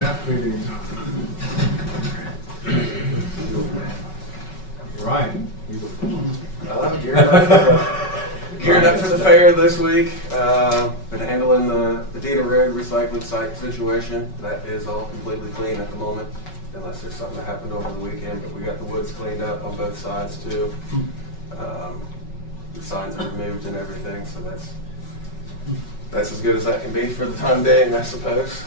That meeting. Ryan. Geared up for the fair this week. Been handling the Data Road recycling site situation. That is all completely clean at the moment, unless there's something that happened over the weekend. But we got the woods cleaned up on both sides too. The signs are removed and everything, so that's as good as that can be for the time being, I suppose.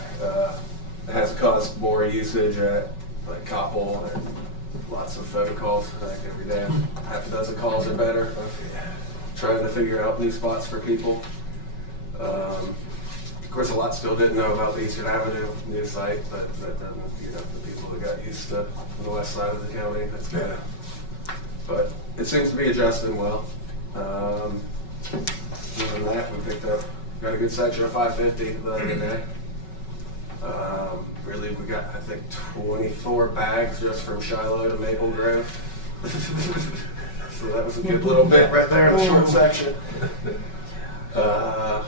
It has caused more usage at like Koppel and lots of photo calls. Like every day, half a dozen calls or better. Trying to figure out new spots for people. Of course, a lot still didn't know about the Eastern Avenue new site, but the people that got used to the west side of the county, that's kind of. But it seems to be adjusting well. Other than that, we got a good section of 550 the other day. Really, we got, I think, 24 bags just from Shiloh to Maple Grove. So that was a good little bit right there in the short section. I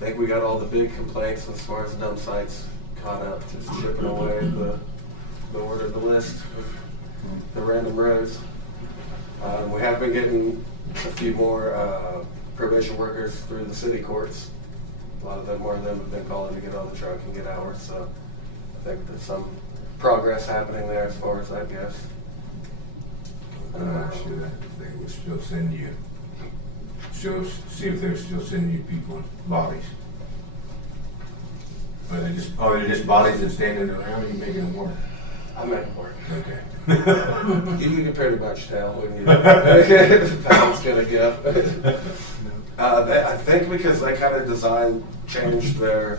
think we got all the big complaints as far as dump sites caught up, just chipping away the order of the list of the random roads. We have been getting a few more probation workers through the city courts. A lot of them, more of them have been calling to get on the truck and get hours, so I think there's some progress happening there as far as that goes. Actually, if they would still send you, see if they're still sending you people bodies. Are they just bodies that's standing around and you making them work? I make it work. Okay. You can pretty much tell when you how it's gonna go. I think because they kind of changed their,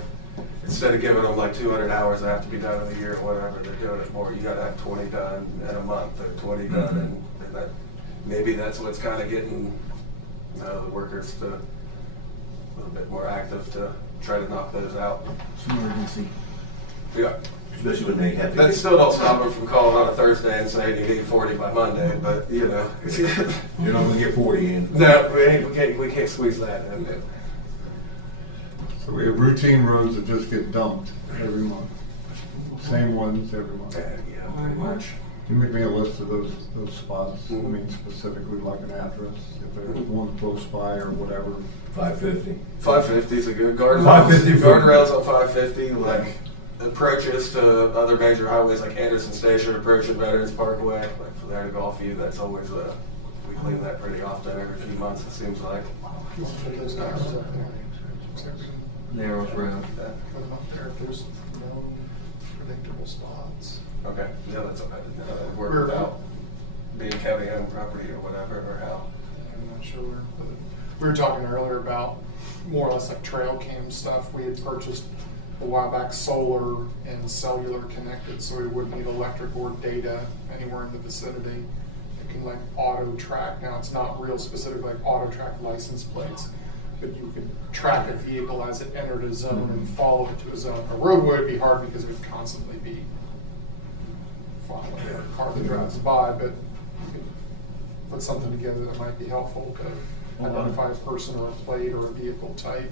instead of giving them like 200 hours that have to be done in a year or whatever, they're doing it more. You got to have 20 done in a month or 20 done, and that maybe that's what's kind of getting the workers to a little bit more active to try to knock those out. It's an emergency. Yeah. Especially when they have to. That still don't stop them from calling on a Thursday and saying you need 40 by Monday, but you know. You're not gonna get 40 in. No, we can't squeeze that in. So we have routine roads that just get dumped every month. Same ones every month. Yeah, pretty much. Can you make me a list of those spots? I mean, specifically like an address, if there's one close by or whatever. 550. 550 is a good guardrails. 550 Guardrails on 550, like approaches to other major highways like Anderson Station, approaching Veterans Parkway, like from there to Golfview. That's always we clean that pretty often, every few months it seems like. Narrows Road. Put them up there if there's no predictable spots. Okay, yeah, that's okay. Work without being county-owned property or whatever, or how. I'm not sure, but we were talking earlier about more or less like trail cam stuff. We had purchased a while back solar and cellular connected, so we wouldn't need electric or data anywhere in the vicinity. It can like auto track. Now it's not real specific like auto track license plates, but you could track a vehicle as it entered a zone and follow it to a zone. A roadway would be hard because it would constantly be following a car that drives by, but you could put something together that might be helpful to identify a person or a plate or a vehicle type.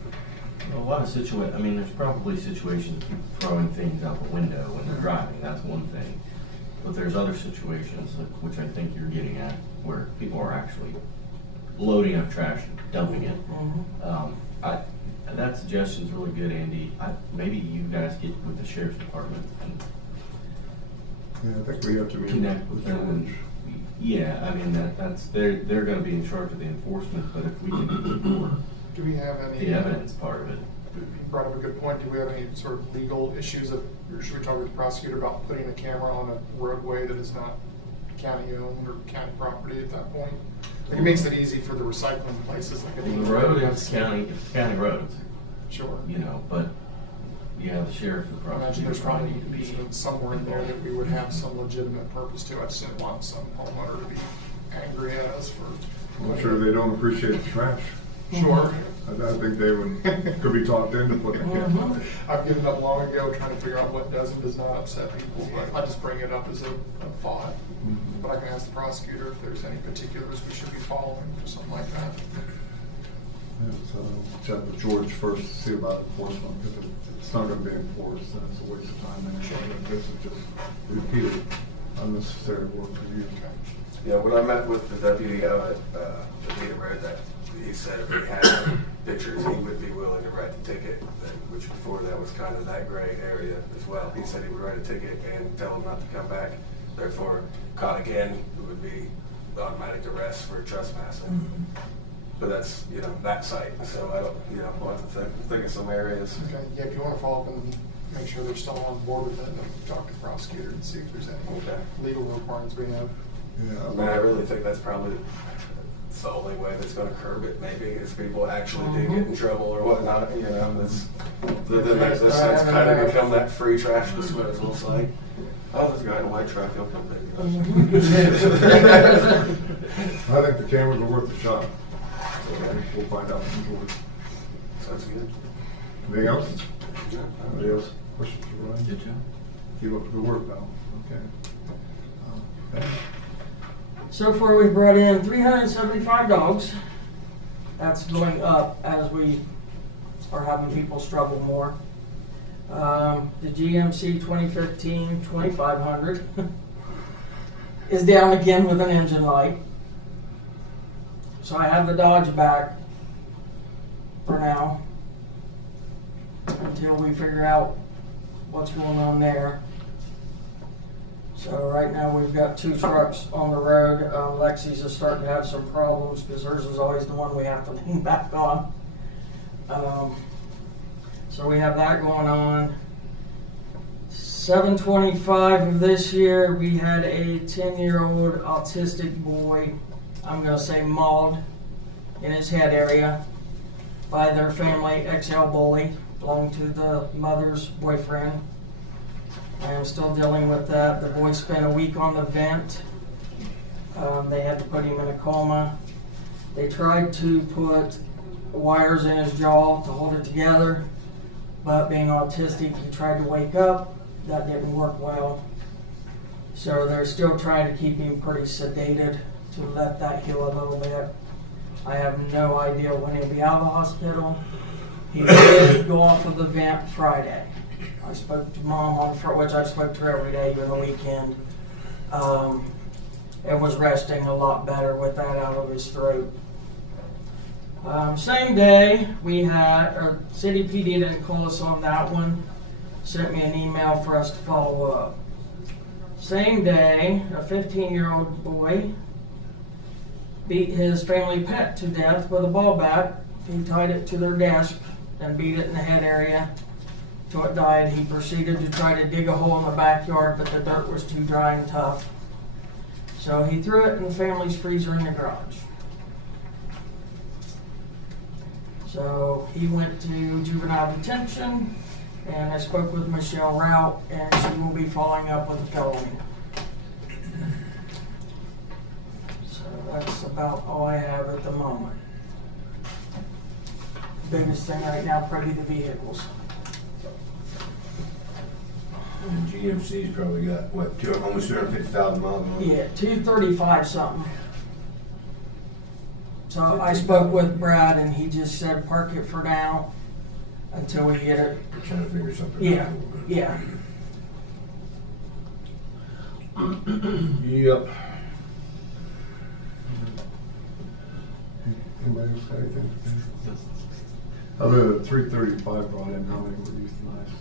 A lot of situations, I mean, there's probably situations of people throwing things out the window when they're driving, that's one thing. But there's other situations, like, which I think you're getting at, where people are actually loading up trash and dumping it. That suggestion's really good, Andy. Maybe you guys get with the sheriff's department and Yeah, I think we have to be connect with them. And, yeah, I mean, that's they're going to be in charge of the enforcement, but if we can ignore Do we have any? the evidence part of it. You brought up a good point. Do we have any sort of legal issues or should we talk with the prosecutor about putting a camera on a roadway that is not county owned or county property at that point? Like it makes it easy for the recycling places like a The road, if it's county roads, Sure. you know, but yeah, the sheriff and the I imagine prosecutor there's probably probably need to be easement somewhere in there that we would have some legitimate purpose to. I just didn't want some homeowner to be angry at us for. I'm sure they don't appreciate the trash. Sure. I think they could be talked into putting a camera on it. I've given up long ago trying to figure out what does and does not upset people, but I just bring it up as a thought. But I can ask the prosecutor if there's any particulars we should be following for something like that. And so check with George first to see about enforcement. If it's not going to be enforced, then it's a waste of time. And this is just repeated unnecessary work for you. Yeah, when I met with the deputy out at the Vita Road, that he said if we had pictures, he would be willing to write the ticket, which before that was kind of that gray area as well. He said he would write a ticket and tell them not to come back. Therefore, caught again, it would be automatic arrest for trespassing. But that's, that site. So I don't, we'll have to think of some areas. Okay, yeah, if you want to follow up and make sure they're still on board with it, and then talk to the prosecutor and see if there's any Okay. legal requirements we have. Yeah, I mean, I really think that's probably it's the only way that's going to curb it. Maybe if people actually do get in trouble or whatnot, that's kind of become that free trash disposal. It's like, oh, there's a guy in a white truck, he'll come pick it up. I think the cameras are worth a shot. So we'll find out from George. Sounds good. Anything else? Yeah. Anybody else? Questions for Ryan? Good job. Keep up the good work, pal. Okay. So far, we've brought in 375 dogs. That's going up as we are having people struggle more. The GMC 2015 2500 is down again with an engine light. So I have the Dodge back for now until we figure out what's going on there. So right now we've got 2 trucks on the road. Lexi's is starting to have some problems because hers is always the one we have to lean back on. So we have that going on. 7/25 of this year, we had a 10-year-old autistic boy, I'm going to say mauled in his head area by their family XL bully, belonged to the mother's boyfriend. I am still dealing with that. The boy spent a week on the vent. They had to put him in a coma. They tried to put wires in his jaw to hold it together, but being autistic, he tried to wake up. That didn't work well. So they're still trying to keep him pretty sedated to let that heal a little bit. I have no idea when he'll be out of the hospital. He did go off of the vent Friday. I spoke to Mom on Friday, which I spoke to her every day during the weekend. And was resting a lot better with that out of his throat. Same day, we had, City PD didn't call us on that one. Sent me an email for us to follow up. Same day, a 15-year-old boy beat his family pet to death with a ball bat. He tied it to their desk and beat it in the head area till it died. He proceeded to try to dig a hole in the backyard, but the dirt was too dry and tough. So he threw it in the family's freezer in the garage. So he went to juvenile detention, and I spoke with Michelle Rout, and she will be following up with a felony. So that's about all I have at the moment. Biggest thing right now, probably the vehicles. And the GMC's probably got, what, almost 250,000 miles on it? Yeah, 235 something. So I spoke with Brad, and he just said park it for now until we get it. We're trying to figure something Yeah, out. a little bit. yeah. Yep. Anybody else got anything? Other than 335 brought in, how many were euthanized?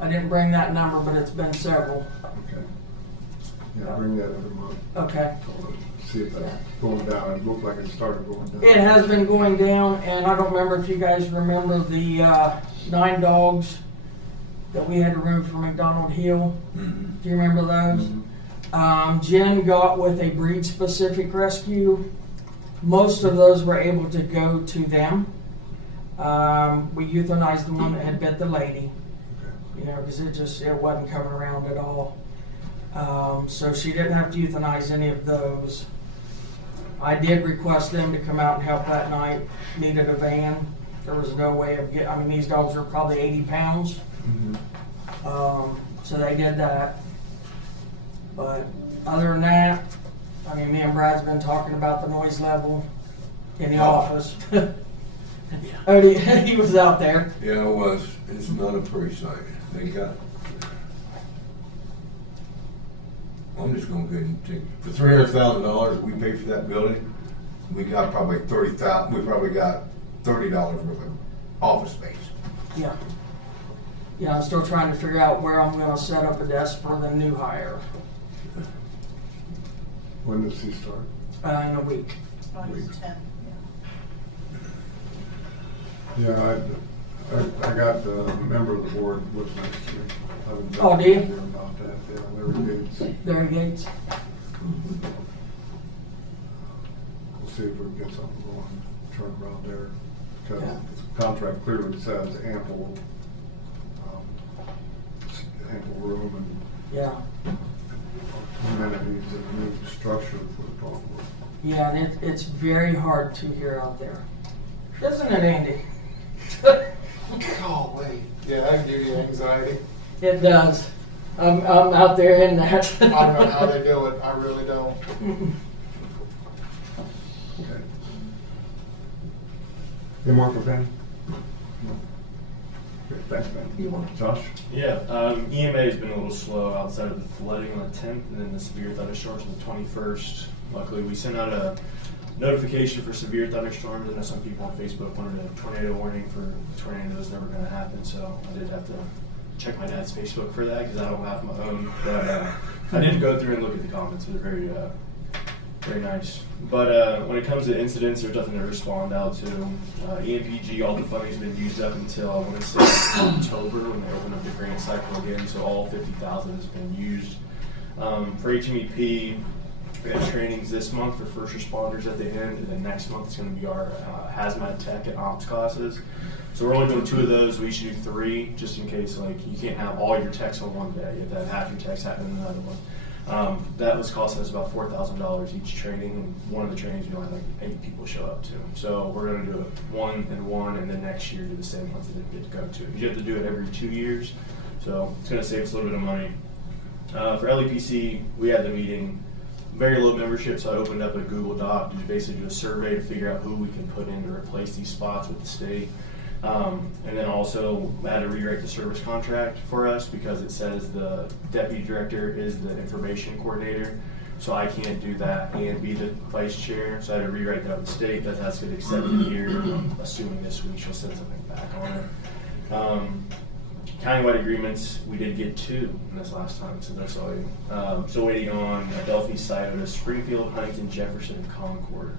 I didn't bring that number, but it's been several. Okay. Yeah, bring that every month. Okay. See if that's going down. It looked like it started going down. It has been going down, and I don't remember if you guys remember the 9 dogs that we had to remove from McDonald Hill. Mhm. Do you remember those? Jen got with a breed-specific rescue. Most of those were able to go to them. We euthanized the one that had bit the lady, because it wasn't coming around at all. So she didn't have to euthanize any of those. I did request them to come out and help that night. Needed a van. There was no way of getting, these dogs are probably 80 pounds. Mhm. So they did that. But other than that, I mean, me and Brad's been talking about the noise level in the office. Odie, he was out there. Yeah, it was. It's not a pretty sight. They got. I'm just gonna go ahead and take, for $300,000 we paid for that building, we got probably $30,000, we probably got $30 worth of office space. Yeah. Yeah, I'm still trying to figure out where I'm gonna set up a desk for the new hire, When does he start? in a week. Weeks. 10, Yeah, I got a member of the board lives next to me. I've been Oh, do you? talking to him about that, yeah, Larry Gates. Larry Gates. We'll see if we can get something going, turn around there. Because Yeah. the contract clearly says ample room and Yeah. amenities and new structure for the golf course. Yeah, and it's very hard to hear out there. Isn't it, Andy? Golly. Yeah, that can give you anxiety. It does. I'm out there in that. I don't know how they do it. I really don't. Okay. Any more for Ben? No. Okay, thanks, Ben. You want- Josh? Yeah, EMA has been a little slow outside of the flooding on the 10th and then the severe thunderstorms on the 21st. Luckily, we sent out a notification for severe thunderstorms. I know some people on Facebook wanted a tornado warning for the tornado was never going to happen, so I did have to check my dad's Facebook for that because I don't have my own. But I did go through and look at the comments. They're very nice. But when it comes to incidents, there's nothing to respond out to. EMPG, all the funding's been used up until I want to say October when they open up the grant cycle again. So all 50,000 has been used. For HMEP, we have trainings this month for first responders at the end, and then next month it's going to be our hazmat tech and ops classes. So we're only doing 2 of those. We should do 3 just in case like you can't have all your techs on one day. You have to have half your techs happen in another one. That was costing us about $4,000 each training, and one of the trainings we only had like 8 people show up to. So we're going to do it 1 and 1, and then next year do the same ones that didn't get to go to. You have to do it every 2 years, so it's going to save us a little bit of money. For LEPC, we had the meeting. Very low membership, so I opened up a Google Doc to basically do a survey to figure out who we can put in to replace these spots with the state. And then also I had to rewrite the service contract for us because it says the deputy director is the information coordinator. So I can't do that and be the vice chair. So I had to rewrite that with the state. That's going to accept it here. I'm assuming this week she'll send something back on it. Countywide agreements, we did get 2 in this last time since I saw you. Still waiting on Adelphi, Scioto, Springfield, Huntington, Jefferson, and Concord.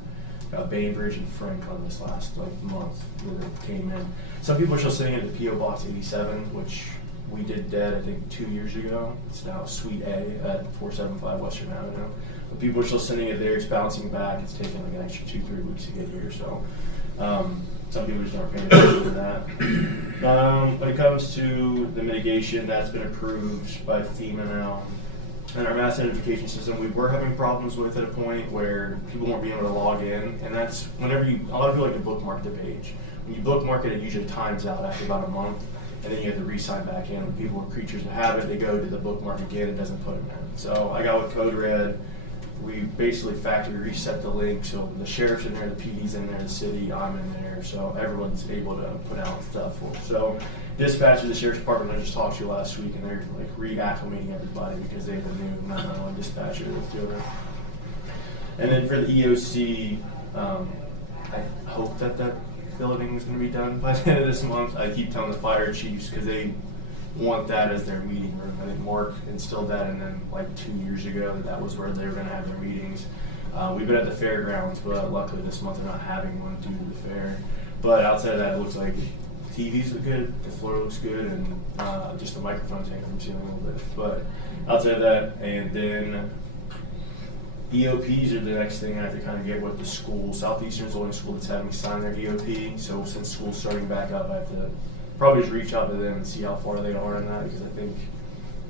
Bainbridge and Franklin this last month that it came in. Some people are still sending it to P.O. Box 87, which we did dead I think 2 years ago. It's now Suite A at 475 Western Avenue. But people are still sending it there. It's bouncing back. It's taking like an extra 2-3 weeks to get here. So some people just aren't paying attention to that. When it comes to the mitigation, that's been approved by FEMA now. And our mass identification system, we were having problems with at a point where people weren't being able to log in, and that's whenever a lot of people like to bookmark the page. When you bookmark it, it usually times out after about a month, and then you have to re-sign back in. When people are creatures of habit, they go to the bookmark again, it doesn't put them in. So I got with Code Red, we basically factory reset the link, so the sheriff's in there, the PD's in there, the city, I'm in there, so everyone's able to put out stuff for it. So dispatch of the sheriff's department I just talked to you last week, and they're like reacclimating everybody because they have a new 911 dispatcher that's doing it. And then for the EOC, I hope that building is going to be done by the end of this month. I keep telling the fire chiefs because they want that as their meeting room. I think Mark instilled that in them like 2 years ago, that was where they were going to have their meetings. We've been at the fairgrounds, but luckily this month they're not having one due to the fair. But outside of that, it looks like TVs look good, the floor looks good, and just the microphones hanging from the ceiling a little bit. But outside of that, and then EOPs are the next thing I have to kind of get with the school. Southeastern's the only school that's having me sign their EOP, so since school's starting back up, I have to probably just reach out to them and see how far they are in that, because I think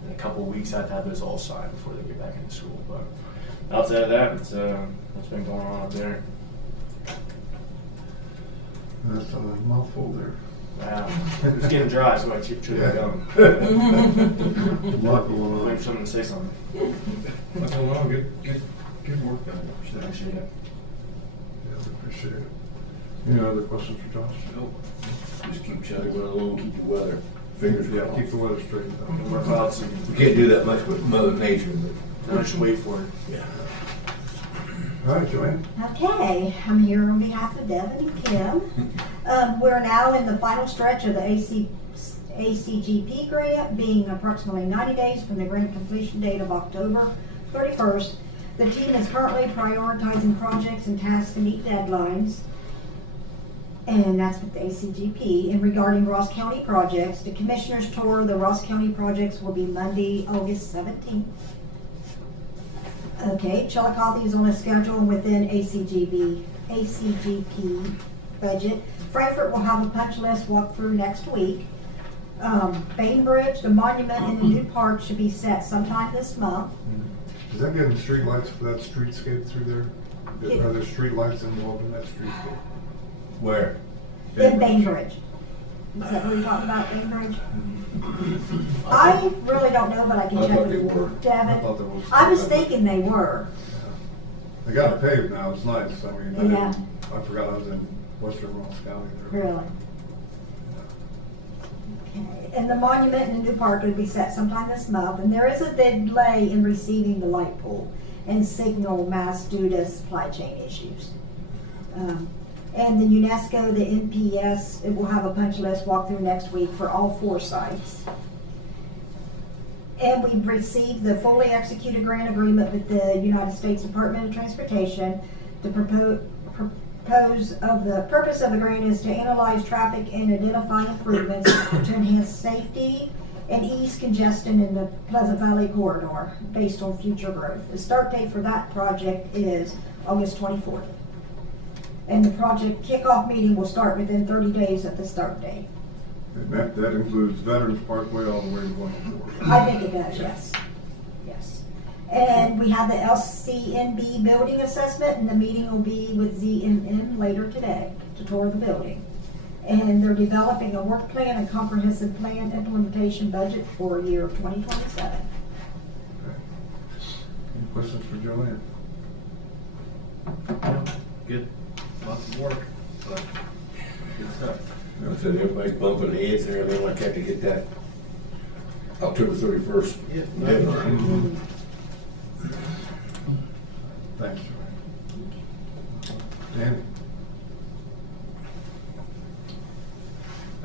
in a couple of weeks I have to have those all signed before they get back into school. But outside of that, it's what's been going on up there. That's a mouthful there. Wow. It's getting dry, so I might chew Yeah. it gum. A lot going Waiting on. for someone to say something. What's going on? Good. Good work, guys. Appreciate it. Yeah, we appreciate it. Any other questions for Josh? Nope. Just keep chugging along, keep the weather, fingers Yeah, crossed. keep the weather straight. And we're about to, We can't do that much with Mother Nature, but, I should wait for it. yeah. All right, Joanne. Okay, I'm here on behalf of Devin and Kim. We're now in the final stretch of the ACGP grant, being approximately 90 days from the grant completion date of October 31st. The team is currently prioritizing projects and tasks to meet deadlines. And that's with the ACGP. And regarding Ross County projects, the commissioners tour of the Ross County projects will be Monday, August 17th. Okay, Chillicothe is on a schedule within ACGP budget. Frankfurt will have a punch list walkthrough next week. Bainbridge, the monument in the new park should be set sometime this month. Is that getting street lights for that streetscape through there? Yeah. Are there street lights involved in that streetscape? Where? In Bainbridge. Is that what you're talking about, Bainbridge? I really don't know, but I can I check thought they with were. I Devin. thought there was. I was thinking they were. They got it paved now, it's nice, I mean, Yeah. I forgot I was in western Ross County there. Really? Okay, and the monument in the new park will be set sometime this month, and there is a delay in receiving the light pole and signal mass due to supply chain issues. And the UNESCO, the NPS, it will have a punch list walkthrough next week for all 4 sites. And we've received the fully executed grant agreement with the United States Department of Transportation. The purpose of the grant is to analyze traffic and identify improvements to enhance safety and ease congestion in the Pleasant Valley corridor based on future growth. The start date for that project is August 24th. And the project kickoff meeting will start within 30 days of the start date. And that includes Veterans Parkway all the way to 104. I think it does, yes. Yes. And we have the LCNB building assessment, and the meeting will be with ZMM later today to tour the building. And they're developing a work plan and comprehensive plan implementation budget for a year of 2027. Okay. Any questions for Joanne? Good. Lots of work, but good stuff. I said everybody's bumping heads and everything like that to get that October 31st Yeah. deadline. Thanks, Joanne.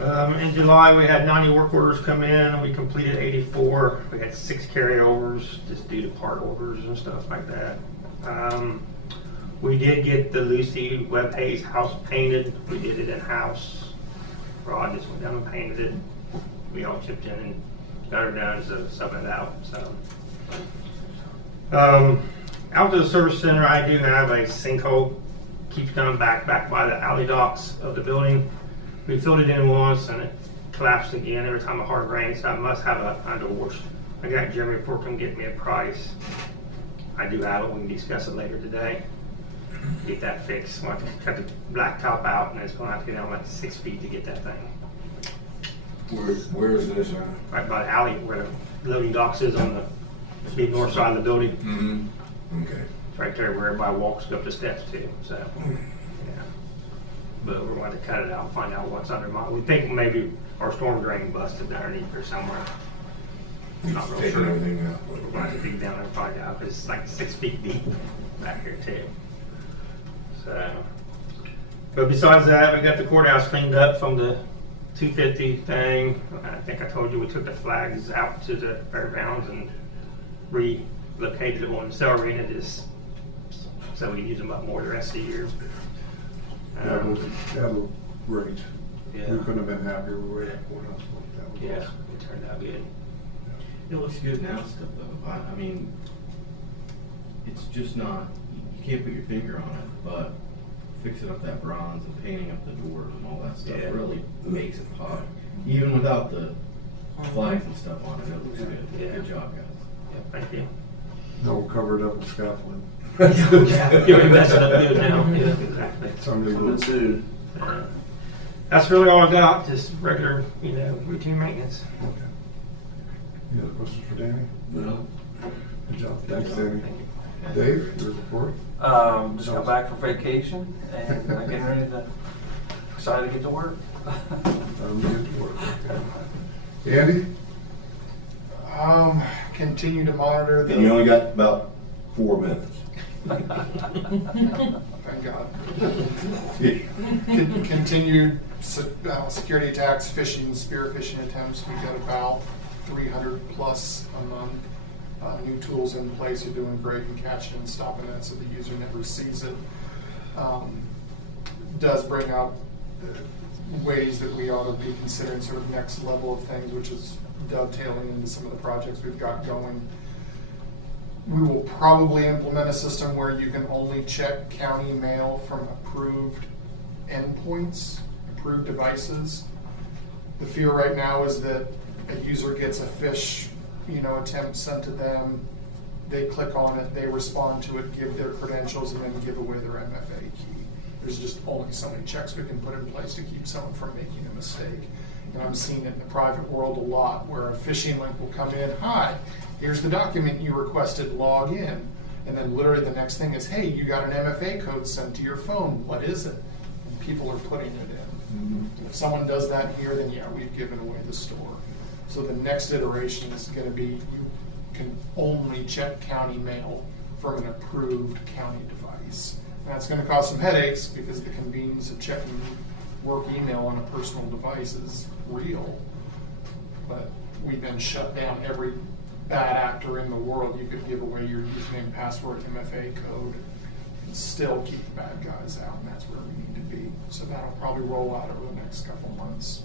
Danny? In July, we had 90 work orders come in, and we completed 84. We had 6 carryovers just due to part orders and stuff like that. We did get the Lucy Webb Hayes house painted. We did it in-house. Rod just went down and painted it. We all chipped in and got her done instead of subbing it out. So, out to the service center, I do have a sinkhole. Keeps coming back by the alley docks of the building. We filled it in once and it collapsed again every time it hard rains, so I must have an underwash. I got Jeremy Ford come get me a price. I do have it, we can discuss it later today. Get that fixed. We'll have to cut the black top out and it's gonna have to get down like 6 feet to get that thing. Where is this? Right by the alley where the loading docks is on the big north side of the building. Mm-hmm. Okay. It's right there where everybody walks up the steps too, so, yeah. But we're going to cut it out and find out what's under we think maybe our storm drain busted underneath or somewhere. Not real Taking sure. everything out. We're going to have to dig down there and find out, because it's like 6 feet deep back here too. So, but besides that, we got the courthouse cleaned up from the 250 thing. I think I told you we took the flags out to the fairgrounds and relocated them on the cell arena just so we can use them up more the rest of the year. That was great. Yeah. We couldn't have been happier with the way that courthouse looked. That was Yeah, awesome. it turned out good. It looks good now stuff though. I mean, it's just not, you can't put your finger on it, but fixing up that bronze and painting up the doors and all that stuff Yeah. really makes it pop. Even without the flags and stuff on it, it looks good. Yeah. Good job, guys. Yeah, thank you. No, covered up with scaffolding. You're messing up good now. Yeah, exactly. Somebody Coming would. soon. That's really all I got, just regular, routine maintenance. Okay. Any other questions for Danny? No. Good job. Thanks, Danny. Thank you. Dave, your report? Just got back from vacation and getting ready to, excited to get to work. Andy? Continue to monitor And you the, only got about 4 minutes. thank God. Continued security attacks, phishing, spear phishing attempts. We've got about 300 plus a month. New tools in place are doing great in catching and stopping that so the user never sees it. Does bring up ways that we ought to be considering sort of next level of things, which is dovetailing into some of the projects we've got going. We will probably implement a system where you can only check county mail from approved endpoints, approved devices. The fear right now is that a user gets a phish, attempt sent to them, they click on it, they respond to it, give their credentials, and then give away their MFA key. There's just only so many checks we can put in place to keep someone from making a mistake. And I'm seeing it in the private world a lot, where a phishing link will come in, hi, here's the document you requested, log in. And then literally the next thing is, hey, you got an MFA code sent to your phone, what is it? And people are putting it in. If someone does that here, then yeah, we've given away the store. So the next iteration is gonna be, you can only check county mail from an approved county device. That's gonna cause some headaches because the convenience of checking work email on a personal device is real. But we've been shut down. Every bad actor in the world, you could give away your username, password, MFA code, and still keep the bad guys out, and that's where we need to be. So that'll probably roll out over the next couple months.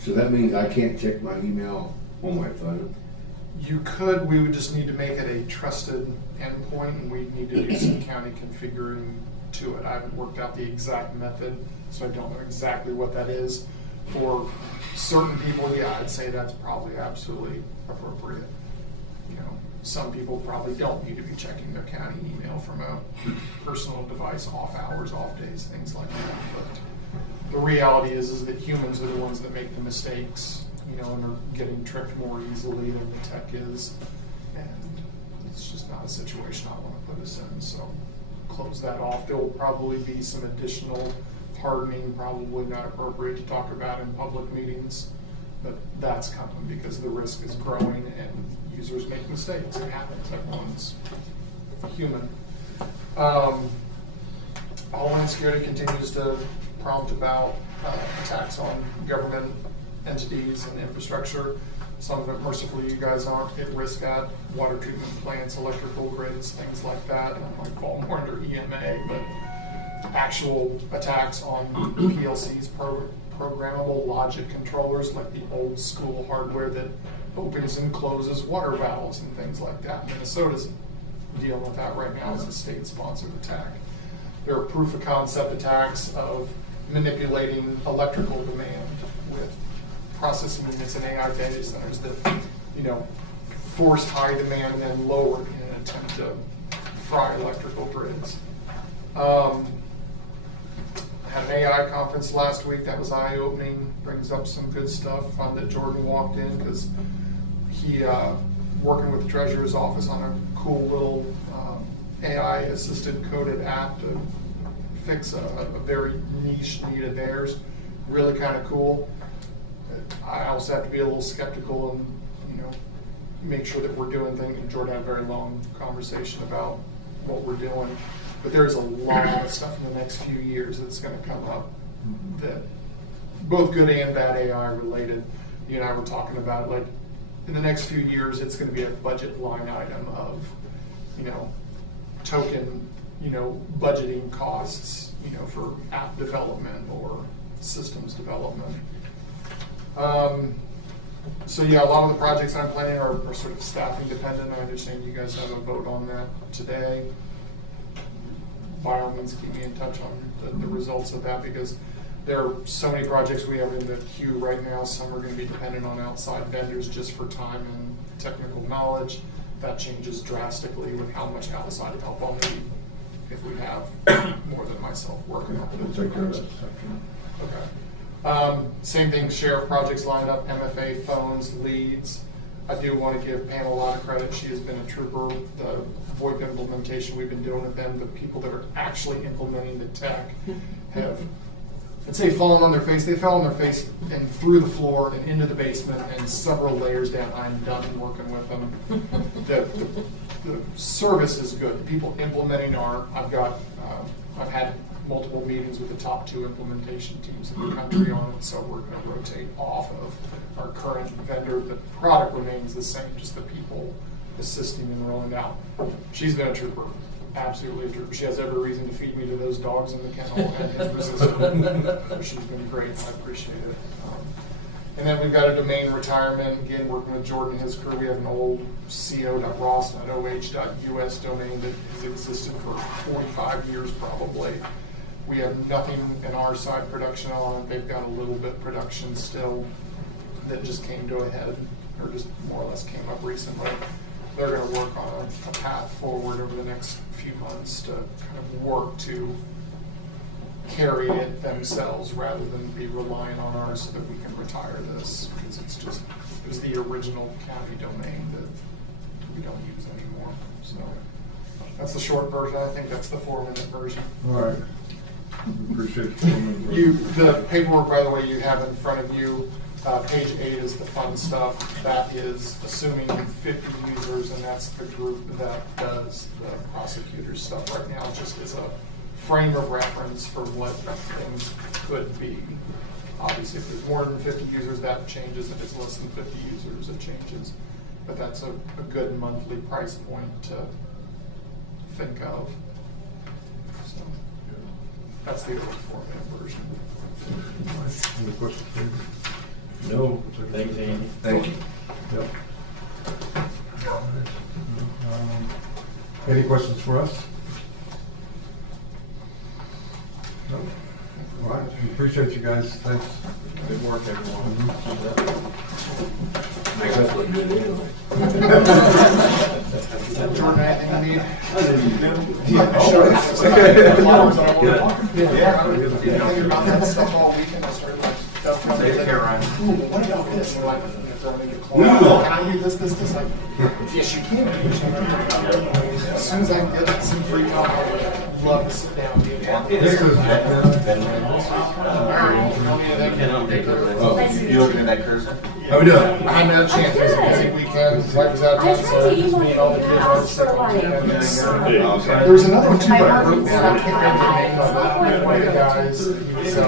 So that means I can't check my email on my phone? You could, we would just need to make it a trusted endpoint, and we'd need to do some county configuring to it. I haven't worked out the exact method, so I don't know exactly what that is. For certain people, yeah, I'd say that's probably absolutely appropriate. Some people probably don't need to be checking their county email from a personal device, off hours, off days, things like that. But the reality is that humans are the ones that make the mistakes, and are getting tricked more easily than the tech is. And it's just not a situation I want to put us in. So close that off. There will probably be some additional hardening, probably not appropriate to talk about in public meetings, but that's coming because the risk is growing and users make mistakes. It happens. Everyone's human. Homeland Security continues to prompt about attacks on government entities and infrastructure. Some of it, mercifully, you guys aren't at risk at. Water treatment plants, electrical grids, things like that. That might fall more under EMA, but actual attacks on PLCs, programmable logic controllers, like the old school hardware that opens and closes water valves and things like that. Minnesota's dealing with that right now as a state-sponsored attack. There are proof of concept attacks of manipulating electrical demand with processing units and AI data centers that, force high demand and then lower it in an attempt to fry electrical grids. Had an AI conference last week that was eye-opening, brings up some good stuff. Fun that Jordan walked in because he, working with the Treasurer's Office on a cool little AI-assisted coded app to fix a very niche need of theirs. Really kind of cool. I also have to be a little skeptical and, make sure that we're doing things. And Jordan had a very long conversation about what we're doing. But there's a lot of stuff in the next few years that's going to come up that both good and bad AI related. You and I were talking about, like, in the next few years, it's going to be a budget line item of, token, budgeting costs, for app development or systems development. So yeah, a lot of the projects I'm planning are sort of staffing dependent. I understand you guys have a vote on that today. By all means, keep me in touch on the results of that, because there are so many projects we have in the queue right now. Some are going to be dependent on outside vendors just for time and technical knowledge. That changes drastically with how much outside help I'll need if we have more than myself working on We'll it. take care of that section. Okay. Same thing, sheriff projects lined up, MFA phones, leads. I do want to give Pam a lot of credit. She has been a trooper. The VoIP implementation we've been doing with them, the people that are actually implementing the tech have, I'd say, fallen on their face. They fell on their face and through the floor and into the basement and several layers down. I'm done working with them. The service is good. The people implementing are. I've had multiple meetings with the top 2 implementation teams in the country on it, so we're going to rotate off of our current vendor. The product remains the same, just the people assisting in rolling out. She's been a trooper, absolutely a trooper. She has every reason to feed me to those dogs in the kennel and his resistant. She's been great. I appreciate it. And then we've got a domain retirement. Again, working with Jordan and his crew, we have an old co.ross.oh.us domain that has existed for 45 years probably. We have nothing in our side production on it. They've got a little bit production still that just came to a head, or just more or less came up recently. They're going to work on a path forward over the next few months to kind of work to carry it themselves rather than be relying on ours so that we can retire this, because it was the original county domain that we don't use anymore. So that's the short version. I think that's the 4-minute version. All right. Appreciate you. The paperwork, by the way, you have in front of you. Page 8 is the fun stuff. That is assuming 50 users, and that's the group that does the prosecutor stuff right now, just as a frame of reference for what things could be. Obviously, if there's more than 50 users, that changes. If it's less than 50 users, it changes. But that's a good monthly price point to think of. So that's the old 4-minute version. Any questions, David? No, thanks, Andy. Thank you. Yep. Any questions for us? No? All right, we appreciate you guys. Thanks. Good work, everyone. Makes us look good anyway. Jordan, anything you need? Thinking about that stuff all weekend. I started like, Take care, Ryan. what about this? And like, throwing into We will. Can I do this? Like, yes, you can. As soon as I can get some free time, I'd love to sit down. This is You looking at that cursor? How we doing? I haven't had a chance. It was a busy weekend. Wife was out of town, so me and all the kids are sick on the weekend. There's another one too, but I wrote down. I can't remember the name of it. One of the guys, he was the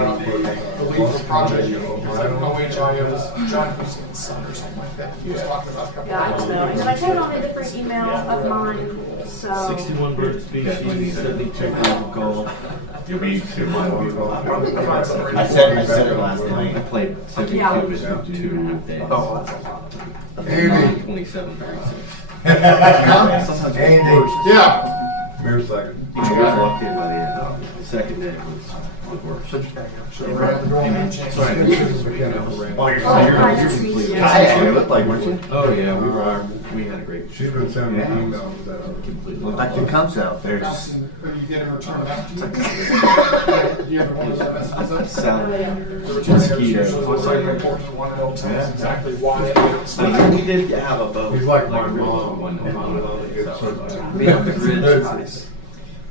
lead for Project OHIO's John Huston's son or something like that. He was talking about a couple Yeah, I don't know. And then I put it on a different email of mine, so. 61 bird species, 72 gold. You'll be to my I said it last night. I played 72 Yeah. but 2.5 days. Oh, that's a lot. Andy. 27.36. Andy. Yeah. Mayor's second. I was locked in by the end. The second day was worse. Should have ran the door and changed. Sorry, it. Oh, you're Oh, nice to meet you. You look like, weren't you? Oh yeah, we had a great. She's been sending me emails that are completely. Like your comes out there. Nelson, are you getting a return back to you? Do you ever want to messages? Sound. The return Mosquitoes. was like reports one and all tells us exactly why. We did have a boat. He's like my Like mom. one. Being off the grid.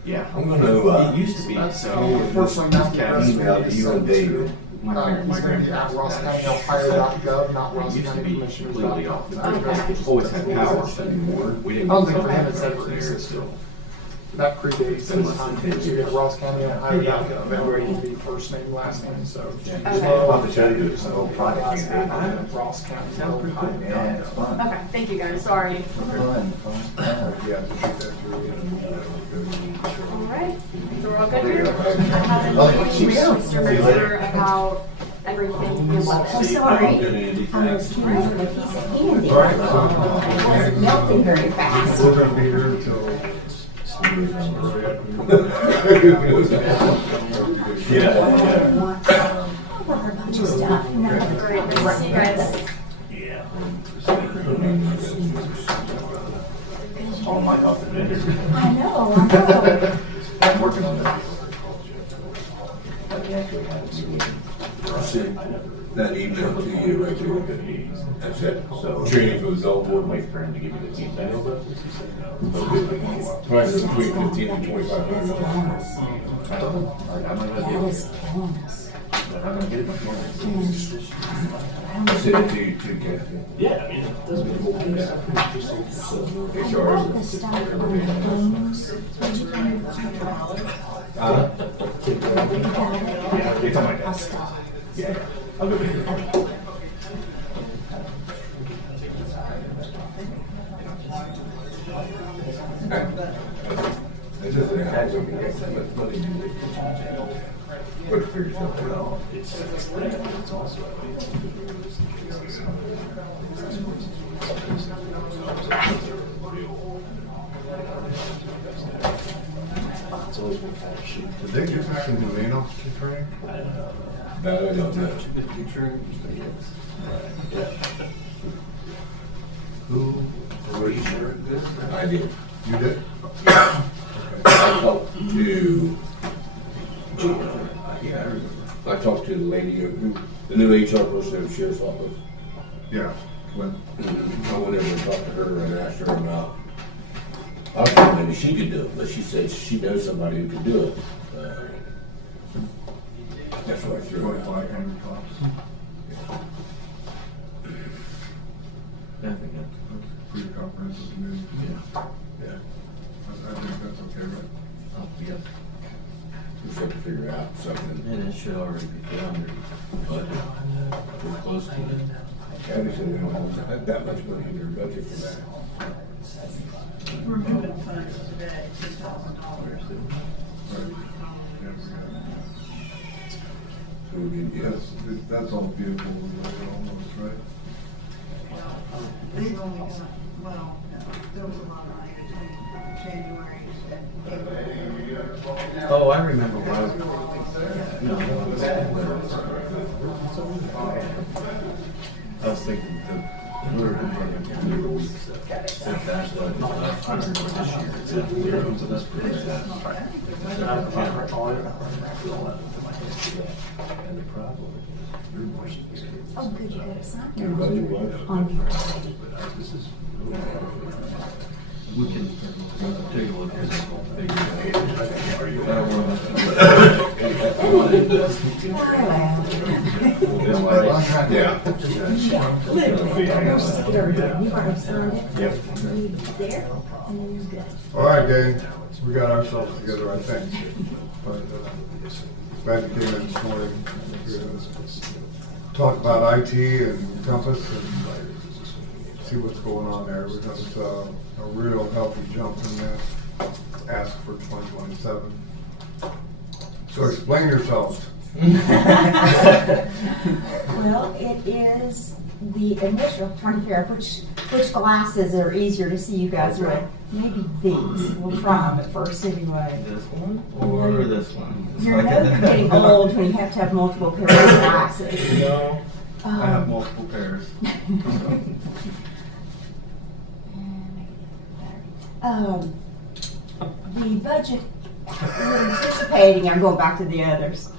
Yeah. I'm gonna, It used to be so. Unfortunately, not the best email to you and David. My He's going to be at Ross County Ohio.gov, not It Ross used to County be completely Commissioners. off the Okay. grid. Always had power, but we didn't. I don't think for him it's ever existed. That predates his time. You get Ross County Ohio.gov, everybody can be first name, last name, so. I'll have to show you this whole project you did. Ross County. Yeah, it's fun. Okay, thank you guys, sorry. Fun. Yeah, to shoot that through. All right, so we're all good here? I haven't reached Mr. Mercer about everything in I'm Lebanon. sorry. I'm accusing a piece of candy. It wasn't melting very fast. We're gonna be here until. Yeah. Over a bunch of stuff. All right, nice to see you guys. All my health and energy. I know, I know. I'm working on that. I actually had a meeting. That email to you right there. That's it. So Training for the zone board. wait for him to give you the feedback. Price is between $1,500 and $2,500. I'm not gonna get it. But I'm gonna get it before. I'll send it to you too, Kathy. Yeah, I mean, it doesn't make a HR. I love the stuff on the phones. Did you get it? Yeah, it's on my I'll desk. stop. Yeah, I'll go get it. Okay. This isn't how we can get so much money. But it figures out. It's also. It's always been kind of shit. Did they give us some domain officer training? I don't know. No, I don't know. Yeah. Who? Are you sure? I did. You did? I talked to, yeah, I remember. I talked to the lady who, the new HR person in the sheriff's office. Yeah. When? I went over and talked to her and asked her about, I thought maybe she could do it, but she said she knows somebody who could do it. That's what I threw it out. I think that's. Pretty comprehensive to me. Yeah. Yeah, I think that's okay, right? Oh, yeah. we just have to figure out something. And it should already be under budget. We're close to it. Kathy said we don't have that much money in their budget for that. We're moving funds today, $2,000. Right. Yeah, So we can, yeah. That's all vehicle related almost, right? They've only got, well, no, there was a lot of money between January and April. Oh, I remember when I was. No. I was thinking that we were going to if that's what last year or this year, it's at zero, so that's pretty good. And the problem is, you're more sophisticated. Oh, good, you got it signed? Everybody was. On your ID. This is. We can take a look at it. Yeah. You already signed it? Yep. There, and then you're good. All right, Dave, we got ourselves together, I think. But glad you came in this morning. Talk about IT and Compass and see what's going on there. We've got a real healthy jump in there. Ask for 2027. So explain yourselves. Well, it is the initial 24, which glasses are easier to see you guys with? Maybe these. We'll try them at first anyway. This one or this one? Your nose is getting old when you have to have multiple pairs of glasses. No, I have multiple pairs. The budget, we're anticipating, I'm going back to the others.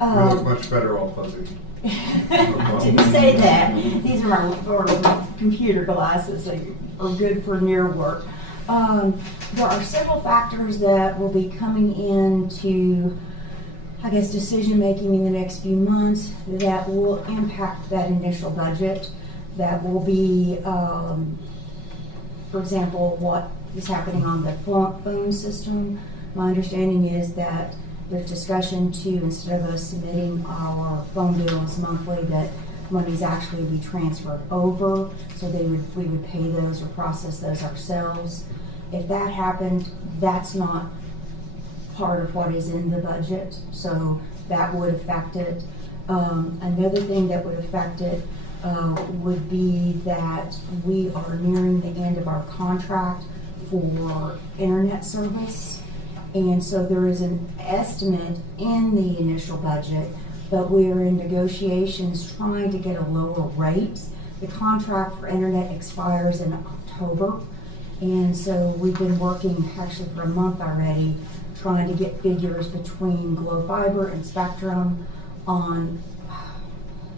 We look much better off fuzzy. Didn't say that. These are my computer glasses. They are good for near work. There are several factors that will be coming into, I guess, decision making in the next few months that will impact that initial budget. That will be, for example, what is happening on the phone system. My understanding is that there's discussion to, instead of us submitting our phone bills monthly, that monies actually be transferred over, so we would pay those or process those ourselves. If that happened, that's not part of what is in the budget, so that would affect it. Another thing that would affect it would be that we are nearing the end of our contract for internet service. And so there is an estimate in the initial budget, but we're in negotiations trying to get a lower rate. The contract for internet expires in October. And so we've been working actually for a month already, trying to get figures between Glo Fiber and Spectrum on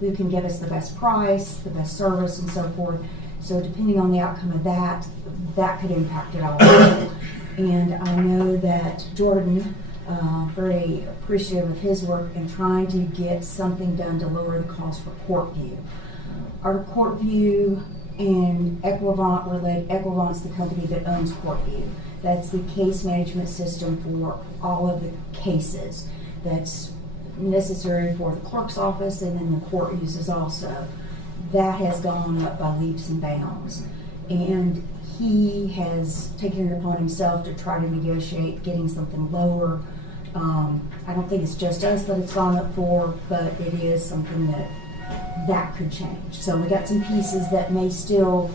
who can give us the best price, the best service, and so forth. So depending on the outcome of that, that could impact it all. And I know that Jordan, very appreciative of his work in trying to get something done to lower the cost for Courtview. Our Courtview and Equivant related, Equivant's the company that owns Courtview. That's the case management system for all of the cases that's necessary for the clerk's office, and then the court uses also. That has gone up by leaps and bounds. And he has taken it upon himself to try to negotiate getting something lower. I don't think it's just us that it's gone up for, but it is something that could change. So we got some pieces that may still,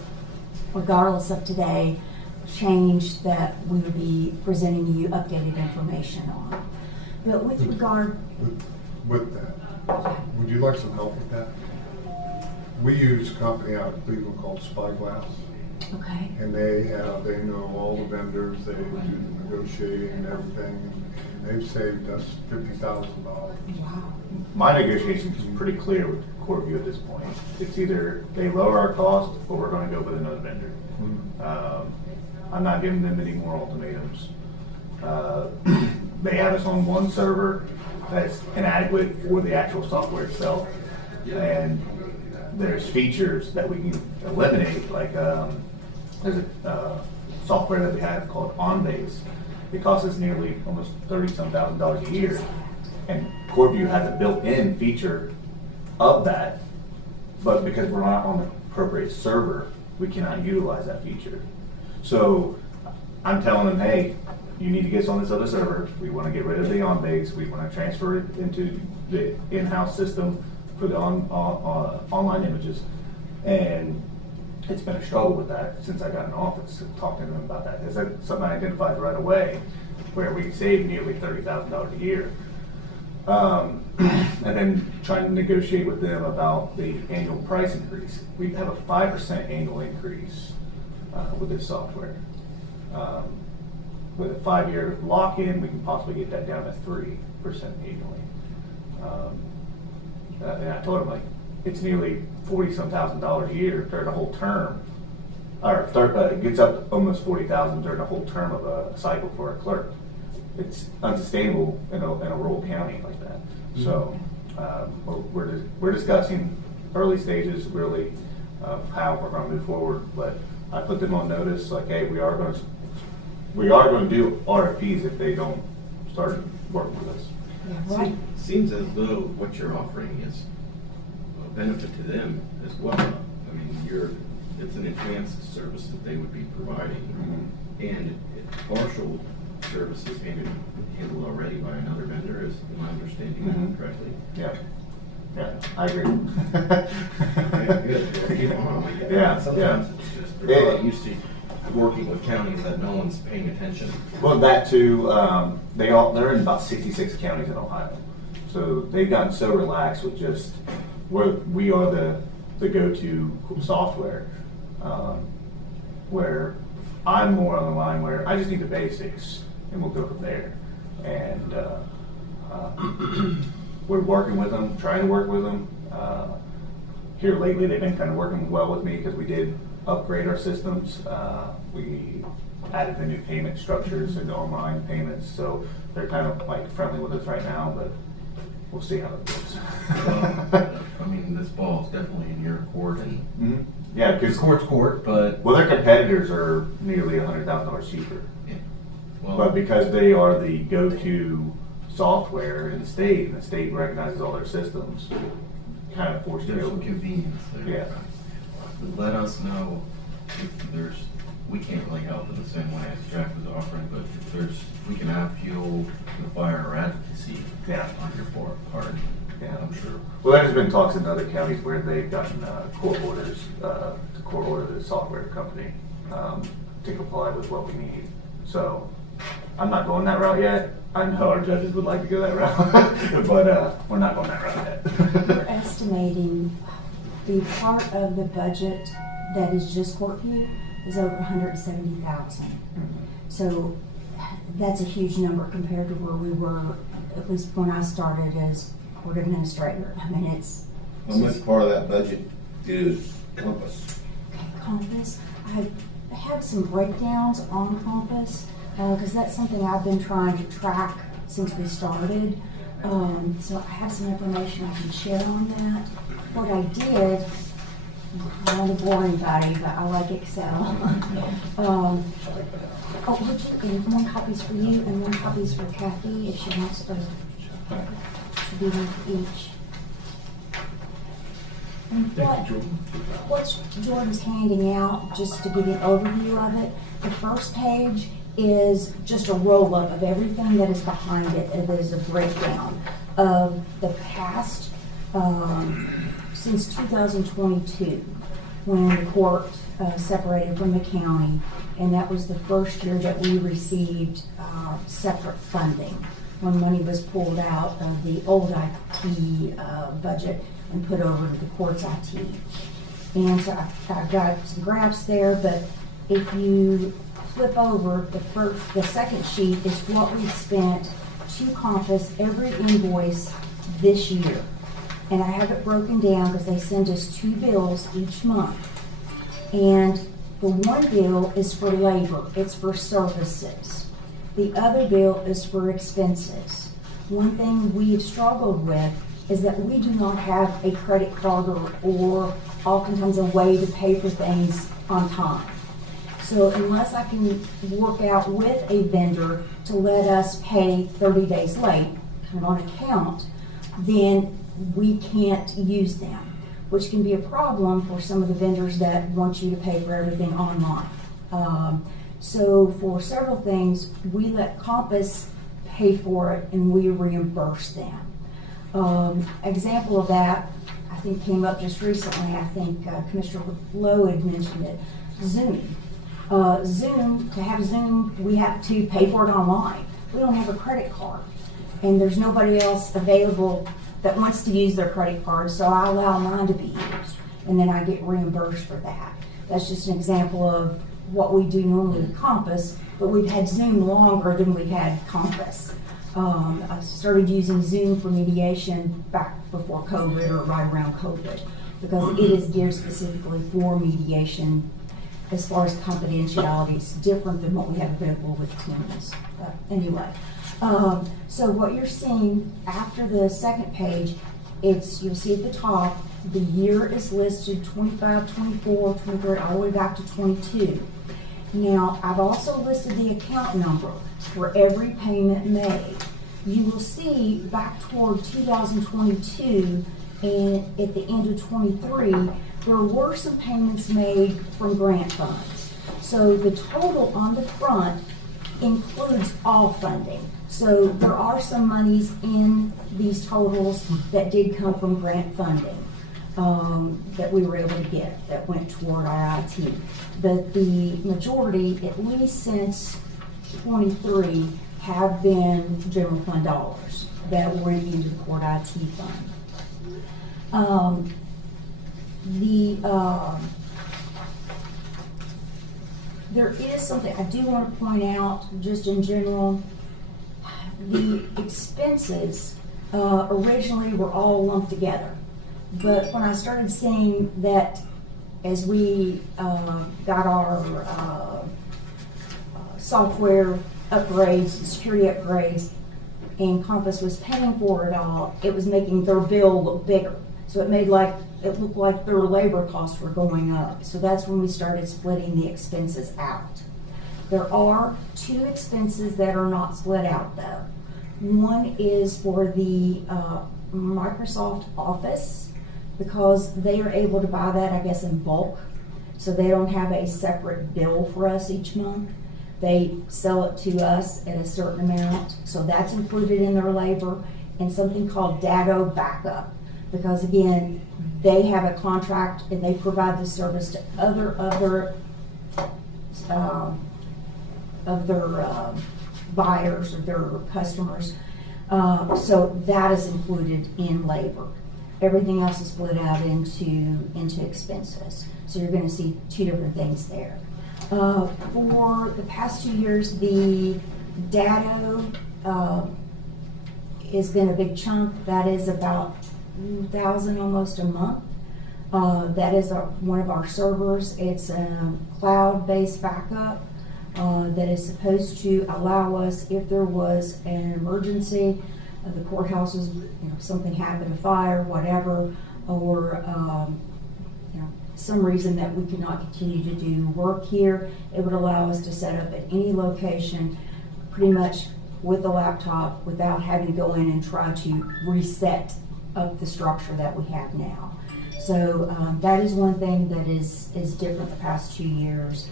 regardless of today, change that we would be presenting you updated information on. But with regard... With that, would you like some help with that? We use a company out of Cleveland called Spyglass. Okay. And they know all the vendors, they do the negotiating and everything, and they've saved us $50,000. Wow. My negotiation is pretty clear with Courtview at this point. It's either they lower our cost or we're going to go with another vendor. I'm not giving them any more ultimatums. They have us on one server that's inadequate for the actual software itself, and there's features that we can eliminate, like there's a software that we have called OnBase. It costs us nearly almost $30,000 a year, and Courtview has a built-in feature of that, but because we're not on the appropriate server, we cannot utilize that feature. So I'm telling them, hey, you need to get us on this other server. We want to get rid of the OnBase. We want to transfer it into the in-house system for the online images. And it's been a struggle with that since I got in office to talk to them about that. Is that something I identified right away, where we save nearly $30,000 a year? And then trying to negotiate with them about the annual price increase. We have a 5% annual increase with this software. With a 5-year lock-in, we can possibly get that down to 3% annually. And I told him, like, it's nearly $40-some thousand a year during the whole term, or it gets up to almost $40,000 during the whole term of a cycle for a clerk. It's unsustainable in a rural county like that. So we're discussing early stages really of how we're going to move forward. But I put them on notice, like, hey, we are going to do RFPs if they don't start working with us. Yeah, right. Seems as though what you're offering is a benefit to them as well. I mean, it's an enhanced service that they would be providing, and partial services handled already by another vendor. Am I understanding that correctly? Yeah, I agree. Yeah, good. Keep on. Yeah, sometimes it's just they're not used to working with counties that no one's paying attention. Well, that too. They're in about 66 counties in Ohio, so they've gotten so relaxed with just we are the go-to software. Where I'm more on the line where I just need the basics and we'll go from there. And we're working with them, trying to work with them. Here lately, they've been kind of working well with me because we did upgrade our systems. We added the new payment structures and online payments, so they're kind of like friendly with us right now, but we'll see how it goes. I mean, this ball's definitely in your court, and yeah, because court's court, but their competitors are nearly $100,000 cheaper. Yeah. Well, But because they are the go-to software in the state, and the state recognizes all their systems, kind of forced to there's go. some convenience there. Yeah. Let us know if we can't really help in the same way as Jack was offering, but if we can add fuel to the fire or advocacy on your part. Yeah, I'm sure. Well, there's been talks in other counties where they've gotten court orders to court order the software company to comply with what we need. So I'm not going that route yet. I know our judges would like to go that route, but we're not going that route yet. We're estimating the part of the budget that is just Courtview is over $170,000. So that's a huge number compared to where we were, at least when I started as court administrator. I mean, it's How much part of that budget is Compass? Compass, I have some breakdowns on Compass, because that's something I've been trying to track since we started. So I have some information I can share on that. What I did, I'm not a boring buddy, but I like Excel. One copy's for you and one copy's for Kathy if she wants to be one for each. And what Jordan's handing out, just to give you an overview of it, the first page is just a roll-up of everything that is behind it. It is a breakdown of the past since 2022, when the court separated from the county, and that was the first year that we received separate funding, when money was pulled out of the old IT budget and put over to the court's IT. And so I've got some graphs there, but if you flip over the second sheet is what we've spent to Compass every invoice this year. And I have it broken down because they send us 2 bills each month. And the one bill is for labor, it's for services. The other bill is for expenses. One thing we have struggled with is that we do not have a credit card or oftentimes a way to pay for things on time. So unless I can work out with a vendor to let us pay 30 days late, kind of on account, then we can't use them, which can be a problem for some of the vendors that want you to pay for everything online. So for several things, we let Compass pay for it and we reimburse them. Example of that, I think came up just recently. I think Commissioner Lowe had mentioned it. Zoom. To have Zoom, we have to pay for it online. We don't have a credit card, and there's nobody else available that wants to use their credit card, so I allow mine to be used, and then I get reimbursed for that. That's just an example of what we do normally with Compass, but we've had Zoom longer than we've had Compass. I started using Zoom for mediation back before COVID or right around COVID, because it is geared specifically for mediation. As far as confidentiality, it's different than what we have available with Teams. But anyway, so what you're seeing after the second page, you'll see at the top, the year is listed 25, 24, 23, all the way back to 22. Now, I've also listed the account number for every payment made. You will see back toward 2022 and at the end of 23, there were some payments made from grant funds. So the total on the front includes all funding. So there are some monies in these totals that did come from grant funding that we were able to get that went toward IIT. But the majority, at least since 23, have been general fund dollars that were into the court IT fund. There is something I do want to point out, just in general. The expenses originally were all lumped together, but when I started seeing that as we got our software upgrades and security upgrades, and Compass was paying for it all, it was making their bill look bigger. So it looked like their labor costs were going up. So that's when we started splitting the expenses out. There are 2 expenses that are not split out though. One is for the Microsoft Office, because they are able to buy that, I guess, in bulk. So they don't have a separate bill for us each month. They sell it to us at a certain amount. So that's included in their labor. And something called Datto Backup, because again, they have a contract and they provide the service to other of their buyers or their customers. So that is included in labor. Everything else is split out into expenses. So you're going to see 2 different things there. For the past 2 years, the Datto has been a big chunk. That is about $2,000 almost a month. That is one of our servers. It's a cloud-based backup that is supposed to allow us, if there was an emergency, the courthouse was, something happened, a fire, whatever, or some reason that we could not continue to do work here, it would allow us to set up at any location, pretty much with a laptop, without having to go in and try to reset up the structure that we have now. So that is one thing that is different the past 2 years.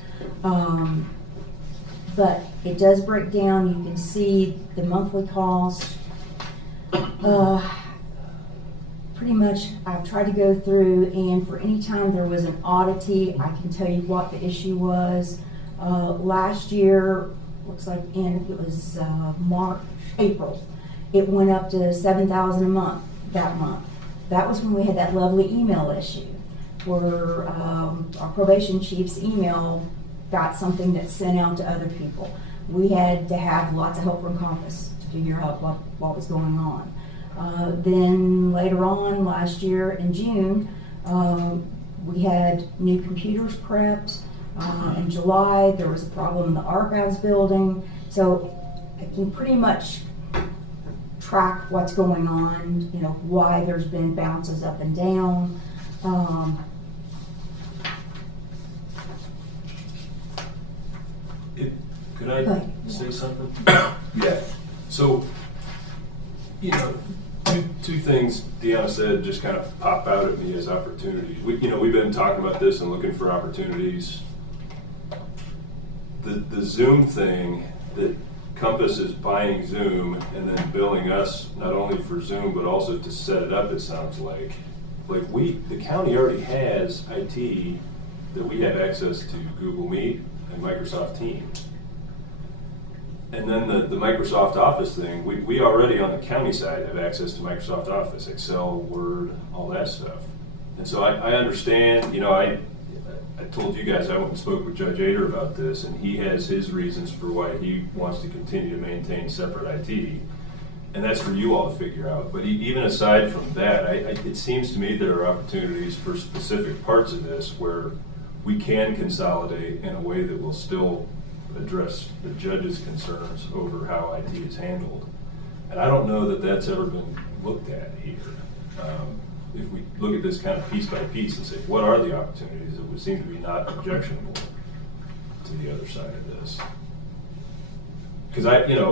But it does break down. You can see the monthly cost. Pretty much I've tried to go through, and for any time there was an oddity, I can tell you what the issue was. Last year, looks like it was April, it went up to $7,000 a month that month. That was when we had that lovely email issue where our probation chief's email got something that's sent out to other people. We had to have lots of help from Compass to figure out what was going on. Then later on last year in June, we had new computers prepped. In July, there was a problem in the archives building. So I can pretty much track what's going on, why there's been bounces up and down. Could I say something? Yeah. So, two things Deanna said just kind of pop out at me as opportunities. We've been talking about this and looking for opportunities. The Zoom thing, that Compass is buying Zoom and then billing us not only for Zoom but also to set it up, it sounds like. The county already has IT that we have access to Google Meet and Microsoft Teams. And then the Microsoft Office thing, we already on the county side have access to Microsoft Office, Excel, Word, all that stuff. And so I understand, I told you guys I went and spoke with Judge Ader about this, and he has his reasons for why he wants to continue to maintain separate IT. And that's for you all to figure out. But even aside from that, it seems to me there are opportunities for specific parts of this where we can consolidate in a way that will still address the judge's concerns over how IT is handled. And I don't know that that's ever been looked at here. If we look at this kind of piece by piece and say, what are the opportunities, it would seem to be not objectionable to the other side of this. Because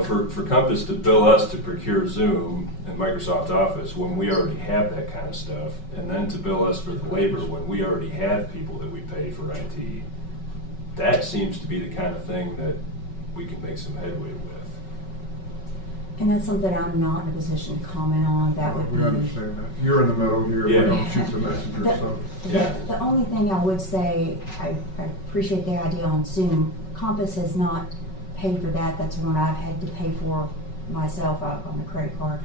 for Compass to bill us to procure Zoom and Microsoft Office when we already have that kind of stuff, and then to bill us for the labor when we already have people that we pay for IT, that seems to be the kind of thing that we can make some headway with. And that's something I'm not in a position to comment on. That would be. We understand that. You're in the middle here. Yeah. We don't shoot the messenger. The only thing I would say, I appreciate the idea on Zoom. Compass has not paid for that. That's one I've had to pay for myself on the credit card.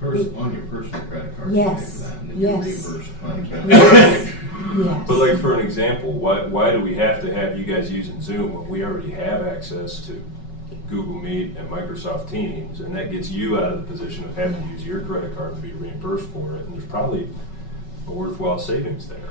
On your personal credit card, yes. you pay for that, and then yes. you're reimbursed on the yes. yes. But for an example, why do we have to have you guys using Zoom when we already have access to Google Meet and Microsoft Teams, and that gets you out of the position of having to use your credit card to be reimbursed for it, and there's probably a worthwhile savings there,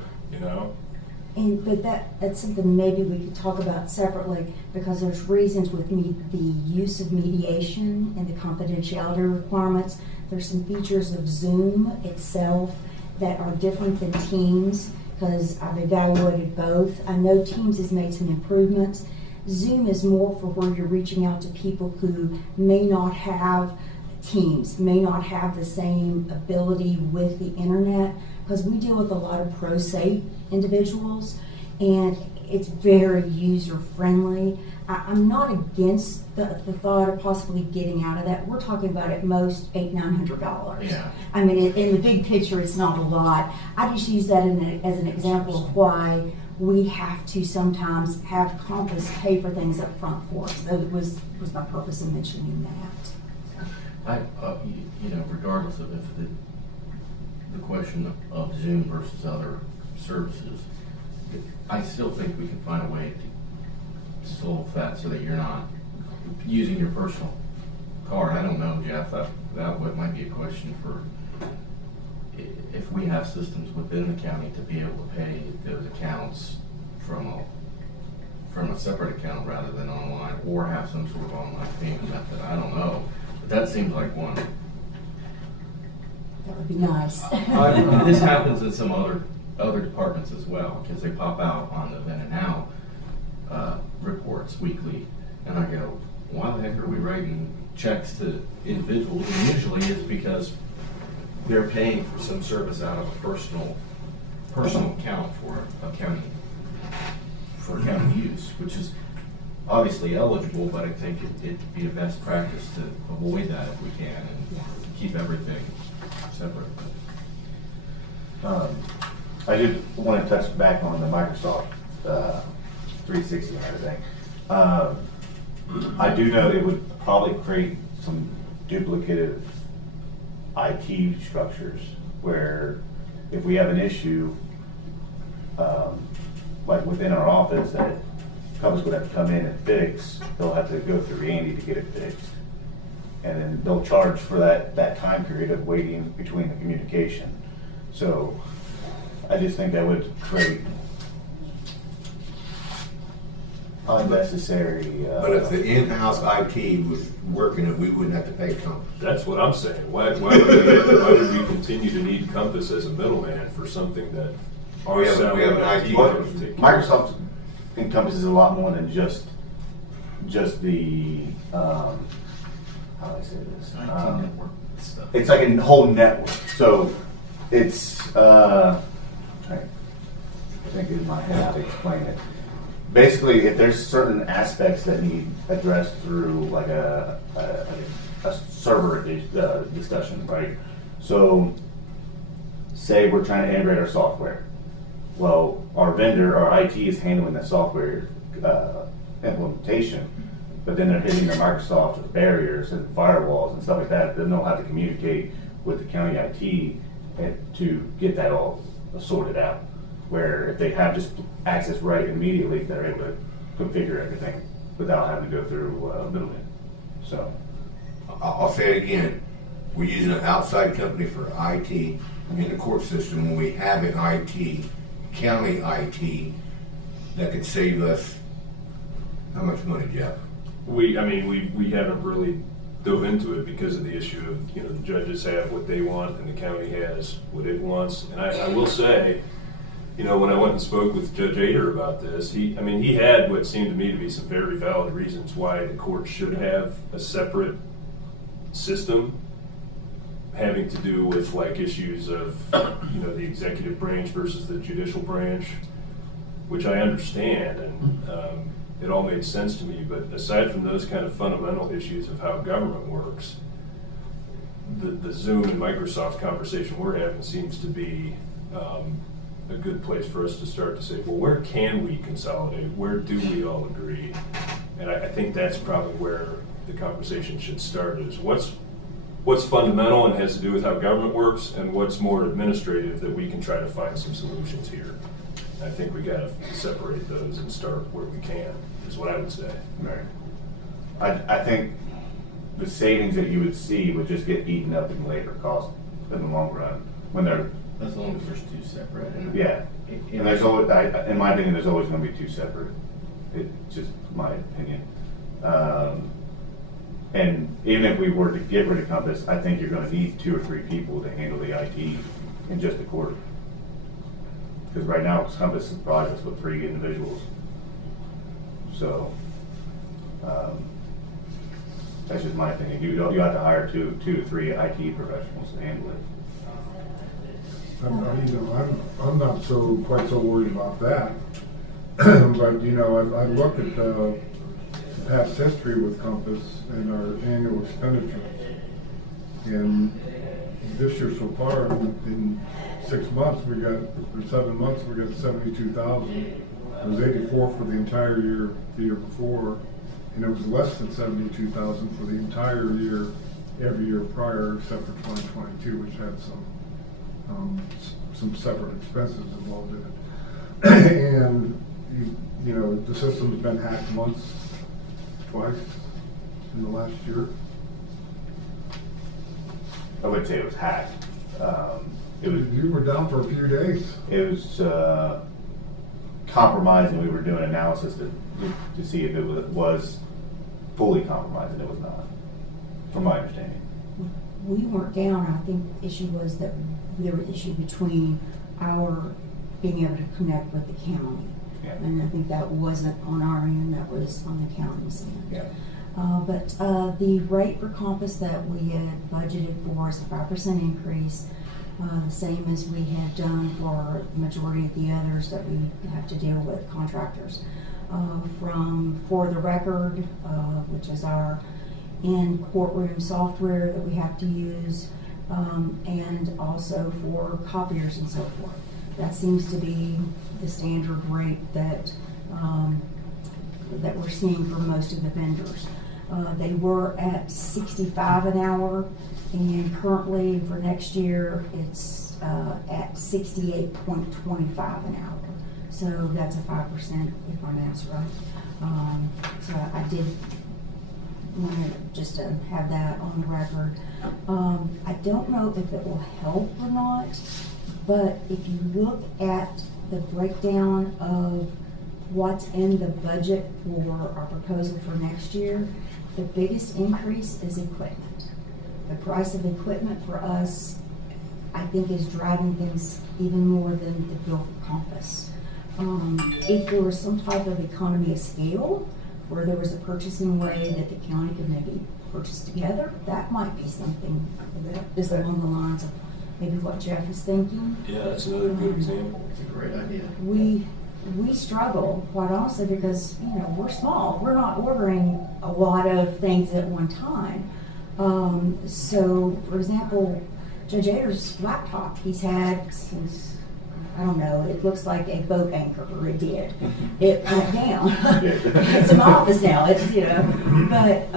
But that's something maybe we could talk about separately, because there's reasons with the use of mediation and the confidentiality requirements. There's some features of Zoom itself that are different than Teams, because I've evaluated both. I know Teams has made some improvements. Zoom is more for where you're reaching out to people who may not have Teams, may not have the same ability with the internet, because we deal with a lot of pro se individuals, and it's very user friendly. I'm not against the thought of possibly getting out of that. We're talking about at most $800-900. Yeah. I mean, in the big picture, it's not a lot. I just use that as an example of why we have to sometimes have Compass pay for things up front for us. That was my purpose in mentioning that. Regardless of if the question of Zoom versus other services, I still think we can find a way to solve that so that you're not using your personal card. I don't know, Jeff, that might be a question for if we have systems within the county to be able to pay those accounts from a separate account rather than online, or have some sort of online payment method, I don't know. But that seems like one. That would be nice. This happens in some other departments as well, because they pop out on the then and now reports weekly, and I go, why the heck are we writing checks to individuals? And usually it's because they're paying for some service out of a personal account for county use, which is obviously eligible, but I think it'd be a best practice to avoid that if we can and keep everything separate. I did want to touch back on the Microsoft 360 and everything. I do know it would probably create some duplicative IT structures where if we have an issue, like within our office that Compass would have to come in and fix, they'll have to go through Andy to get it fixed. And then they'll charge for that time period of waiting between the communication. So I just think that would create unnecessary. But if the in-house IT was working it, we wouldn't have to pay Compass. That's what I'm saying. Why would we continue to need Compass as a middleman for something that our We have an salary IT But can take care of? Microsoft encompasses a lot more than just the how do I say this? IT network stuff. It's like a whole network. So it's I think in my head how to explain it. Basically, if there's certain aspects that need addressed through like a server discussion, right? So say we're trying to integrate our software. Well, our vendor, our IT is handling that software implementation, but then they're hitting the Microsoft barriers and firewalls and stuff like that. Then they'll have to communicate with the county IT to get that all sorted out. Where if they have just access right immediately, they're able to configure everything without having to go through middlemen. So I'll say it again. We're using an outside company for IT in the court system when we have an IT, county IT, that could save us how much money, Jeff? We haven't really dove into it because of the issue of, the judges have what they want and the county has what it wants. And I will say, when I went and spoke with Judge Ader about this, he had what seemed to me to be some very valid reasons why the court should have a separate system having to do with like issues of, the executive branch versus the judicial branch, which I understand, and it all made sense to me. But aside from those kind of fundamental issues of how government works, the Zoom and Microsoft conversation we're having seems to be a good place for us to start to say, well, where can we consolidate? Where do we all agree? And I think that's probably where the conversation should start, is what's fundamental and has to do with how government works, and what's more administrative that we can try to find some solutions here. I think we got to separate those and start where we can, is what I would say. right. I think the savings that you would see would just get eaten up in labor costs in the long run when they're. As long as there's two separate. Yeah, and there's always, in my opinion, there's always going to be two separate. It's just my opinion. And even if we were to get rid of Compass, I think you're going to need 2 or 3 people to handle the IT in just the court. Because right now, Compass supplies us with 3 individuals. So that's just my opinion. You have to hire 2 to 3 IT professionals to handle it. I'm not quite so worried about that. But I look at the past history with Compass and our annual expenditures. And this year so far, in 6 months, or 7 months, we got 72,000. It was 84 for the entire year, the year before, and it was less than 72,000 for the entire year, every year prior, except for 2022, which had some separate expenses involved in it. And the system's been hacked twice in the last year. I would say it was hacked. You were down for a few days. It was compromised, and we were doing analysis to see if it was fully compromised, and it was not, from my understanding. We weren't down. I think the issue was that there was an issue between our being able to connect with the county. Yeah. And I think that wasn't on our end, that was on the county's end. Yeah. But the rate for Compass that we had budgeted for is a 5% increase, the same as we had done for the majority of the others that we have to deal with, contractors. For the record, which is our in-courtroom software that we have to use, and also for copiers and so forth. That seems to be the standard rate that that we're seeing for most of the vendors. They were at 65 an hour, and currently for next year it's at 68.25 an hour. So that's a 5%, if my math's right. So I did wanted just to have that on the record. I don't know if it will help or not, but if you look at the breakdown of what's in the budget for our proposal for next year, the biggest increase is equipment. The price of equipment for us, I think, is driving things even more than the bill for Compass. If there was some type of economy of scale, where there was a purchasing way that the county could maybe purchase together, that might be something that is along the lines of maybe what Jeff is thinking. Yeah, that's another good example. It's a great idea. We struggle, quite honestly, because we're small. We're not ordering a lot of things at one time. So, for example, Judge Ader's laptop he's had since, I don't know, it looks like a boat anchor, or it did. It went down. It's an office now. It's but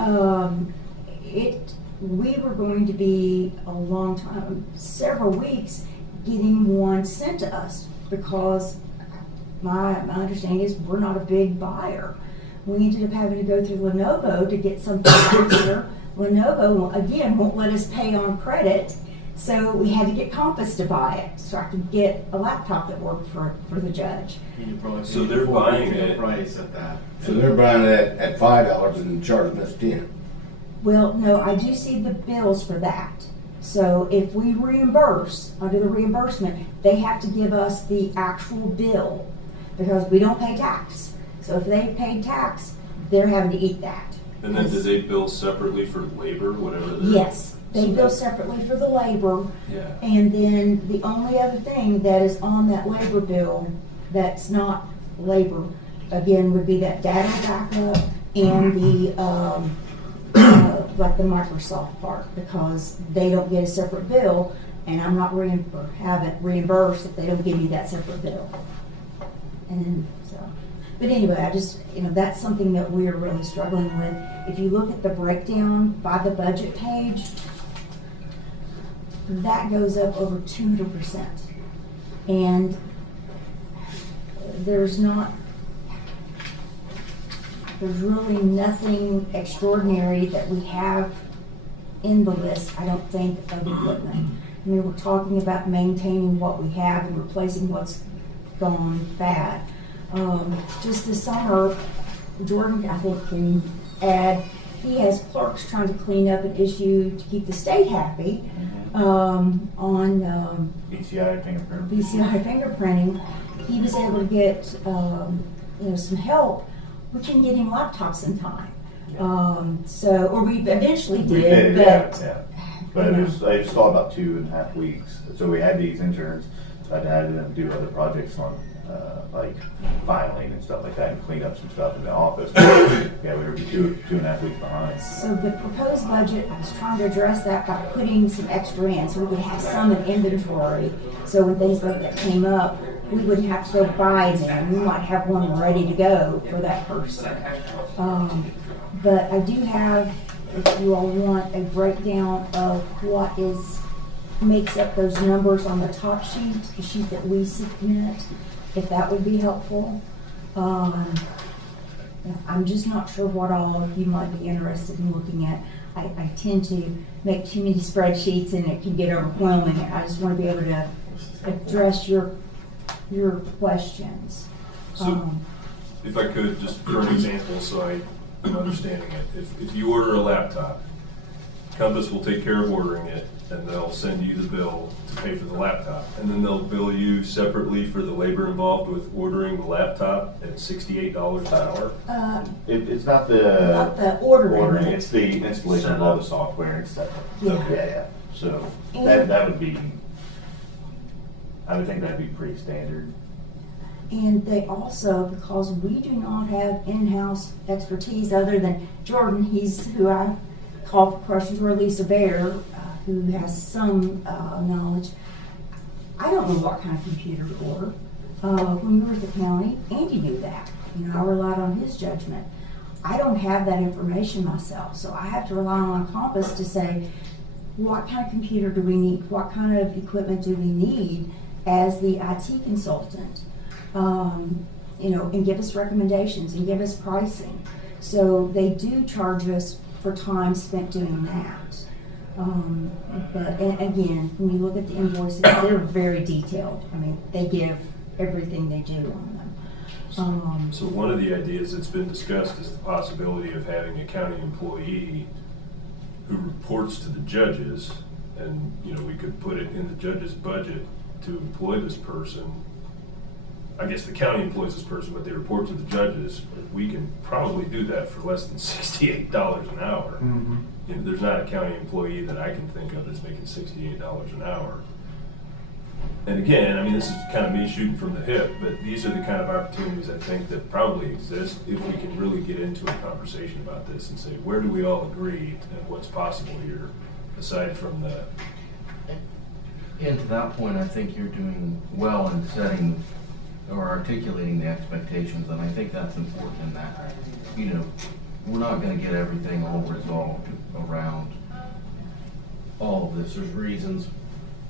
we were going to be a long time, several weeks, getting one sent to us because my understanding is we're not a big buyer. We ended up having to go through Lenovo to get something out here. Lenovo, again, won't let us pay on credit, so we had to get Compass to buy it so I could get a laptop that worked for the judge. So they're buying it. Price at that. So they're buying it at $5 and charging us 10. Well, no, I do see the bills for that. So if we reimburse, under the reimbursement, they have to give us the actual bill because we don't pay tax. So if they paid tax, they're having to eat that. And then do they bill separately for labor, whatever? Yes, they bill separately for the labor. Yeah. And then the only other thing that is on that labor bill that's not labor, again, would be that data backup and the like the Microsoft part, because they don't get a separate bill, and I'm not have it reimbursed if they don't give me that separate bill. And so, but anyway, I just that's something that we're really struggling with. If you look at the breakdown by the budget page, that goes up over 200%, and there's really nothing extraordinary that we have in the list, I don't think, of equipment. I mean, we're talking about maintaining what we have and replacing what's gone bad. Just this summer, Jordan, I think, can add, he has clerks trying to clean up an issue to keep the state happy on BCI fingerprinting. BCI fingerprinting. He was able to get some help. We couldn't get him laptops in time. Or we eventually did, but But I just thought about 2.5 weeks. So we had these interns, so I had them do other projects on like filing and stuff like that, and clean up some stuff in the office. Yeah, we were 2.5 weeks behind. So the proposed budget, I was trying to address that by putting some extra in, so we could have some in inventory. So when things like that came up, we wouldn't have to go buy them. We might have one ready to go for that person. But I do have, if you all want, a breakdown of what makes up those numbers on the top sheet, the sheet that we submit, if that would be helpful. I'm just not sure what all you might be interested in looking at. I tend to make too many spreadsheets and it can get overwhelming. I just want to be able to address your questions. So, if I could, just for an example, so I'm understanding it. If you order a laptop, Compass will take care of ordering it, and they'll send you the bill to pay for the laptop. And then they'll bill you separately for the labor involved with ordering the laptop at $68 an hour? It's not the ordering. it's the installation of all the software and stuff. Yeah. Yeah. So And- that would be, I would think that'd be pretty standard. And they also, because we do not have in-house expertise other than Jordan, he's who I call for questions, or Lisa Bear, who has some knowledge. I don't know what kind of computer to order. When we were at the county, Andy knew that. You know, I relied on his judgment. I don't have that information myself, so I have to rely on Compass to say, what kind of computer do we need? What kind of equipment do we need as the IT consultant? You know, and give us recommendations and give us pricing. So they do charge us for time spent doing that. But again, when you look at the invoices, they're very detailed. I mean, they give everything they do on them. So one of the ideas that's been discussed is the possibility of having a county employee who reports to the judges, and, you know, we could put it in the judge's budget to employ this person. I guess the county employs this person, but they report to the judges. We can probably do that for less than $68 an hour. Mm-hmm. You know, there's not a county employee that I can think of that's making $68 an hour. And again, I mean, this is kind of me shooting from the hip, but these are the kind of opportunities I think that probably exist if we can really get into a conversation about this and say, where do we all agree and what's possible here, aside from the... And to that point, I think you're doing well in setting or articulating the expectations, and I think that's important in that, you know, we're not going to get everything all resolved around all of this. There's reasons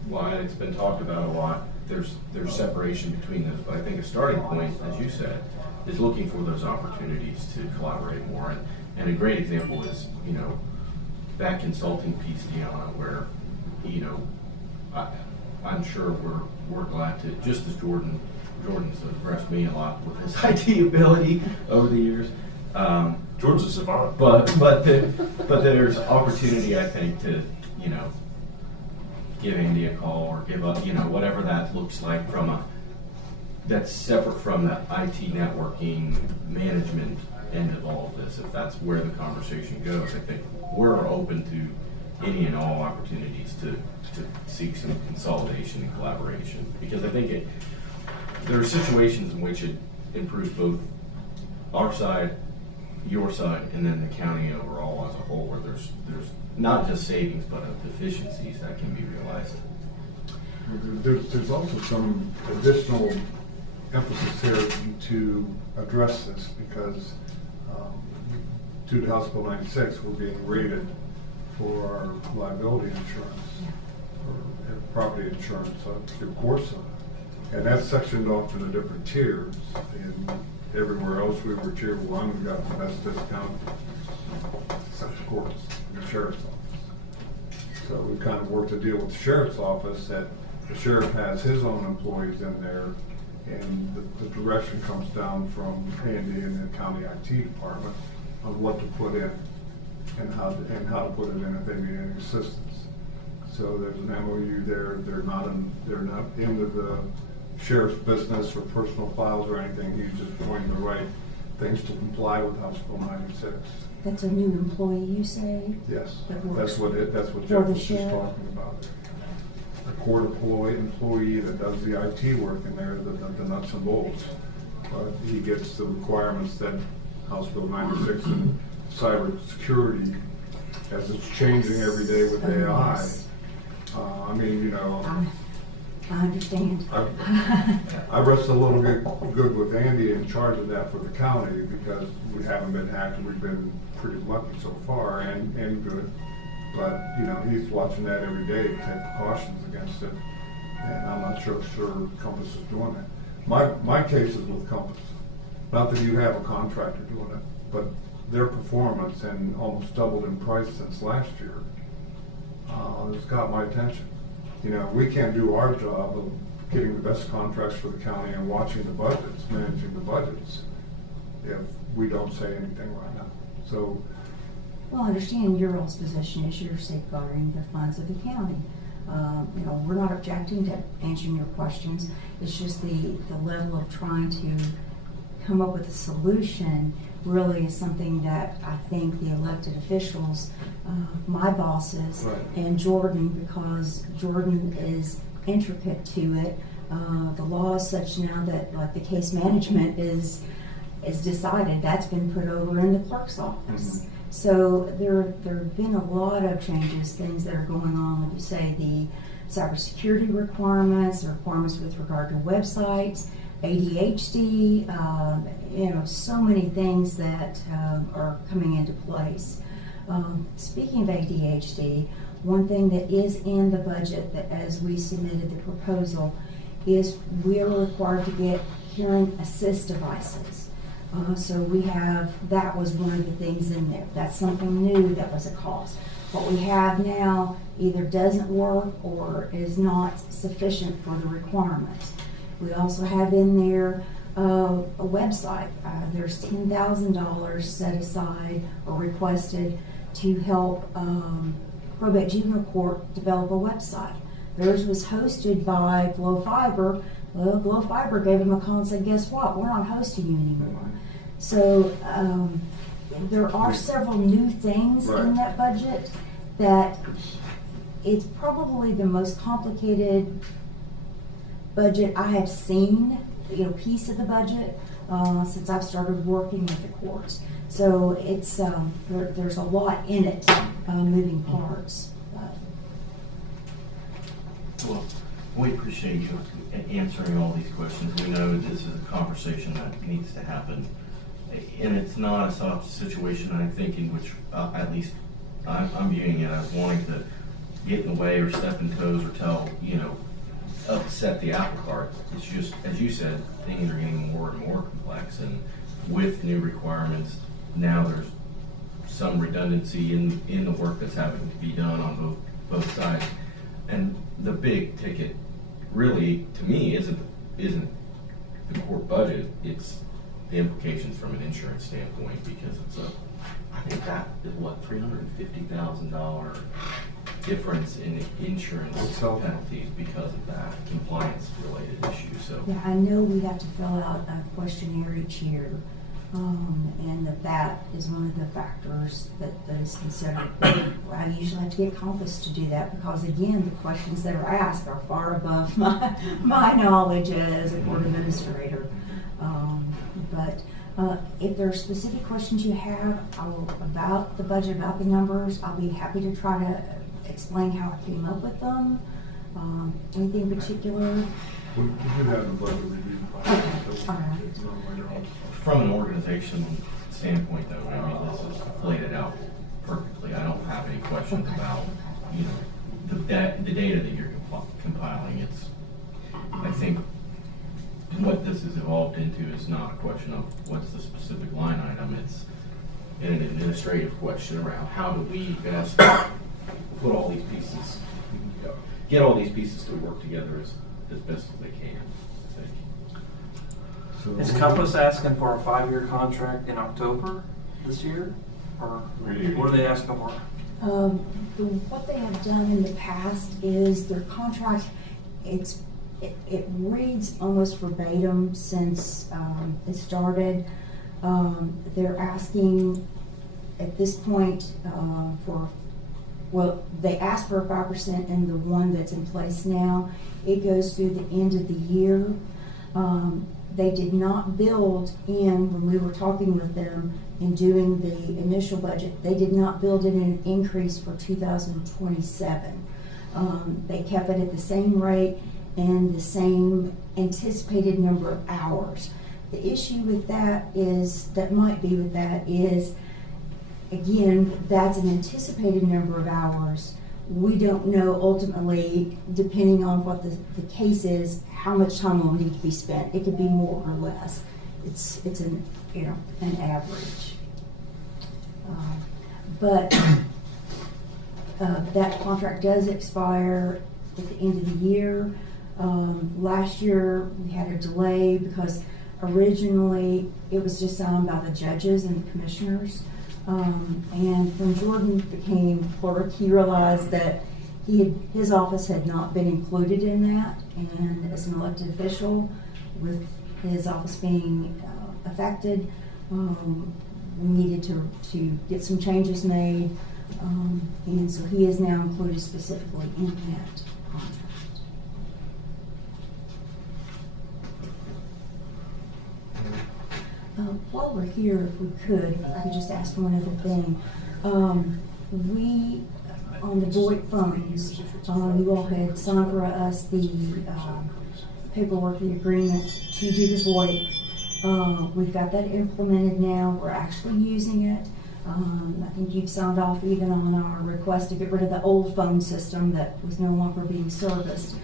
why it's been talked about a lot. There's separation between those, but I think a starting point, as you said, is looking for those opportunities to collaborate more. And a great example is, you know, that consulting piece, Deanna, where, you know, I'm sure we're glad to, just as Jordan's impressed me a lot with his IT ability over the years. Jordan's a savant. But there's opportunity, I think, to, you know, give Andy a call or give up, you know, whatever that looks like that's separate from the IT networking management end of all of this. If that's where the conversation goes, I think we're open to any and all opportunities to seek some consolidation and collaboration, because I think there are situations in which it improves both our side, your side, and then the county overall as a whole, where there's not just savings, but efficiencies that can be realized. There's also some additional emphasis here to address this, because due to House Bill 96, we're being rated for our liability insurance, or property insurance through Corsa. And that's sectioned off into different tiers. And everywhere else we were tier 1, we got the best discount, except of course the sheriff's office. So we kind of worked to deal with the sheriff's office, that the sheriff has his own employees in there, and the direction comes down from Andy and the county IT department on what to put in and how to put it in if they need any assistance. So there's an MOU there. They're not into the sheriff's business or personal files or anything. He's just pointing the right things to comply with House Bill 96. That's a new employee, you say? Yes, That's what Jeff was just talking about. A court employee that does the IT work in there, the nuts and bolts. But he gets the requirements that House Bill 96 and cyber security, as it's changing every day with AI. I mean, you know, I understand. I rest a little bit good with Andy in charge of that for the county, because we haven't been hacked and we've been pretty lucky so far and good. But, you know, he's watching that every day to take precautions against it. And I'm not sure Compass is doing that. My case is with Compass. Not that you have a contractor doing it, but their performance and almost doubled in price since last year, it's got my attention. You know, we can't do our job of getting the best contracts for the county and watching the budgets, managing the budgets, if we don't say anything right now. So, Well, I understand your all's position is you're safeguarding the funds of the county. You know, we're not objecting to answering your questions. It's just the level of trying to come up with a solution really is something that I think the elected officials, my bosses, Right. and Jordan, because Jordan is intricate to it. The law is such now that like the case management is decided. That's been put over in the clerk's office. Mhm. So there have been a lot of changes, things that are going on, like you say, the cybersecurity requirements, the requirements with regard to websites, ADHD, you know, so many things that are coming into place. Speaking of ADHD, one thing that is in the budget that as we submitted the proposal is we are required to get hearing assist devices. So we have, that was one of the things in there. That's something new that was a cost. What we have now either doesn't work or is not sufficient for the requirements. We also have in there a website. There's $10,000 set aside or requested to help Probate Juvenile Court develop a website. Theirs was hosted by Glow Fiber. Well, Glow Fiber gave them a call and said, guess what? We're not hosting you anymore. So there are several new things in that budget that it's probably the most complicated budget I have seen, you know, piece of the budget since I've started working with the courts. So it's there's a lot in it, moving parts. Well, we appreciate you answering all these questions. We know this is a conversation that needs to happen. And it's not a soft situation, I think, in which, at least I'm viewing it as wanting to get in the way or step in toes or tell, you know, upset the apple cart. It's just, as you said, things are getting more and more complex, and with new requirements, now there's some redundancy in the work that's having to be done on both sides. And the big ticket really, to me, isn't the court budget, it's the implications from an insurance standpoint, because I think that is what, $350,000 difference in insurance penalties because of that compliance related issue. So yeah, I know we have to fill out a questionnaire each year, and that is one of the factors that is considered. I usually have to get Compass to do that because, again, the questions that are asked are far above my knowledge as a court administrator. But if there are specific questions you have about the budget, about the numbers, I'll be happy to try to explain how I came up with them. Anything particular? we do have the budget review. from an organizational standpoint, though, I mean, this is laid it out perfectly. I don't have any questions about, you know, the data that you're compiling. It's, I think, what this has evolved into is not a question of what's the specific line item. It's an administrative question around how do we best put all these pieces, get all these pieces to work together as best as they can, I think. Is Compass asking for a 5-year contract in October this year? Or what are they asking for? What they have done in the past is their contract, it reads almost verbatim since it started. They're asking at this point they asked for a 5% in the one that's in place now. It goes through the end of the year. They did not build in, when we were talking with them and doing the initial budget, they did not build in an increase for 2027. They kept it at the same rate and the same anticipated number of hours. The issue with that is, again, that's an anticipated number of hours. We don't know ultimately, depending on what the case is, how much time will need to be spent. It could be more or less. It's an average. But that contract does expire at the end of the year. Last year, we had a delay because originally it was just signed by the judges and the commissioners. And when Jordan became clerk, he realized that his office had not been included in that. And as an elected official, with his office being affected, we needed to get some changes made. And so he is now included specifically in that contract. While we're here, if we could, if I could just ask one other thing. We, on the VoIP phones, you all had signed for us the paperwork, the agreement to do the VoIP. We've got that implemented now. We're actually using it. I think you've signed off even on our request to get rid of the old phone system that was no longer being serviced.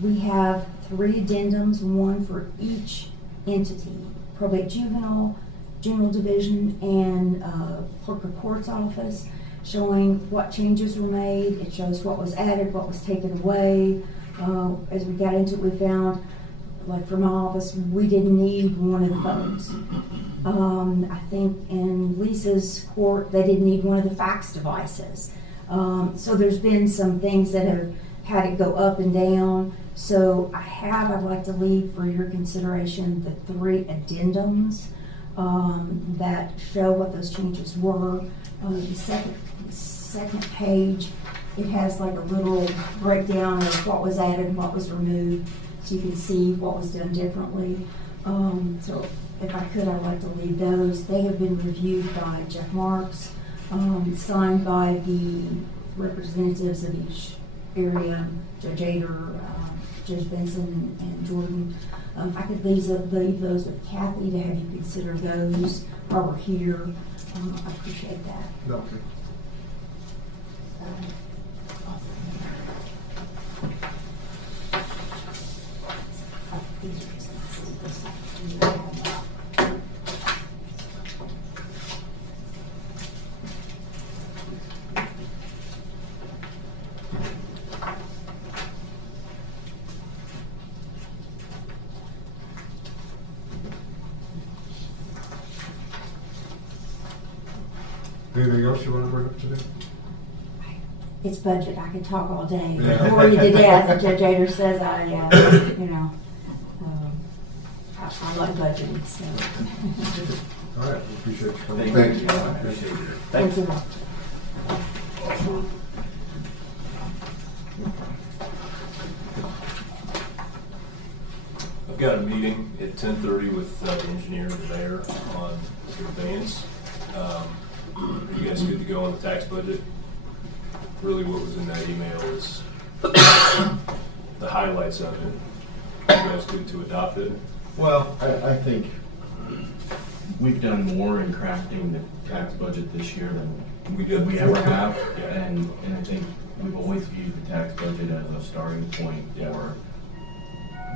We have 3 addendums, one for each entity: probate juvenile, general division, and clerk of court's office, showing what changes were made. It shows what was added, what was taken away. As we got into it, we found, like for my office, we didn't need one of the phones. I think in Lisa's court, they didn't need one of the fax devices. So there's been some things that have had it go up and down. So I'd like to leave for your consideration the 3 addendums that show what those changes were. The second page, it has like a little breakdown of what was added and what was removed, so you can see what was done differently. So if I could, I'd like to leave those. They have been reviewed by Jeff Marks, signed by the representatives of each area, Judge Ader, Judge Benson, and Jordan. If I could leave those with Kathy to have you consider those while we're here, I appreciate that. Okay. Anything else you want to bring up today? It's budget. I could talk all day. Yeah. Bore you to death. Judge Ader says I like budgeting. So. All right, we appreciate you coming. Thank you. Appreciate it. Thank you. I've got a meeting at 10:30 with the engineer and the mayor on conveyance. Are you guys good to go on the tax budget? Really what was in that email is the highlights of it. Are you guys good to adopt it? Well, I think we've done more in crafting the tax budget this year than we ever have. Yeah. And I think we've always viewed the tax budget as a starting point for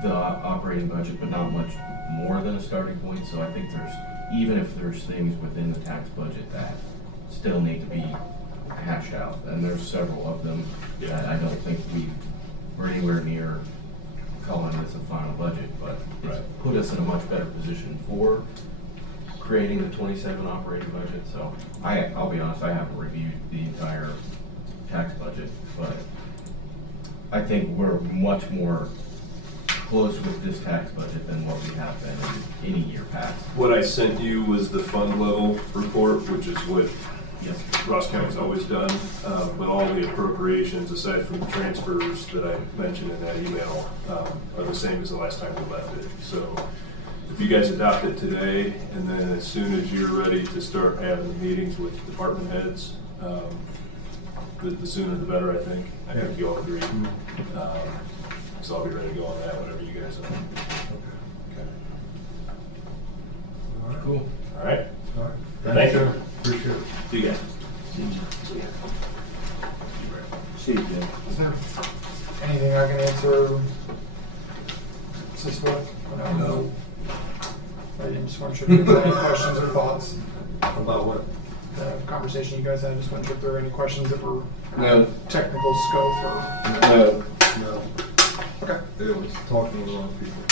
the operating budget, but not much more than a starting point. So I think even if there's things within the tax budget that still need to be hashed out, and there's several of them that I don't think we're anywhere near calling this a final budget, but it's put us in a much better position for creating the 27 operating budget. So I'll be honest, I haven't reviewed the entire tax budget, but I think we're much more close with this tax budget than what we have been in any year past. What I sent you was the fund level report, which is what Ross County's always done, but all the appropriations, aside from the transfers that I mentioned in that email, are the same as the last time we left it. So if you guys adopt it today, and then as soon as you're ready to start having meetings with department heads, the sooner the better, I think. I think you all agree. So I'll be ready to go on that whenever you guys are. Okay. All right. Cool. All right. All right. Thank you. Appreciate it. See you guys. See you, Jim. Is there anything I can answer? Assist with? No. I just want you to have any questions or thoughts. About what? conversation you guys had? Just went through any questions that were No. technical scope or? No. No, Okay. it was talking to the wrong people.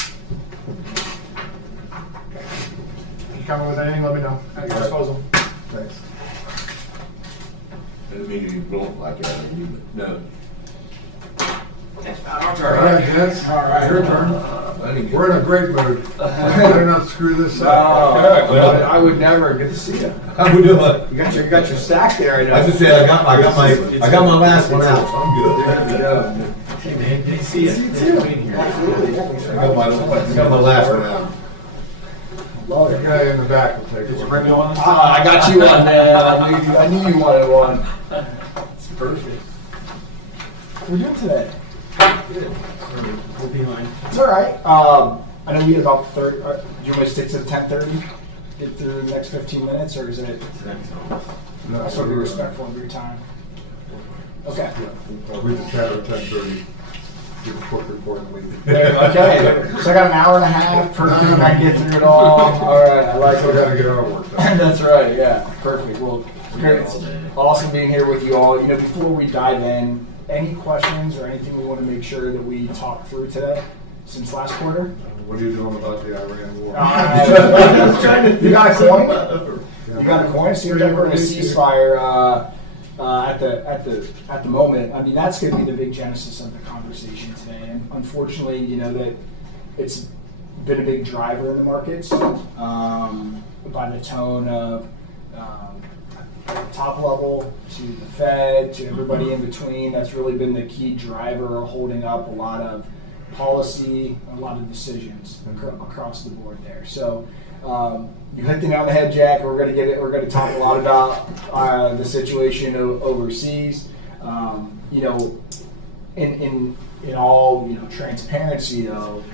If you come up with anything, let me know. At your disposal. Thanks. I didn't mean to be blunt like that on you, but No. All right, gents. All right, your turn. I didn't get We're in a great mood. Better not screw this up. I would never. Good to see you. How we doing? You got your stack there. I know. I just said I got my last one out, so I'm good. Hey man, good to see you. See you too. Absolutely. I got my last one out. The guy in the back will take it. Bring me one. I got you one, man. I knew you wanted one. It's perfect. What are we doing today? We'll be fine. It's all right. I know we had about 30. Do you want me to stick to 10:30? Get through the next 15 minutes, or is it? No, I sort of be respectful of your time. Okay. We just had our 10:30. Give a quick report and leave. Okay. So I got an hour and a half. Perfect. I can get through it all. All right. I like We it. gotta get our work done. That's right. Yeah. Perfect. Well, great. It's awesome being here with you all. Before we dive in, any questions or anything we want to make sure that we talk through today since last quarter? What are you doing about the Iran war? You got a coin? You got a coin? Seems like we're in a ceasefire at the moment. I mean, that's going to be the big genesis of the conversation today. And unfortunately, that it's been a big driver in the markets by the tone of the top level to the Fed to everybody in between. That's really been the key driver holding up a lot of policy, a lot of decisions across the board there. So you hit the nail on the head, Jack. We're going to talk a lot about the situation overseas. In all transparency, though,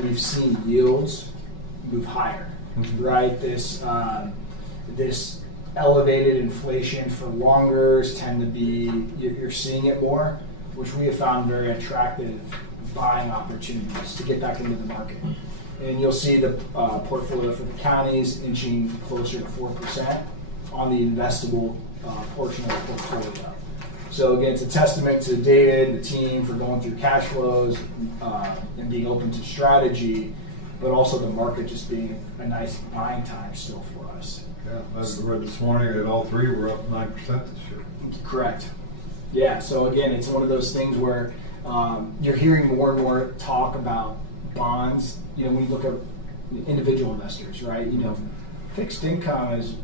we've seen yields move higher, right? This elevated inflation for longers tend to be, you're seeing it more, which we have found very attractive buying opportunities to get back into the market. And you'll see the portfolio for the counties inching closer to 4% on the investable portion of the portfolio. So again, it's a testament to David, the team, for going through cash flows and being open to strategy, but also the market just being a nice buying time still for us. Yeah, I read this morning that all three were up 9% this year. Correct. Yeah, so again, it's one of those things where you're hearing more and more talk about bonds. When you look at individual investors, right? Fixed income is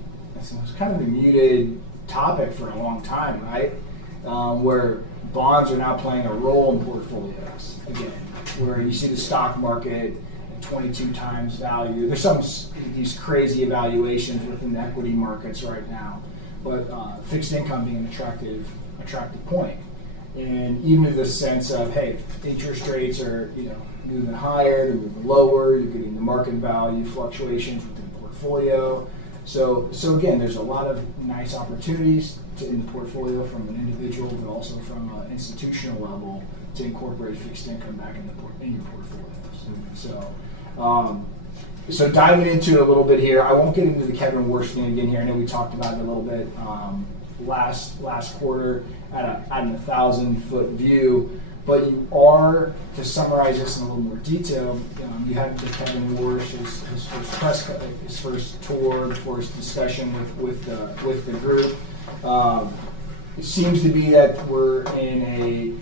kind of a muted topic for a long time, right? Where bonds are now playing a role in portfolios again, where you see the stock market 22 times value. There's these crazy evaluations within the equity markets right now, but fixed income being an attractive point. And even to the sense of, hey, interest rates are moving higher, they're moving lower, you're getting the market value fluctuations within the portfolio. So again, there's a lot of nice opportunities in the portfolio from an individual, but also from an institutional level to incorporate fixed income back in your portfolios. So diving into it a little bit here, I won't get into the Kevin Warsh thing again here. I know we talked about it a little bit last quarter at an 1,000-foot view, but you are, to summarize this in a little more detail, you had the Kevin Warsh, his first tour, the first discussion with the group. It seems to be that we're in a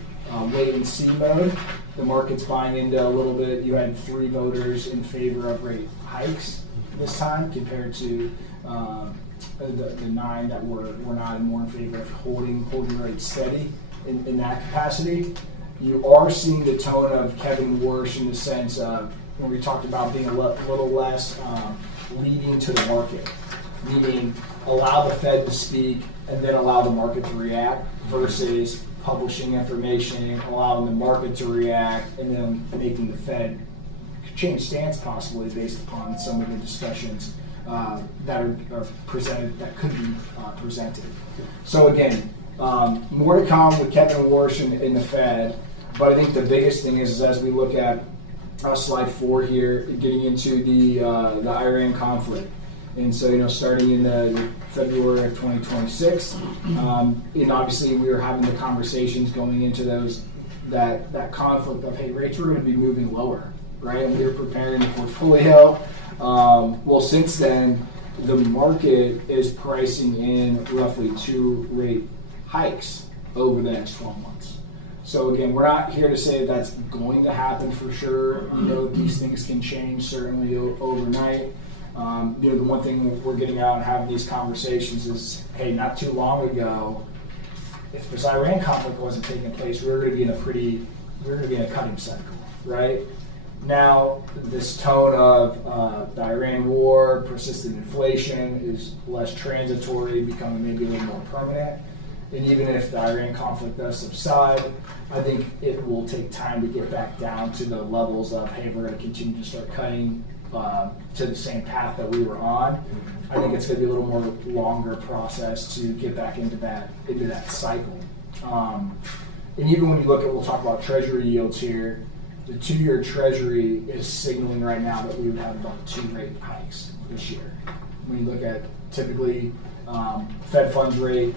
wait and see mode. The market's buying into a little bit. You had 3 voters in favor of rate hikes this time compared to the 9 that were not, and more in favor of holding rates steady in that capacity. You are seeing the tone of Kevin Warsh in the sense of when we talked about being a little less leading to the market, meaning allow the Fed to speak and then allow the market to react versus publishing information, allowing the market to react, and then making the Fed change stance possibly based upon some of the discussions that are presented, that could be presented. So again, more to come with Kevin Warsh in the Fed, but I think the biggest thing is as we look at slide 4 here, getting into the Iran conflict. And so, starting in the February of 2026, and obviously we were having the conversations going into that conflict of, hey, rates were going to be moving lower, right? And we were preparing the portfolio. Well, since then, the market is pricing in roughly 2 rate hikes over the next 12 months. So again, we're not here to say that's going to happen for sure. These things can change certainly overnight. The one thing we're getting out and having these conversations is, hey, not too long ago, if this Iran conflict wasn't taking place, we were going to be in a cutting cycle, right? Now, this tone of the Iran war, persistent inflation is less transitory, becoming maybe a little more permanent. And even if the Iran conflict does subside, I think it will take time to get back down to the levels of, hey, we're going to continue to start cutting to the same path that we were on. I think it's going to be a little more longer process to get back into that cycle. And even when you look at, we'll talk about treasury yields here, the 2-year treasury is signaling right now that we would have about 2 rate hikes this year. When you look at typically Fed funds rate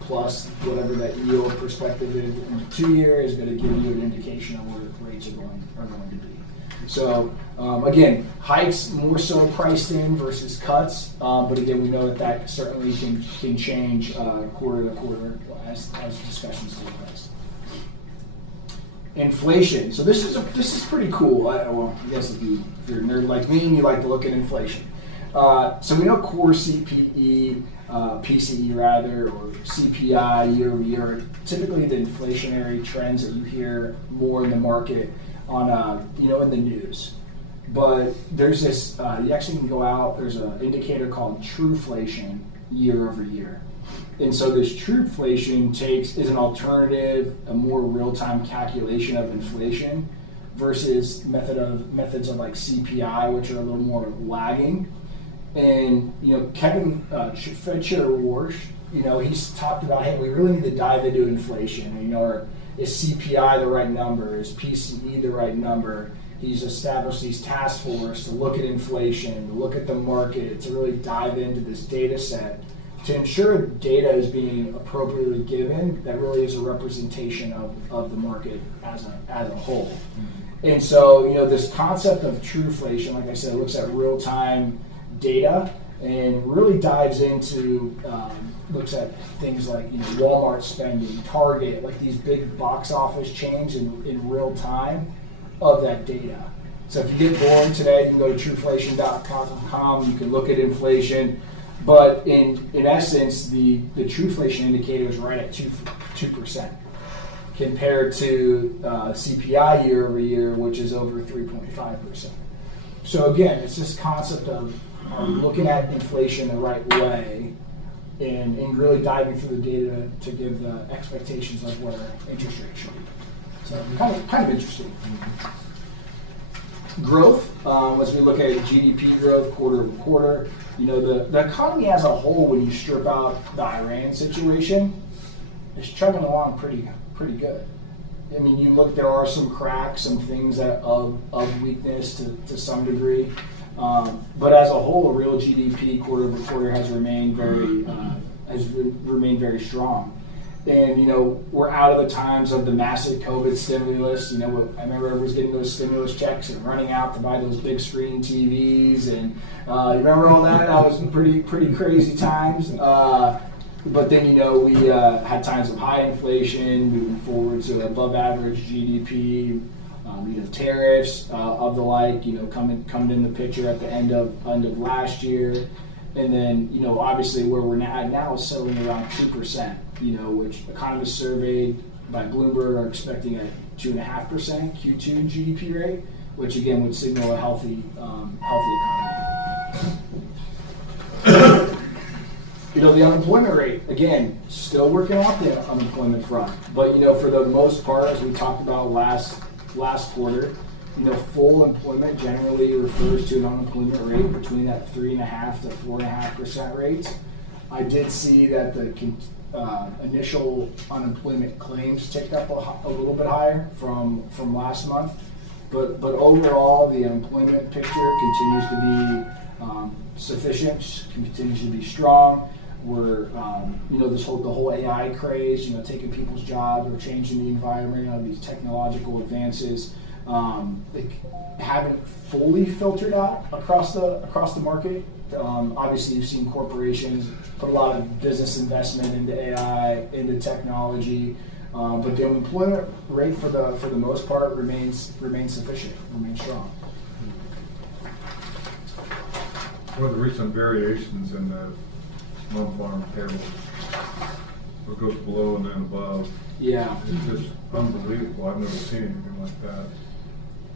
plus whatever that yield perspective is in the 2-year is going to give you an indication of where rates are going to be. So again, hikes more so priced in versus cuts, but again, we know that certainly can change quarter to quarter as discussions take place. Inflation. So this is pretty cool. I guess if you're a nerd like me and you like to look at inflation. So we know core CPE, PCE rather, or CPI year over year are typically the inflationary trends that you hear more in the market on in the news. But there's this you actually can go out, there's an indicator called Trueflation year over year. And so this Trueflation is an alternative, a more real-time calculation of inflation versus methods of like CPI, which are a little more lagging. And Kevin Fed Chair Warsh, he's talked about, hey, we really need to dive into inflation. Is CPI the right number? Is PCE the right number? He's established these task force to look at inflation, to look at the market, to really dive into this data set to ensure data is being appropriately given that really is a representation of the market as a whole. Mm-hmm. And so, this concept of Trueflation, like I said, looks at real-time data and really dives into looks at things like Walmart spending, Target, like these big box office chains in real time of that data. So if you get bored today, you can go to trueflation.com, you can look at inflation, but in essence, the Trueflation indicator is right at 2% compared to CPI year over year, which is over 3.5%. So again, it's this concept of looking at inflation the right way and really diving through the data to give the expectations of where interest rates should be. So kind of interesting. Growth, as we look at GDP growth quarter over quarter, the economy as a whole, when you strip out the Iran situation, is chugging along pretty good. I mean, you look, there are some cracks, some things that of weakness to some degree. But as a whole, real GDP quarter over quarter has remained very strong. And we're out of the times of the massive COVID stimulus. I remember everyone was getting those stimulus checks and running out to buy those big screen TVs, and you remember all that? That was pretty crazy times. But then we had times of high inflation, moving forward to above average GDP. Tariffs of the like, coming in the picture at the end of last year, and then obviously where we're at now is settling around 2%. Which economists surveyed by Bloomberg are expecting a 2.5% Q2 GDP rate, which again would signal a healthy economy. The unemployment rate, again, still working off the unemployment front, but for the most part, as we talked about last quarter, full employment generally refers to an unemployment rate between that 3.5% to 4.5% rates. I did see that the initial unemployment claims ticked up a little bit higher from last month, but overall the employment picture continues to be sufficient, continues to be strong. We're, the whole AI craze, taking people's jobs or changing the environment, these technological advances, they haven't fully filtered out across the market. Obviously, you've seen corporations put a lot of business investment into AI, into technology, but the unemployment rate for the most part remains sufficient, remains strong. One of the recent variations in the non-farm payroll, what goes below and then above. Yeah. It's just unbelievable. I've never seen anything like that.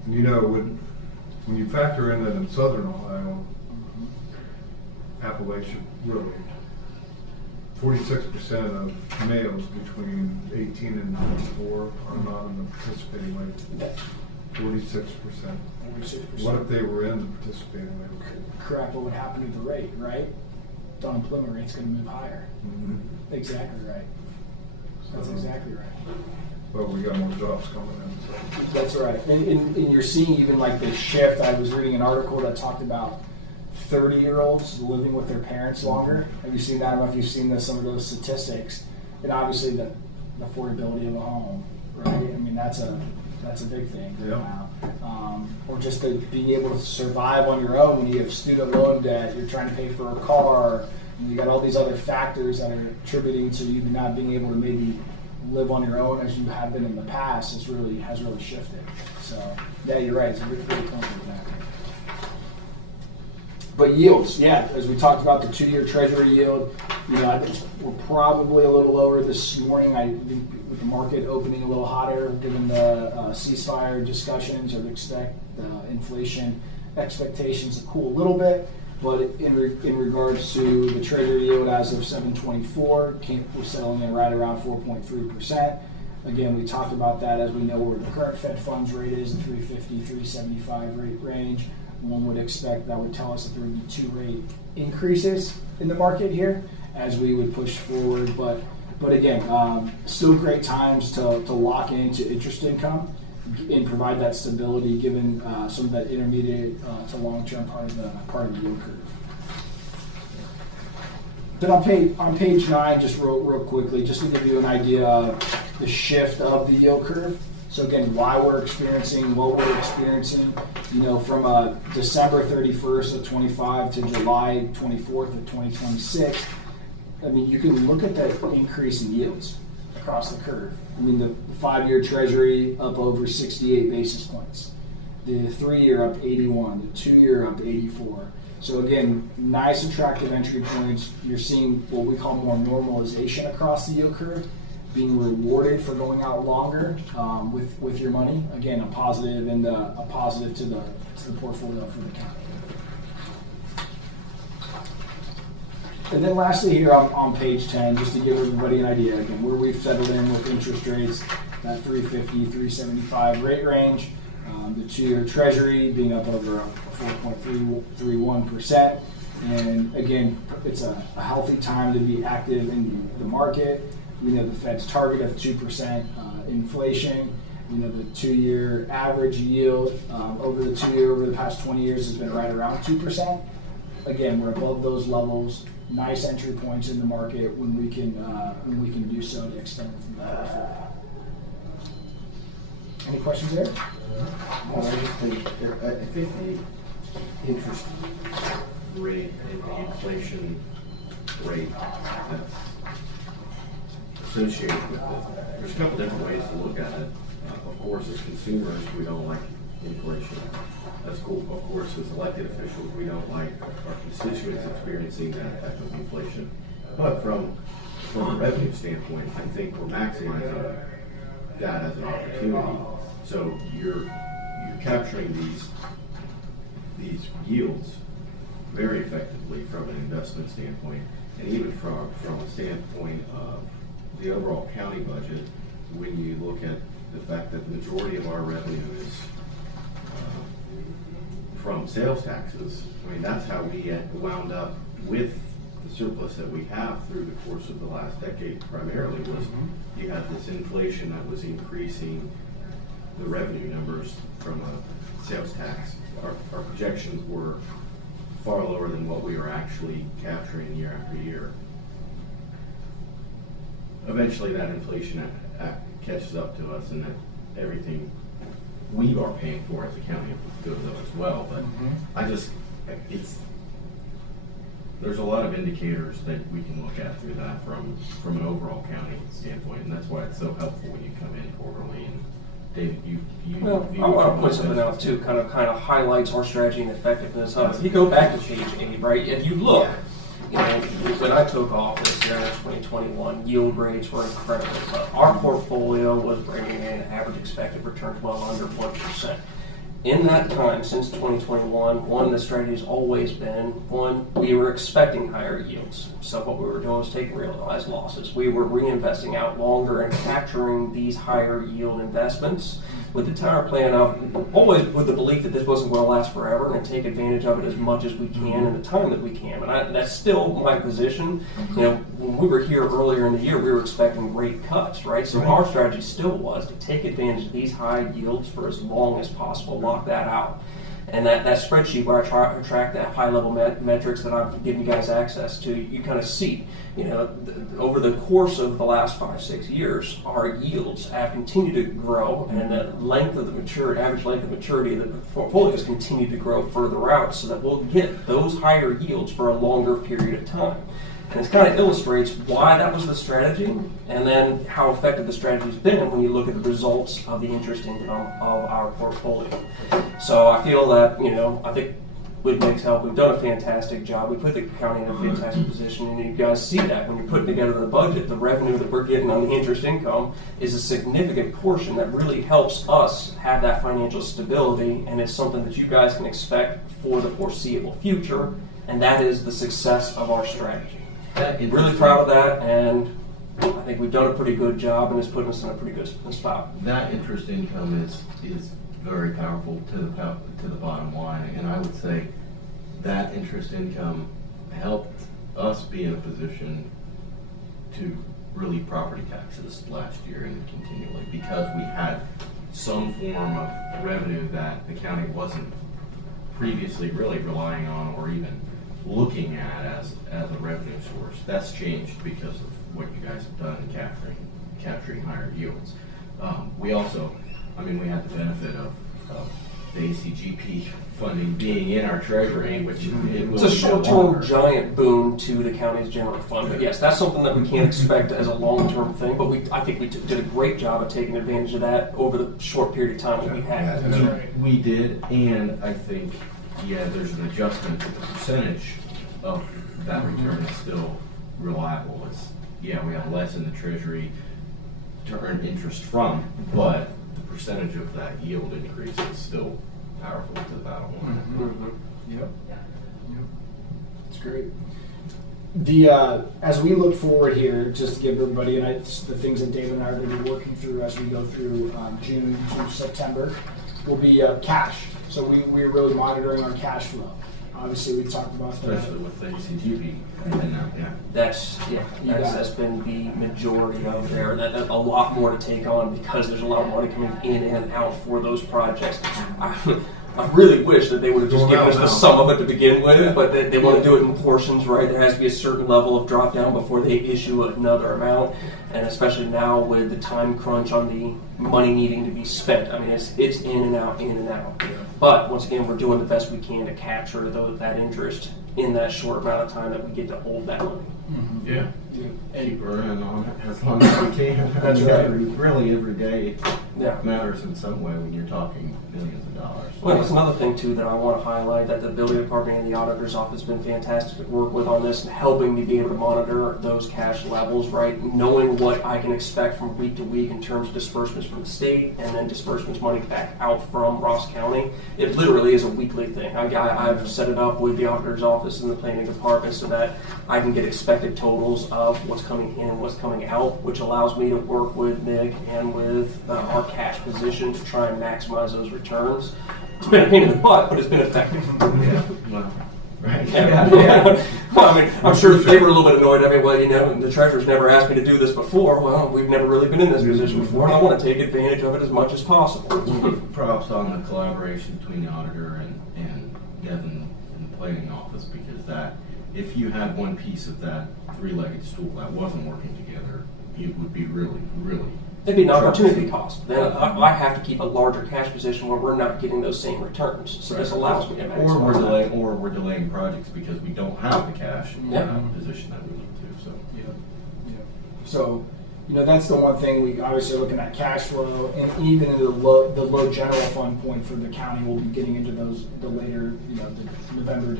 And when you factor in that in southern Ohio, Appalachia, really, 46% of males between 18 and 24 are not in the participating labor. 46%. 46%. What if they were in the participating labor? Correct. What would happen to the rate, right? The unemployment rate's going to move higher. Mm-hmm. Exactly right. That's exactly right. Well, we got more jobs coming in. So. That's right. And you're seeing even like the shift. I was reading an article that talked about 30-year-olds living with their parents longer. Have you seen that? I don't know if you've seen some of those statistics. And obviously the affordability of a home, right? I mean, that's a big thing now. Or just being able to survive on your own when you have student loan debt, you're trying to pay for a car, and you got all these other factors that are attributing to you not being able to maybe live on your own as you have been in the past has really shifted. So yeah, you're right. It's a really comfortable that. But yields, yeah, as we talked about the 2-year Treasury yield, I think we're probably a little lower this morning. I think with the market opening a little hotter, given the ceasefire discussions, I would expect inflation expectations to cool a little bit. But in regards to the Treasury yield as of 7/24, we're settling in right around 4.3%. Again, we talked about that as we know where the current Fed funds rate is, the 350, 375 rate range. One would expect that would tell us that there would be 2 rate increases in the market here as we would push forward. But again, still great times to lock into interest income and provide that stability given some of that intermediate to long-term part of the yield curve. Then on page 9, just real quickly, just to give you an idea of the shift of the yield curve. So again, why we're experiencing what we're experiencing, from December 31st of 25 to July 24th of 2026. I mean, you can look at that increase in yields across the curve. I mean, the 5-year Treasury up over 68 basis points. The 3-year up 81, the 2-year up 84. So again, nice attractive entry points. You're seeing what we call more normalization across the yield curve, being rewarded for going out longer with your money. Again, a positive to the portfolio for the county. And then lastly here on page 10, just to give everybody an idea, again, where we've settled in with interest rates, that 350, 375 rate range, the 2-year Treasury being up over 4.31%. And again, it's a healthy time to be active in the market. We know the Fed's target of 2% inflation. We know the 2-year average yield over the past 20 years has been right around 2%. Again, we're above those levels. Nice entry points in the market when we can do so to extend it from the portfolio. Any questions there? I think the interest rate and the inflation rate that's associated with it. There's a couple different ways to look at it. Of course, as consumers, we don't like inflation. That's cool. Of course, as elected officials, we don't like our constituents experiencing that type of inflation. But from a revenue standpoint, I think we're maximizing that as an opportunity. So you're capturing these yields very effectively from an investment standpoint, and even from a standpoint of the overall county budget. When you look at the fact that the majority of our revenue is from sales taxes, I mean, that's how we wound up with the surplus that we have through the course of the last decade. Primarily was you had this inflation that was increasing the revenue numbers from a sales tax. Our projections were far lower than what we were actually capturing year after year. Eventually that inflation catches up to us, and that everything we are paying for as a county goes up as well. But there's a lot of indicators that we can look at through that from an overall county standpoint, and that's why it's so helpful when you come in quarterly. And David, Well, I want to point something out too, kind of highlights our strategy and effectiveness. If you go back to page 8, right, if you look, you know, when I took office here in 2021, yield rates were incredible. But our portfolio was bringing in an average expected return well under 1%. In that time, since 2021, the strategy has always been, we were expecting higher yields. So what we were doing was taking realized losses. We were reinvesting out longer and capturing these higher yield investments with the entire plan of always with the belief that this wasn't going to last forever and take advantage of it as much as we can in the time that we can. And that's still my position. You know, when we were here earlier in the year, we were expecting rate cuts, right? So our strategy still was to take advantage of these high yields for as long as possible, lock that out. And that spreadsheet where I track that high-level metrics that I've given you guys access to, you kind of see, you know, over the course of the last 5-6 years, our yields have continued to grow, and the length of the average length of maturity of the portfolio has continued to grow further out, so that we'll get those higher yields for a longer period of time. And it kind of illustrates why that was the strategy, and then how effective the strategy has been when you look at the results of the interest income of our portfolio. So I feel that, you know, I think with Nick's help, we've done a fantastic job. We put the county in a fantastic position, and you guys see that when you're putting together the budget, the revenue that we're getting on the interest income is a significant portion that really helps us have that financial stability, and it's something that you guys can expect for the foreseeable future, and that is the success of our strategy. Really proud of that, and I think we've done a pretty good job, and it's putting us in a pretty good spot. That interest income is very powerful to the bottom line, and I would say that interest income helped us be in a position to relieve property taxes last year and continually, because we had some form of revenue that the county wasn't previously really relying on or even looking at as a revenue source. That's changed because of what you guys have done in capturing higher yields. We also, we had the benefit of the ACGP funding being in our treasury, which it's a short-term giant boon to the county's general fund. But yes, that's something that we can't expect as a long-term thing. But I think we did a great job of taking advantage of that over the short period of time that we had. That's right. We did, and I think there's an adjustment to the percentage of that return is still reliable. We have less in the treasury to earn interest from, but the percentage of that yield increase is still powerful to the bottom line. Yep. It's great. As we look forward here, just to give everybody the things that David and I are going to be working through as we go through June to September will be cash. So we're really monitoring our cash flow. Obviously, we talked about that. Especially with the ACGP. That's been the majority of there. That's a lot more to take on because there's a lot of money coming in and out for those projects. I really wish that they would have just given us the sum of it to begin with, but they want to do it in portions, right? There has to be a certain level of drop down before they issue another amount, and especially now with the time crunch on the money needing to be spent. It's in and out, in and out. But once again, we're doing the best we can to capture that interest in that short amount of time that we get to hold that money. Yeah. Keep running on it as long as we can. That's right. Really, every day matters in some way when you're talking millions of dollars. Well, that's another thing too that I want to highlight, that the building department and the auditor's office have been fantastic to work with on this and helping me be able to monitor those cash levels, right? Knowing what I can expect from week to week in terms of disbursements from the state and then disbursements money back out from Ross County. It literally is a weekly thing. I've set it up with the auditor's office and the planning department so that I can get expected totals of what's coming in and what's coming out, which allows me to work with Nick and with our cash position to try and maximize those returns. It's been a pain in the butt, but it's been effective. Well, I'm sure they were a little bit annoyed. The treasurer's never asked me to do this before. Well, we've never really been in this position before, and I want to take advantage of it as much as possible. Props on the collaboration between the auditor and Devin and the planning office, because that, if you had one piece of that three-legged stool that wasn't working together, it would be really, really. It'd be an opportunity cost. Then I have to keep a larger cash position where we're not getting those same returns. So this allows me to maximize. Or we're delaying projects because we don't have the cash in Yeah. the position that we need to. So. So, that's the one thing we obviously are looking at cash flow, and even in the low general fund point for the county, we'll be getting into the later, the November,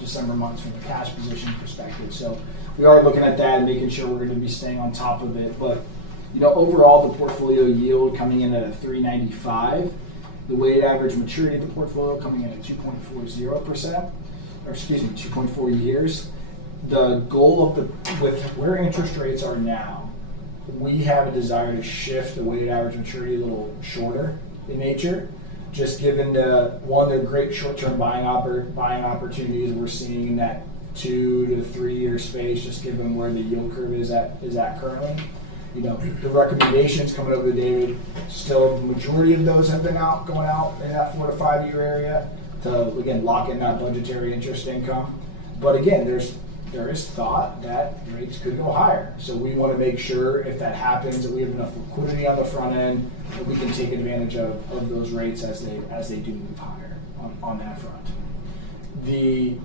December months from the cash position perspective. So we are looking at that and making sure we're going to be staying on top of it. But, overall the portfolio yield coming in at a 3.95, the weighted average maturity of the portfolio coming in at 2.40%, or excuse me, 2.4 years. The goal with where interest rates are now, we have a desire to shift the weighted average maturity a little shorter in nature, just given the great short-term buying opportunities we're seeing in that 2 to 3 year space, just given where the yield curve is at currently. The recommendations coming over to David, still the majority of those have been going out in that 4 to 5 year area to, again, lock in that budgetary interest income. But again, there is thought that rates could go higher. So we want to make sure if that happens that we have enough liquidity on the front end that we can take advantage of those rates as they do move higher on that front. The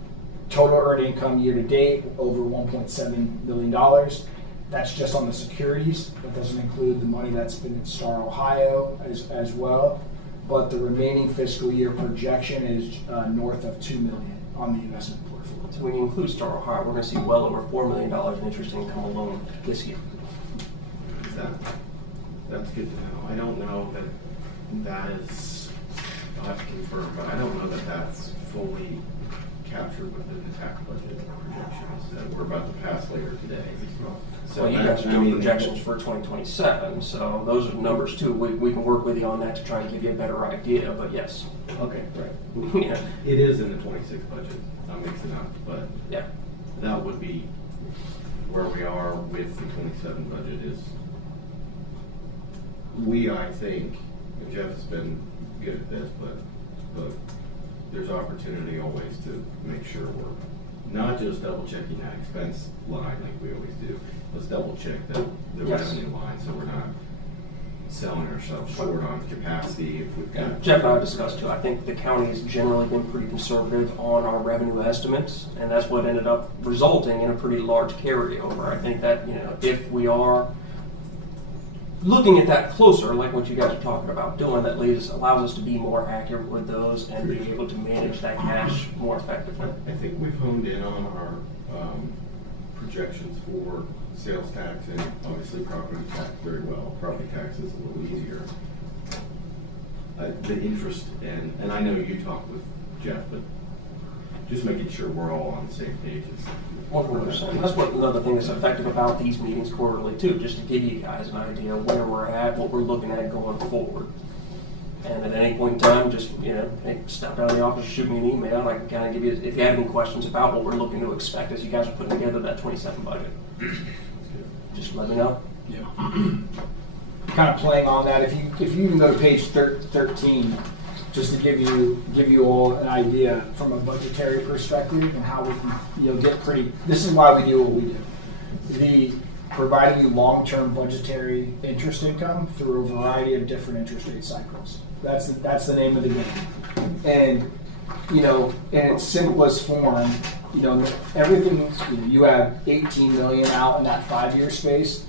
total earned income year to date over $1.7 million. That's just on the securities. That doesn't include the money that's been in Star Ohio as well. But the remaining fiscal year projection is north of $2 million on the investment portfolio. So when you include Star Ohio, we're going to see well over $4 million in interest income alone this year. That's good to know. I don't know that is, I'll have to confirm, but I don't know that that's fully captured within the tax budget projections that we're about to pass later today. So well, you guys are doing projections for 2027, so those are numbers too. We can work with you on that to try and give you a better idea, but yes. Okay, right. Yeah. It is in the 26 budget. I'm mixing up, but yeah, that would be where we are with the 27 budget is I think, and Jeff has been good at this, but there's opportunity always to make sure we're not just double checking that expense line like we always do. Let's double check the revenue line so we're not selling ourselves short on capacity if we've got. Jeff and I discussed too. I think the county has generally been pretty conservative on our revenue estimates, and that's what ended up resulting in a pretty large carryover. I think that if we are looking at that closer, like what you guys are talking about doing, that allows us to be more accurate with those and be able to manage that cash more effectively. I think we've honed in on our projections for sales tax and obviously property tax very well. Property tax is a little easier. The interest, and I know you talked with Jeff, but just making sure we're all on the same page. 100%. That's what another thing that's effective about these meetings quarterly too, just to give you guys an idea of where we're at, what we're looking at going forward. And at any point in time, just hey, step down to the office, shoot me an email, and I can kind of give you, if you have any questions about what we're looking to expect as you guys are putting together that 27 budget. Just let me know. Yeah. Kind of playing on that, if you even go to page 13, just to give you all an idea from a budgetary perspective and how we can get pretty. This is why we do what we do. Providing you long-term budgetary interest income through a variety of different interest rate cycles. That's the name of the game. And in its simplest form, everything you have 18 million out in that 5 year space.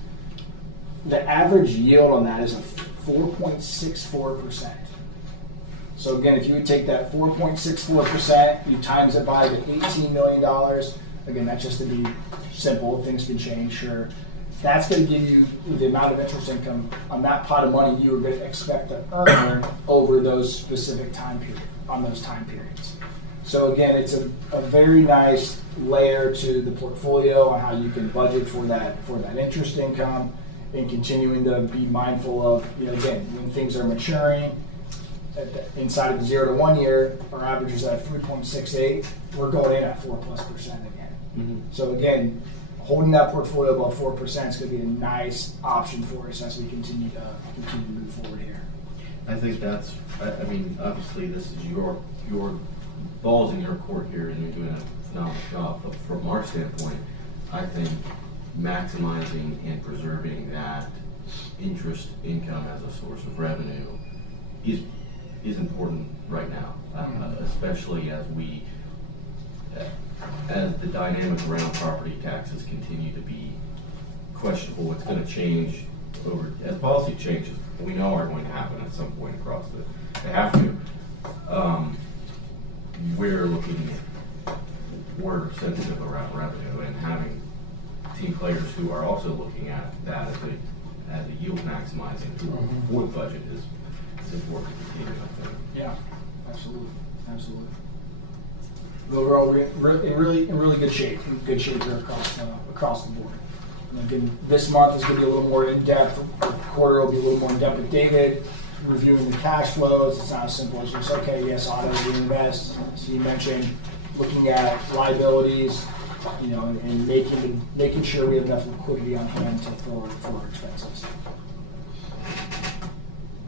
The average yield on that is a 4.64%. So again, if you would take that 4.64%, you times it by the $18 million. Again, that's just to be simple. Things can change, sure. That's going to give you the amount of interest income on that pot of money you were going to expect to earn over those specific time periods. So again, it's a very nice layer to the portfolio on how you can budget for that interest income, and continuing to be mindful of again, when things are maturing. Inside of the 0 to 1 year, our average is at 3.68. We're going in at 4+% again. Mm-hmm. So again, holding that portfolio above 4% is going to be a nice option for us as we continue to move forward here. I think that's. I mean, obviously, this is your ball's in your court here, and you're doing a phenomenal job. But from our standpoint, I think maximizing and preserving that interest income as a source of revenue is important right now, especially as the dynamic around property taxes continue to be questionable. It's going to change as policy changes. We know are going to happen at some point across they have to. We're sensitive around revenue, and having team players who are also looking at that as a yield maximizing tool for the budget is important to continue, I think. Yeah, absolutely. Overall, we're in really good shape. Good shape here across the board. And again, this month is going to be a little more in depth. The quarter will be a little more in depth with David, reviewing the cash flows. It's not as simple as just auto reinvest. So you mentioned looking at liabilities, and making sure we have enough liquidity on hand for our expenses.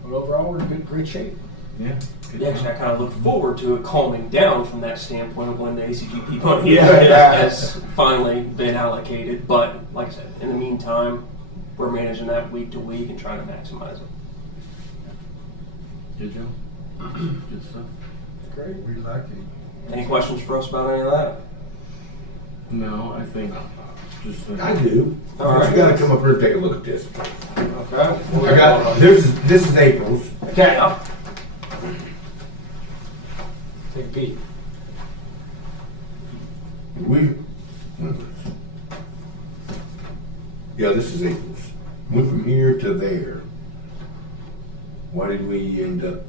But overall, we're in great shape. Yeah. Yeah, actually, I kind of look forward to it calming down from that standpoint of when the ACGP money Yeah. has finally been allocated. But like I said, in the meantime, we're managing that week to week and trying to maximize it. Good job. Good stuff. Great. We like it. Any questions for us about any of that? No, I think just. I do. All right. You gotta come up here and take a look at this. Okay. This is April's. Okay. Take a peek. This is April's. Went from here to there. Why did we end up?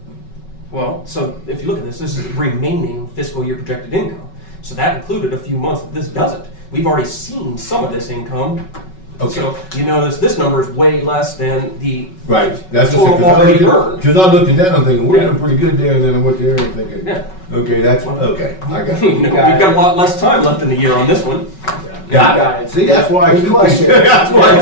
Well, so if you look at this is the remaining fiscal year projected income. So that included a few months that this doesn't. We've already seen some of this income. Okay. So you notice this number is way less than the Right. That's total already earned. Because I looked at that and I'm thinking, we're doing pretty good there, and then I went there and thinking, Yeah. okay, I got We've it. got a lot less time left in the year on this one. Got it. See, that's why Good question. That's why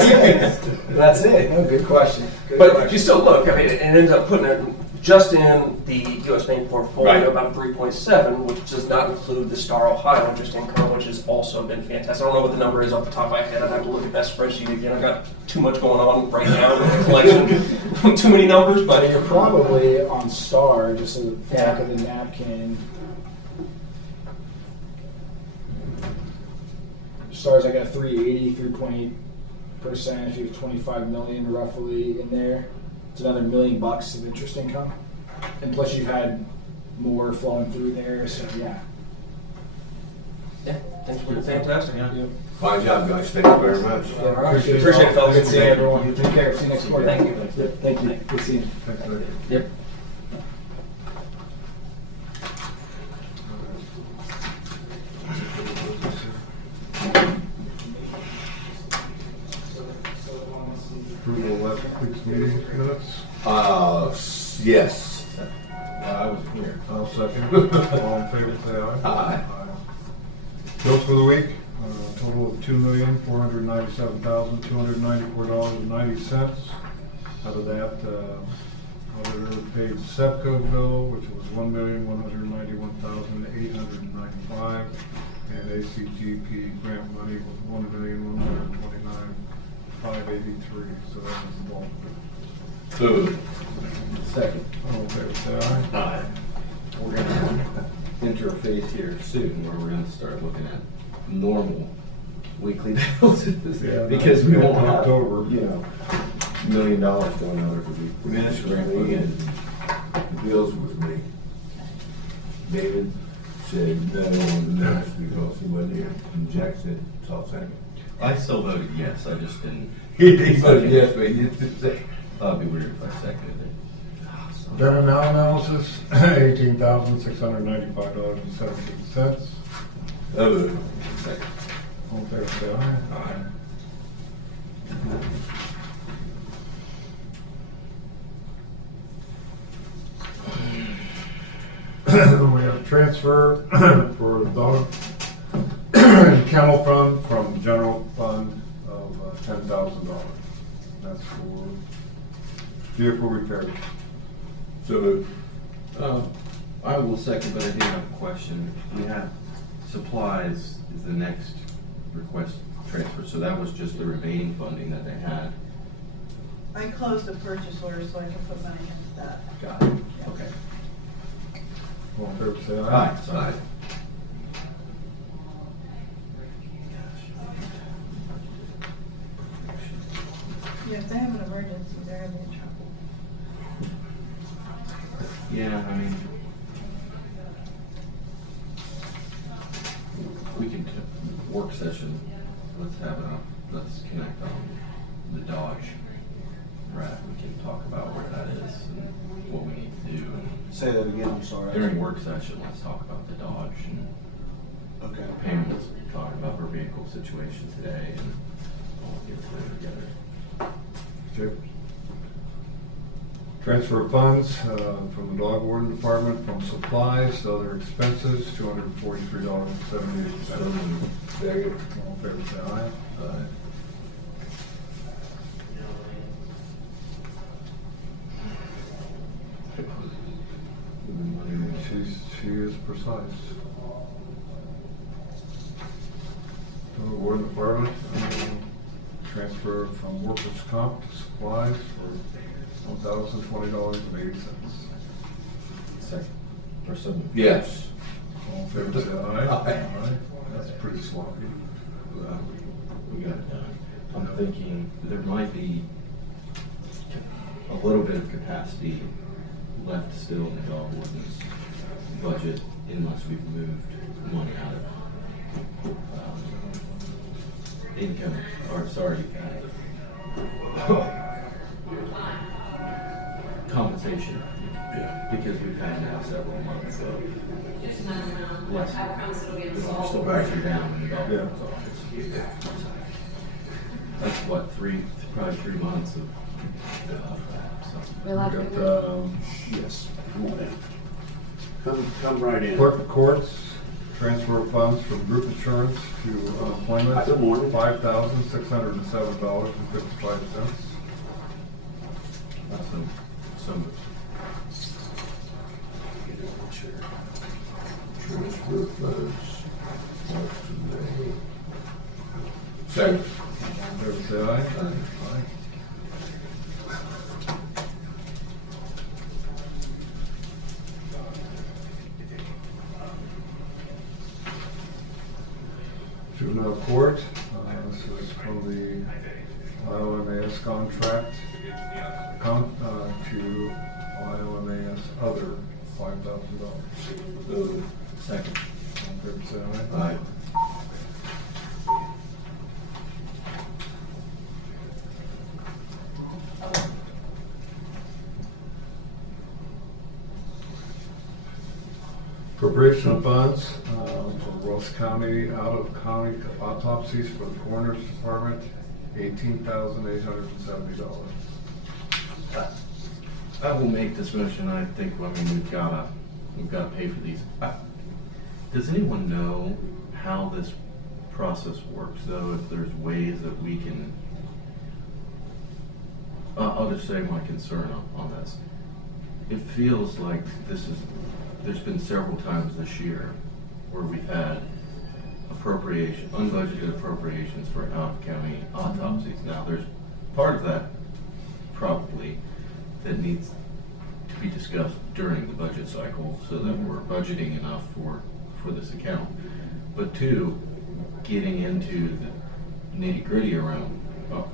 That's it. No, good question. But if you still look, I mean, it ends up putting it just in the U.S. Bank portfolio Right. about 3.7, which does not include the Star Ohio interest income, which has also been fantastic. I don't know what the number is off the top of my head. I'd have to look at that spreadsheet again. I've got too much going on right now with the collection. Too many numbers, but You're probably on Star, just in the back of the napkin. Star's I got 380, 3.8%. If you have 25 million roughly in there, it's another $1 million of interest income. And plus you've had more flowing through there, so yeah. yeah, things have been fantastic. Yep. Fine job, guys. Thank you very much. Yeah, all right. Appreciate it, fellas. Good seeing everyone. Take care. See you next quarter. Thank you. Yep, thank you. Good seeing you. Thanks, Larry. Yep. Approval of last week's meeting minutes. Yes. I was here. I'll second. All in favor, say aye. Aye. Bills for the week, total of $2,497,294.90. Out of that, auditor paid SEPCO bill, which was $1,191,895, and ACGP grant money was $1,129,583. So that was the bulk. Good. Second. All in favor, say aye. Aye. We're going to enter a phase here soon where we're going to start looking at normal weekly bills because we won't have October. $1 million going out every week. Administratively, and the bills was me. David said no on the minutes because he wasn't here. And Jack said, it's all second. I still voted yes. I just didn't. He voted yes, but he didn't say. Thought it'd be weird if I seconded it. Data now analysis, $18,695.17. Second. All in favor, say aye. Aye. We have a transfer for dog and kennel fund from general fund of $10,000. That's for vehicle repairs. So, I I will second, but I do have a question. We have supplies is the next request transfer, so that was just the remaining funding that they had. I closed the purchase order so I can put money into that. Got it. Okay. All in favor, say aye. Aye. Yeah, if they have an emergency, they're gonna be in trouble. Yeah, I mean, we can, work session, let's connect on the Dodge. Right, we can talk about where that is and what we need to do. And Say that again, I'm sorry. during work session, let's talk about the Dodge and Okay. Pam was talking about her vehicle situation today and I'll get it together. Okay. Transfer of funds from the dog warden department from supplies to other expenses, $243.78. Second. All in favor, say aye. Aye. She is precise. Dog warden department, transfer from workers' comp to supplies for $1,020.80. Second. Or so. Yes. All in favor, say aye. Aye. That's pretty sloppy. We got it done. I'm thinking there might be a little bit of capacity left still in the dog warden's budget unless we've moved money out of income, or sorry, compensation. Yeah. Because we've had now several months of less. We're still pressure down in the dog warden's office. That's what, probably 3 months of We got, Yes. Come right in. clerk of courts, transfer of funds from group insurance to unemployment. Good morning. $5,607.55. some Transfer funds. Second. Favor say aye. Aye. Juvenile court, this is from the IOMAS contract, to IOMAS other $5,000. second. All in favor say aye. Aye. Appropriation of funds for Ross County out-of-county autopsies for the coroner's department, $18,870. I will make this motion. I think, we've gotta pay for these. Does anyone know how this process works, though? If there's ways that we can, I'll just say my concern on this. It feels like there's been several times this year where we've had unbudgeted appropriations for out-of-county autopsies. Now, there's part of that probably that needs to be discussed during the budget cycle so that we're budgeting enough for this account. But two, getting into the nitty-gritty around,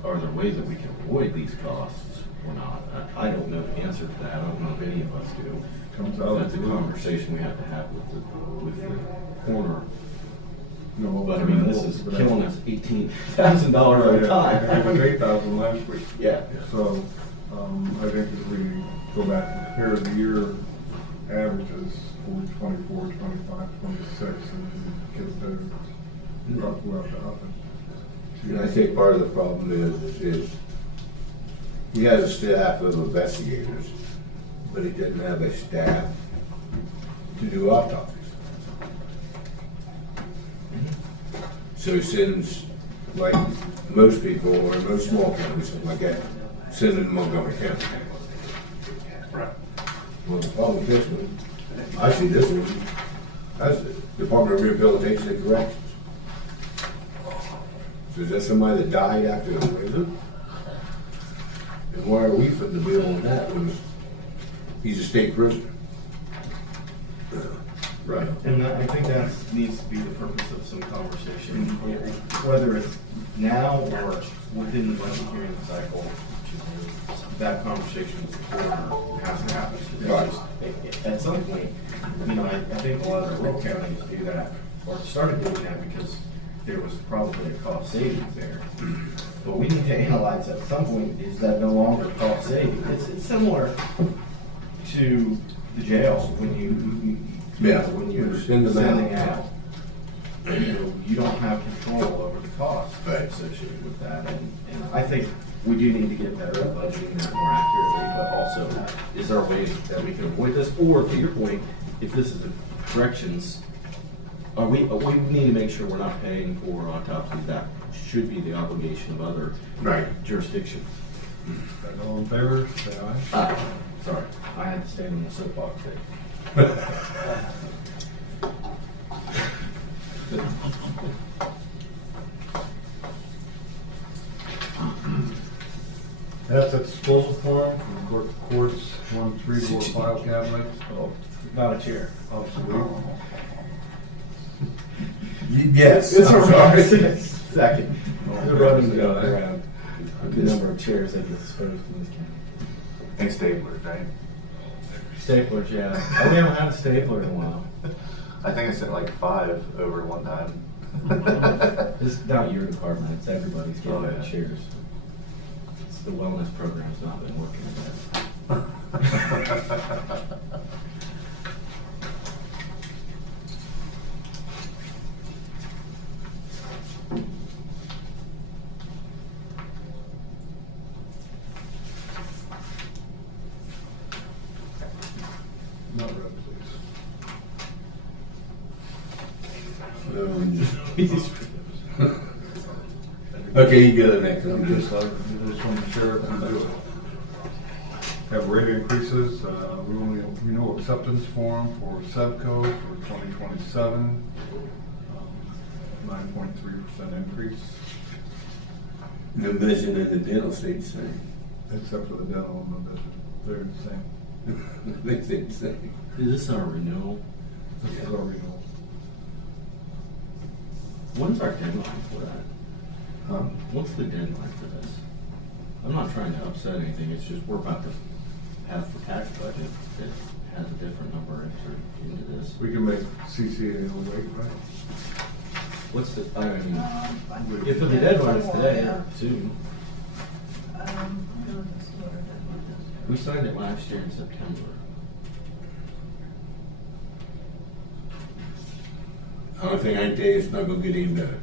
are there ways that we can avoid these costs or not? I don't know the answer to that. I don't know if any of us do. Comes out. That's a conversation we have to have with the coroner. No, But I mean, this is killing us $18,000 at a time. It was $8,000 last week. Yeah. So, I think if we go back and compare the year averages for 24, 25, 26, and get the drop well up. And I think part of the problem is he has a staff of investigators, but he didn't have a staff to do autopsies. So he sends, like most people, or most small counties, something like that, send it to Montgomery County. Right. Well, the problem with this one, I see this one. That's the Department of Rehabilitation and Corrections. So is that somebody that died after the prison? And why are we footing the bill on that when he's a state prisoner? Right, and I think that needs to be the purpose of some conversation, whether it's now or within the budget hearing cycle. That conversation with the coroner has to happen. Right. At some point, you know, I think a lot of the rural counties do that, or started doing that because there was probably a cost savings there. But we need to analyze at some point, is that no longer cost saving? It's similar to the jail when when you're sending out. You know, you don't have control over the costs associated with that. And I think we do need to get better at budgeting that more accurately, but also, is there ways that we can avoid this? Or to your point, if this is a corrections, we need to make sure we're not paying for autopsies. That should be the obligation of other jurisdictions. All in favor, say aye. Sorry, I had to stand on the soapbox there. Asset disposal form from court to courts, 1 3-door file cabinet. Oh, not a chair. Obsolete. Yes. It's all right. Sorry. Second. They're running the around the number of chairs that get disposed in this county. And staplers, right? Staplers, yeah. We haven't had a stapler in a while. I think I sent like 5 over one time. It's not your department, it's everybody's getting Oh, yeah. chairs. It's the wellness program's not been working at Not red, please. Okay, you go to the next one. Just from the sheriff and do it. Have rate increases, renewal acceptance form for Sevco for 2027, 9.3% increase, The vision and the dental stay the same. except for the dental and the vision. They're the same. They stay the same. Is this our renewal? This is our renewal. When's our deadline for that? Huh? What's the deadline for this? I'm not trying to upset anything, it's just we're about to pass the tax budget that has a different number entered into this. We can make CCA wait, right? What's the, I mean, if the deadline is today or soon, we signed it last year in September. The only thing I can tell you, it's not gonna get any better.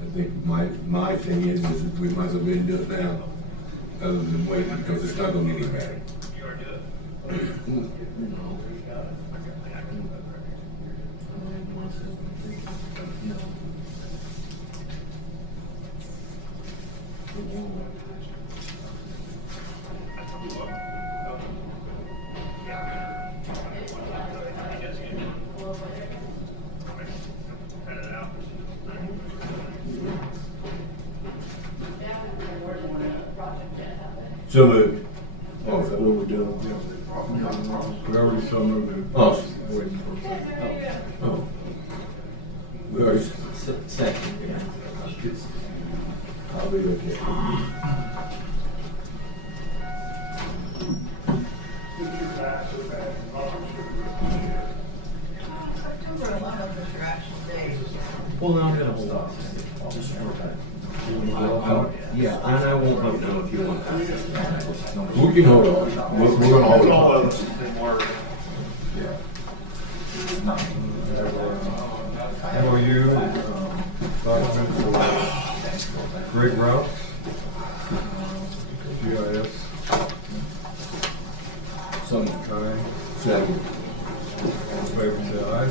I think my thing is we might as well do it now, other than waiting, because it's not gonna get any better. So moved. Oh, is that what we're doing? We already so moved it. Oh. Waiting for a second. Oh. We already. Second, yeah. I'll be okay. September 11th is your actual date. Well, then I'm gonna hold off. I'll just yeah, and I won't vote no if you want that. We can hold on. We're gonna hold on. MOU, document for Greg Routes, GIS. So, Aye. Second. All in favor, say aye.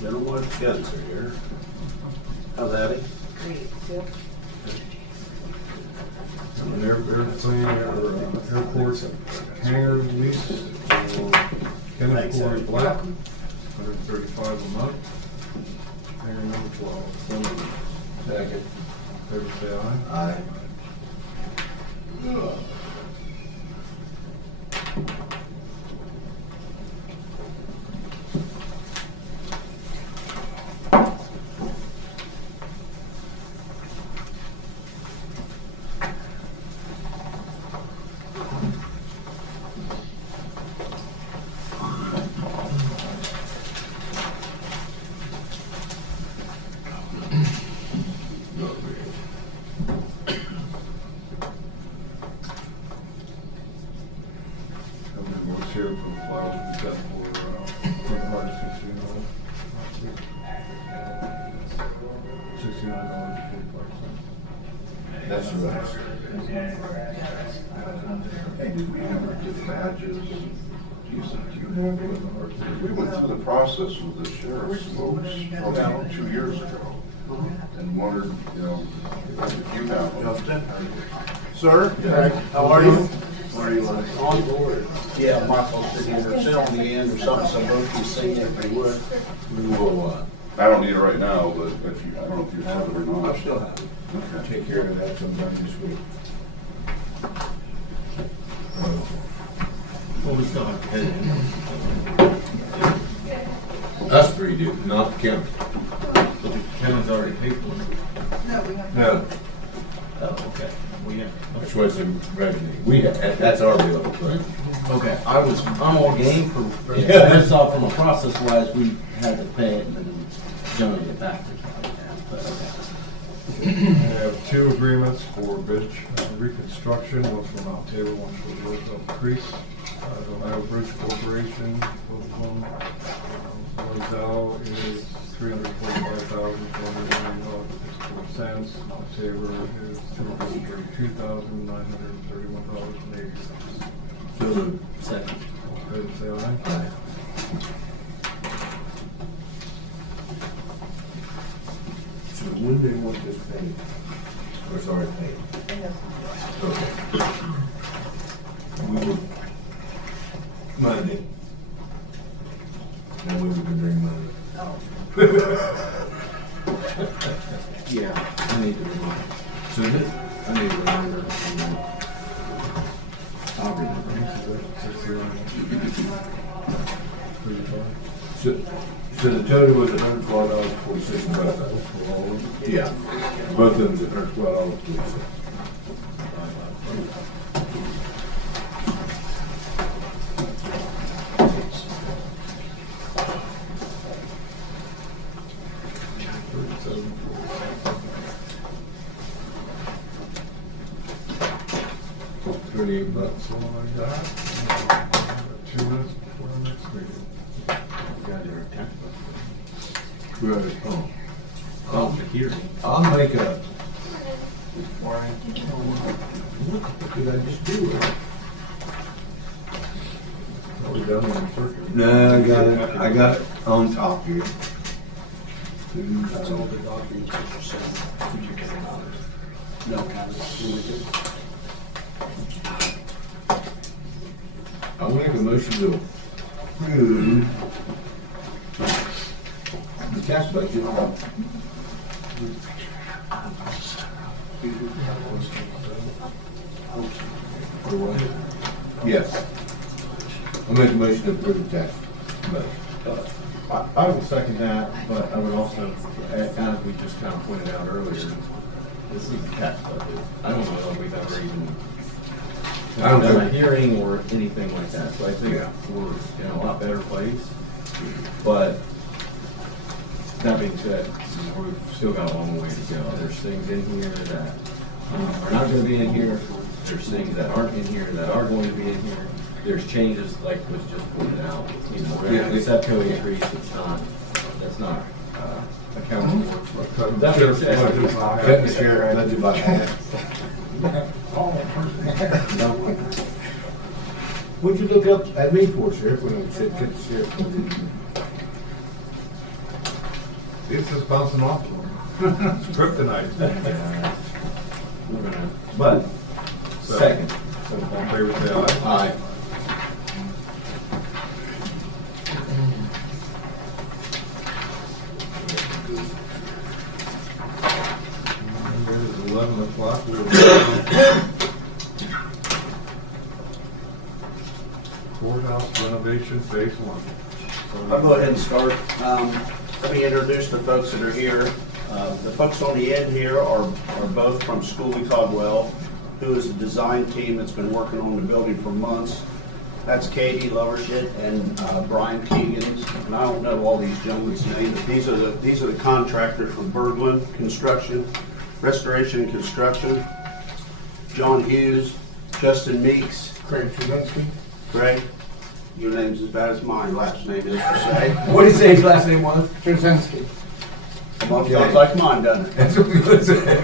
Gentlemen, guns are here. How's Abby? Great, Phil. And they're cleaning our airport hangar lease for Kenneth Corey Black, $135 a month. Hangar number 12. Second. Favor say aye. Aye. I've been most here for the flowers and stuff for the hard $69. $69.45. That's right. Hey, did we ever get badges? Do you have it? We went through the process with the sheriff's folks probably 2 years ago. And wondered, you know, if you have them. Sir? How are you? How are you, Lenny? On board. Yeah, Michael's sitting here, sit on the end or something, so both you seen if they would. We will, I don't need it right now, but if you, I don't know if you have it or not. I still have it. Okay. Take care of that sometime this week. Well, we still have to head in. Us three do, not the county. But the county's already paid for it. No, we have. No, Oh, okay. Well, yeah. which was the revenue. We, that's our bill, right? Okay, I'm all game for, Yeah. I just saw from a process wise, we had to pay it and then donate it back to the county, but okay. I have two agreements for bridge reconstruction, one's for Mount Tabor, one's for Roosevelt Creek. Ohio Bridge Corporation, both of them. Moselle is $345,409.54. Mount Tabor is $232,931.80. So, second. All in favor, say aye. Aye. So when they want this paid? Or it's already paid? Okay. We will, Monday. That way we can bring money. Oh. Yeah, I need to remind. So this, I need to remind her. I'll remember. so the total was $112.46. Yeah, both of them is $112.46. $38. That's all I got. 2 minutes before the next meeting. Right. Oh. Oh, the hearing. I'll make a. What did I just do? Are we done on the circuit? No, I got it on top here. That's all the documents that you sent. Did you get them out? No, Kevin. I'll make a motion to approve the tax budget. Yes. I'll make a motion to approve the tax budget. I will second that, but I would also, as we just kind of pointed out earlier, this is a tax budget. I don't know if we've ever even done a hearing or anything like that, so I think we're in a lot better place. But that being said, we've still got a long way to go. There's things in here that are not going to be in here. There's things that aren't in here that are going to be in here. There's changes, like was just pointed out, you know, the SEPCO increase, that's not accounted for. That being said, Cut the share budget by half. What'd you look up at me for, Sheriff, when I said cut the sheriff? It's just bouncing off. It's kryptonite. But, So, second. All in favor, say aye. Aye. It is 11 o'clock. We will courthouse renovation phase 1. I'll go ahead and start. Let me introduce the folks that are here. The folks on the end here are both from Schooley Caldwell, who is the design team that's been working on the building for months. That's Katie Lovershit and Brian Keegan. And I don't know all these gentlemen's names. These are the contractors from Berglund Construction, Restoration and Construction. John Hughes, Justin Meeks, Craig Trubinsky. Craig. Your name's as bad as mine. Last name is per se. What did he say his last name was? Trubinsky. Almost sounds like mine, doesn't it? That's what we would say.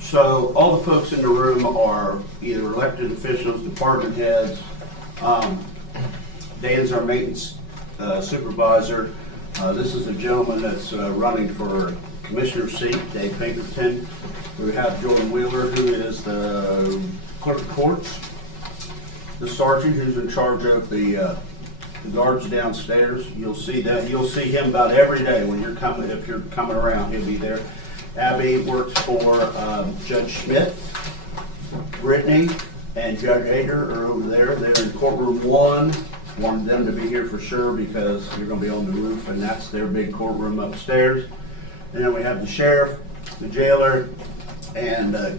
So all the folks in the room are either elected officials, department heads. Dan's our maintenance supervisor. This is a gentleman that's running for commissioner's seat, Dave Pinkerton. We have Jordan Wheeler, who is the clerk of courts. The sergeant who's in charge of the guards downstairs. You'll see him about every day when you're coming. If you're coming around, he'll be there. Abby works for Judge Schmidt. Brittany and Judge Ager are over there. They're in courtroom 1. Wanted them to be here for sure because you're going to be on the roof, and that's their big courtroom upstairs. And then we have the sheriff, the jailer, and the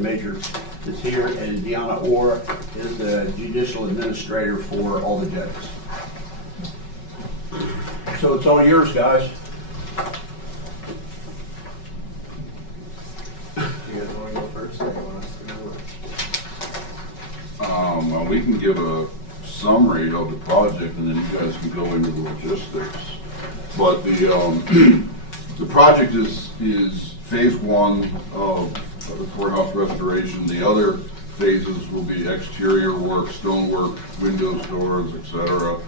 major is here, and Deanna Orr is the judicial administrator for all the judges. So it's all yours, guys. You guys want to go first, or you want us to go? Well, we can give a summary of the project, and then you guys can go into the logistics. But the project is phase 1 of the courthouse restoration. The other phases will be exterior work, stonework, windows, doors, etc.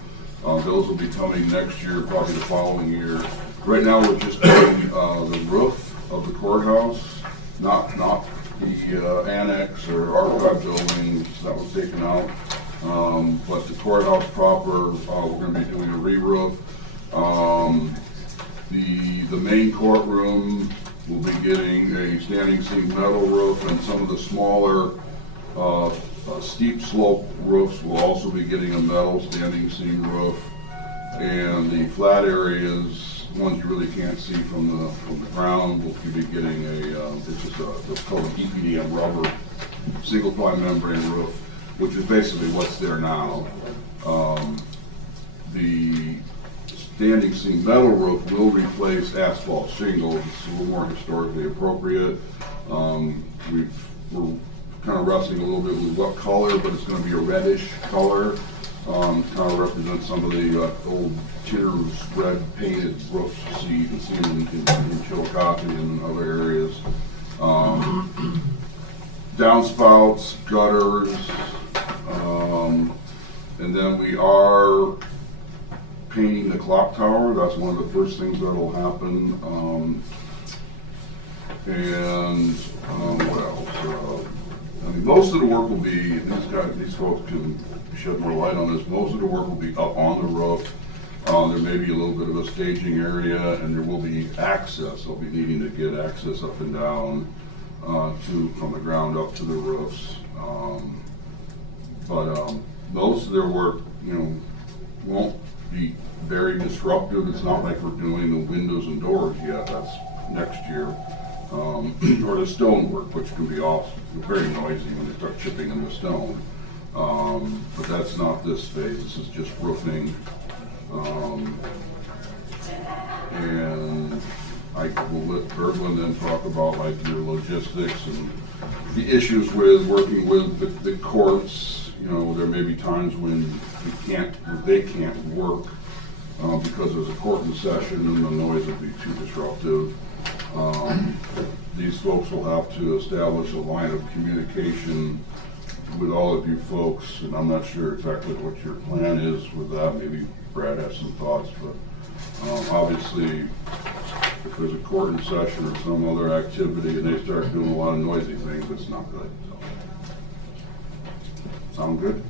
Those will be coming next year, probably the following year. Right now, we're just doing the roof of the courthouse, not the annex or archive building that was taken out. But the courthouse proper, we're going to be doing a re-roof. The main courtroom will be getting a standing seam metal roof, and some of the smaller steep slope roofs will also be getting a metal standing seam roof. And the flat areas, ones you really can't see from the ground, will be getting it's called an EPDM rubber single ply membrane roof, which is basically what's there now. The standing seam metal roof will replace asphalt shingles. It's a little more historically appropriate. We're kind of wrestling a little bit with what color, but it's going to be a reddish color. Kind of represents some of the old Chitters red painted roofs you see in Chillicothe and other areas. Downspouts, gutters, and then we are painting the clock tower. That's one of the first things that'll happen. What else? I mean, most of the work will be, these folks can shed more light on this, most of the work will be up on the roof. There may be a little bit of a staging area, and there will be access. They'll be needing to get access up and down from the ground up to the roofs. But most of their work, won't be very disruptive. It's not like we're doing the windows and doors yet. That's next year. Or the stonework, which can be very noisy when they start chipping in the stone. But that's not this phase. This is just roofing. And I will let Berglund then talk about your logistics and the issues with working with the courts. There may be times when they can't work because there's a court in session and the noise would be too disruptive. these folks will have to establish a line of communication with all of you folks, and I'm not sure exactly what your plan is with that. Maybe Brad has some thoughts, but obviously, if there's a court in session or some other activity and they start doing a lot of noisy things, it's not good. So. Sound good?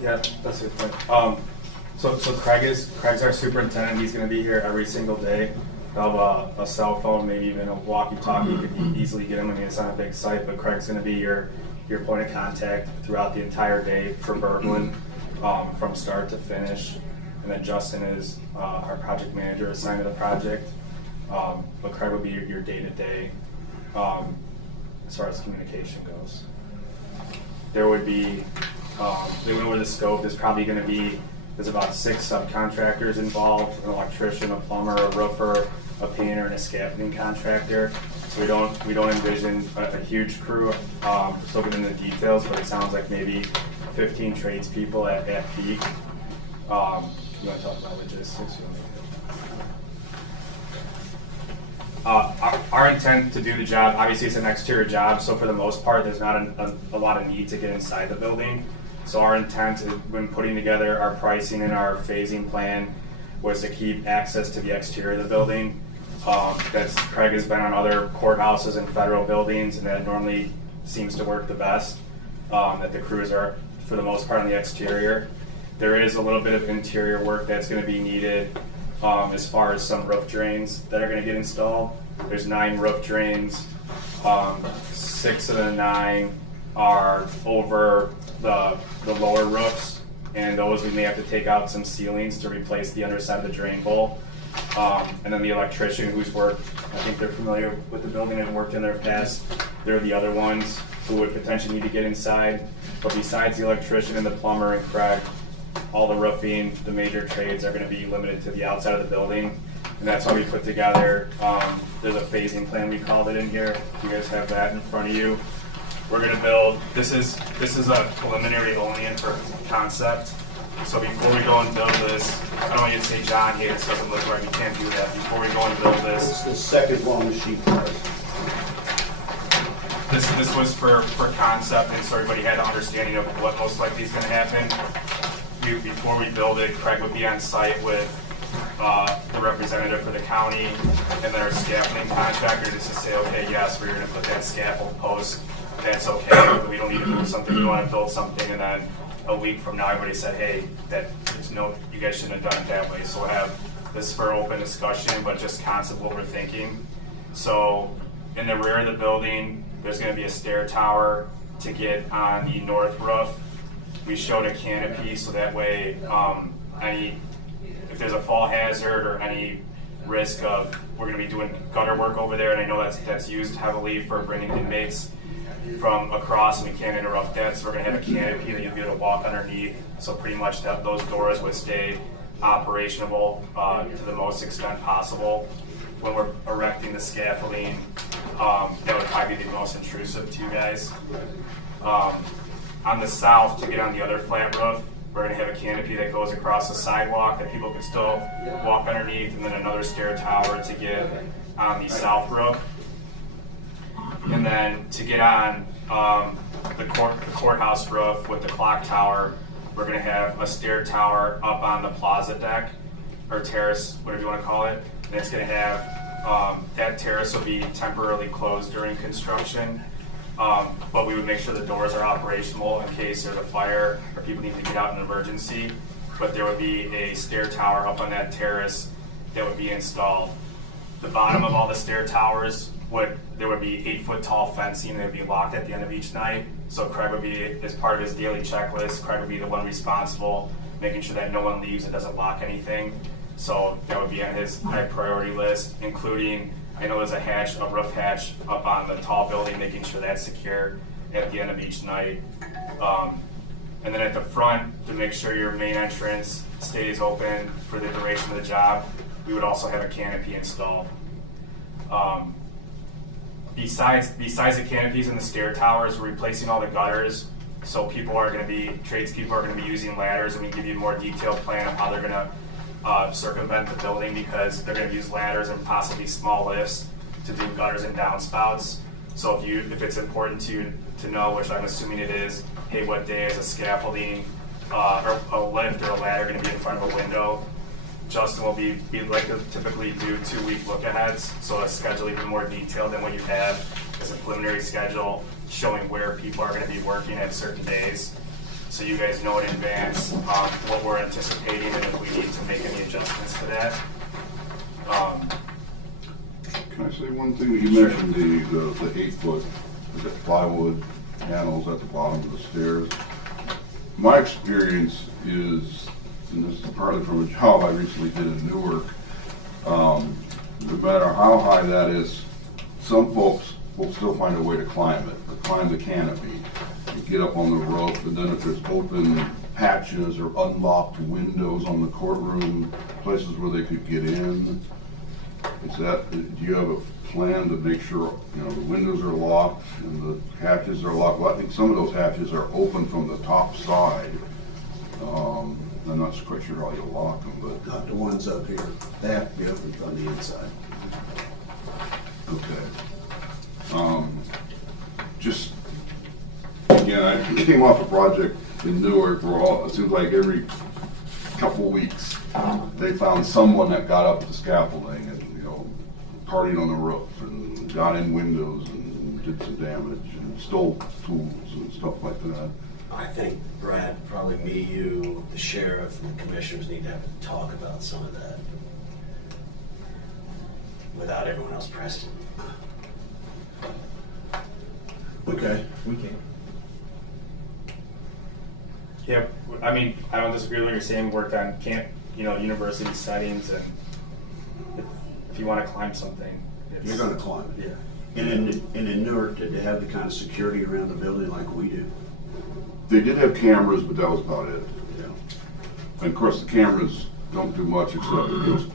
Yeah, that's it. So Craig's our superintendent. He's going to be here every single day. He'll have a cell phone, maybe even a walkie-talkie. You could easily get him. I mean, it's not a big site, but Craig's going to be your point of contact throughout the entire day for Berglund, from start to finish. And then Justin is our project manager assigned to the project. But Craig will be your day-to-day as far as communication goes. There would be, they went over the scope. There's probably going to be, there's about 6 subcontractors involved: an electrician, a plumber, a roofer, a painter, and a scaffolding contractor. So we don't envision a huge crew. Still getting into the details, but it sounds like maybe 15 tradespeople at peak. You want to talk about logistics? Our intent to do the job, obviously it's an exterior job, so for the most part there's not a lot of need to get inside the building. So our intent is, when putting together our pricing and our phasing plan, was to keep access to the exterior of the building. Craig has been on other courthouses and federal buildings, and that normally seems to work the best, that the crews are for the most part on the exterior. There is a little bit of interior work that's going to be needed, as far as some roof drains that are going to get installed. There's 9 roof drains. 6 of the 9 are over the lower roofs, and those we may have to take out some ceilings to replace the underside of the drain bowl. And then the electrician who's worked, I think they're familiar with the building and worked in their past. They're the other ones who would potentially need to get inside. But besides the electrician and the plumber and Craig, all the roofing, the major trades are going to be limited to the outside of the building. And that's why we put together, there's a phasing plan, we called it in here. You guys have that in front of you. We're going to build, this is a preliminary only in for concept. So before we go and build this, I don't want you to say, John, hey, this doesn't look right, you can't do that. Before we go and build this. It's the second longest sheet price. This was for concept, and so everybody had an understanding of what most likely is going to happen. Before we build it, Craig would be on site with the representative for the county and their scaffolding contractor just to say, okay, yes, we're going to put that scaffold post. That's okay. We don't need to move something. We want to build something, and then a week from now, everybody said, hey, you guys shouldn't have done it that way. So we'll have this for open discussion, but just concept what we're thinking. So in the rear of the building, there's going to be a stair tower to get on the north roof. We showed a canopy, so that way, if there's a fall hazard or any risk of, we're going to be doing gutter work over there, and I know that's used heavily for bringing inmates from across, and we can't interrupt that, so we're going to have a canopy that you'll be able to walk underneath, so pretty much those doors would stay operational to the most extent possible. When we're erecting the scaffolding, that would probably be the most intrusive to you guys. On the south, to get on the other flat roof, we're going to have a canopy that goes across the sidewalk that people can still walk underneath, and then another stair tower to get on the south roof. And then to get on the courthouse roof with the clock tower, we're going to have a stair tower up on the plaza deck, or terrace, whatever you want to call it. And it's going to have, that terrace will be temporarily closed during construction. But we would make sure the doors are operational in case there's a fire or people need to get out in an emergency. But there would be a stair tower up on that terrace that would be installed. The bottom of all the stair towers there would be 8-foot tall fencing that would be locked at the end of each night. So Craig would be, as part of his daily checklist, Craig would be the one responsible, making sure that no one leaves and doesn't lock anything. So that would be on his high priority list, including, I know there's a roof hatch up on the tall building, making sure that's secure at the end of each night. And then at the front, to make sure your main entrance stays open for the duration of the job, we would also have a canopy installed. Besides the canopies and the stair towers, we're replacing all the gutters. So tradespeople are going to be using ladders, and we give you a more detailed plan of how they're going to circumvent the building because they're going to use ladders and possibly small lifts to do gutters and downspouts. So if it's important to you to know, which I'm assuming it is, hey, what day is a scaffolding or a lift or a ladder going to be in front of a window? Justin will be like to typically do 2-week look-aheads, so a schedule even more detailed than what you have as a preliminary schedule showing where people are going to be working at certain days. So you guys know in advance what we're anticipating and if we need to make any adjustments to that. Can I say one thing? You mentioned the 8-foot plywood panels at the bottom of the stairs. My experience is, and this is partly from a job I recently did in Newark, no matter how high that is, some folks will still find a way to climb it, or climb the canopy, and get up on the roof, and then if there's open hatches or unlocked windows on the courtroom, places where they could get in, do you have a plan to make sure, the windows are locked and the hatches are locked? Well, I think some of those hatches are open from the top side. I'm not quite sure how you lock them, but. Not the ones up here. They have to be open from the inside. Okay. Just, again, I came off a project in Newark where it seems like every couple weeks they found someone that got up the scaffolding and, partying on the roof and got in windows and did some damage and stole tools and stuff like that. I think, Brad, probably me, you, the sheriff, and the commissioners need to have a talk about some of that without everyone else present. Okay. We can. Yeah, I mean, I don't disagree with what you're saying. Work on university settings, and if you want to climb something, You're going to climb it. Yeah. And in Newark, did they have the kind of security around the building like we do? They did have cameras, but that was about it. Yeah. And of course, the cameras don't do much except just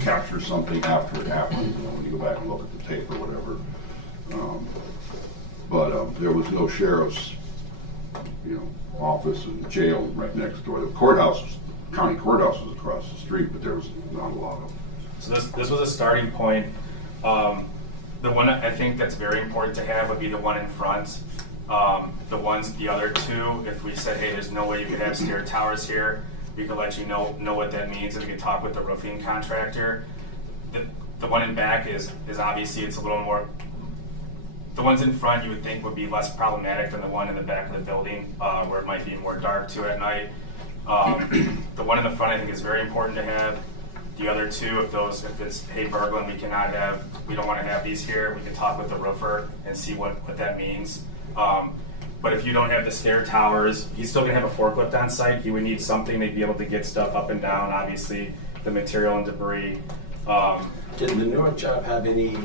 capture something after it happens, when you go back and look at the tape or whatever. But there was no sheriff's, office and jail right next door. The county courthouse was across the street, but there was not a lot of them. So this was a starting point. The one I think that's very important to have would be the one in front. The other two, if we said, hey, there's no way you could have stair towers here, we could let you know what that means, and we could talk with the roofing contractor. The one in back is obviously it's a little more. The ones in front you would think would be less problematic than the one in the back of the building, where it might be more dark too at night. The one in the front I think is very important to have. The other two, if it's, hey, burglar, we don't want to have these here, we can talk with the roofer and see what that means. But if you don't have the stair towers, he's still gonna have a forklift on site. He would need something to be able to get stuff up and down, obviously, the material and debris. Did the Newark job have any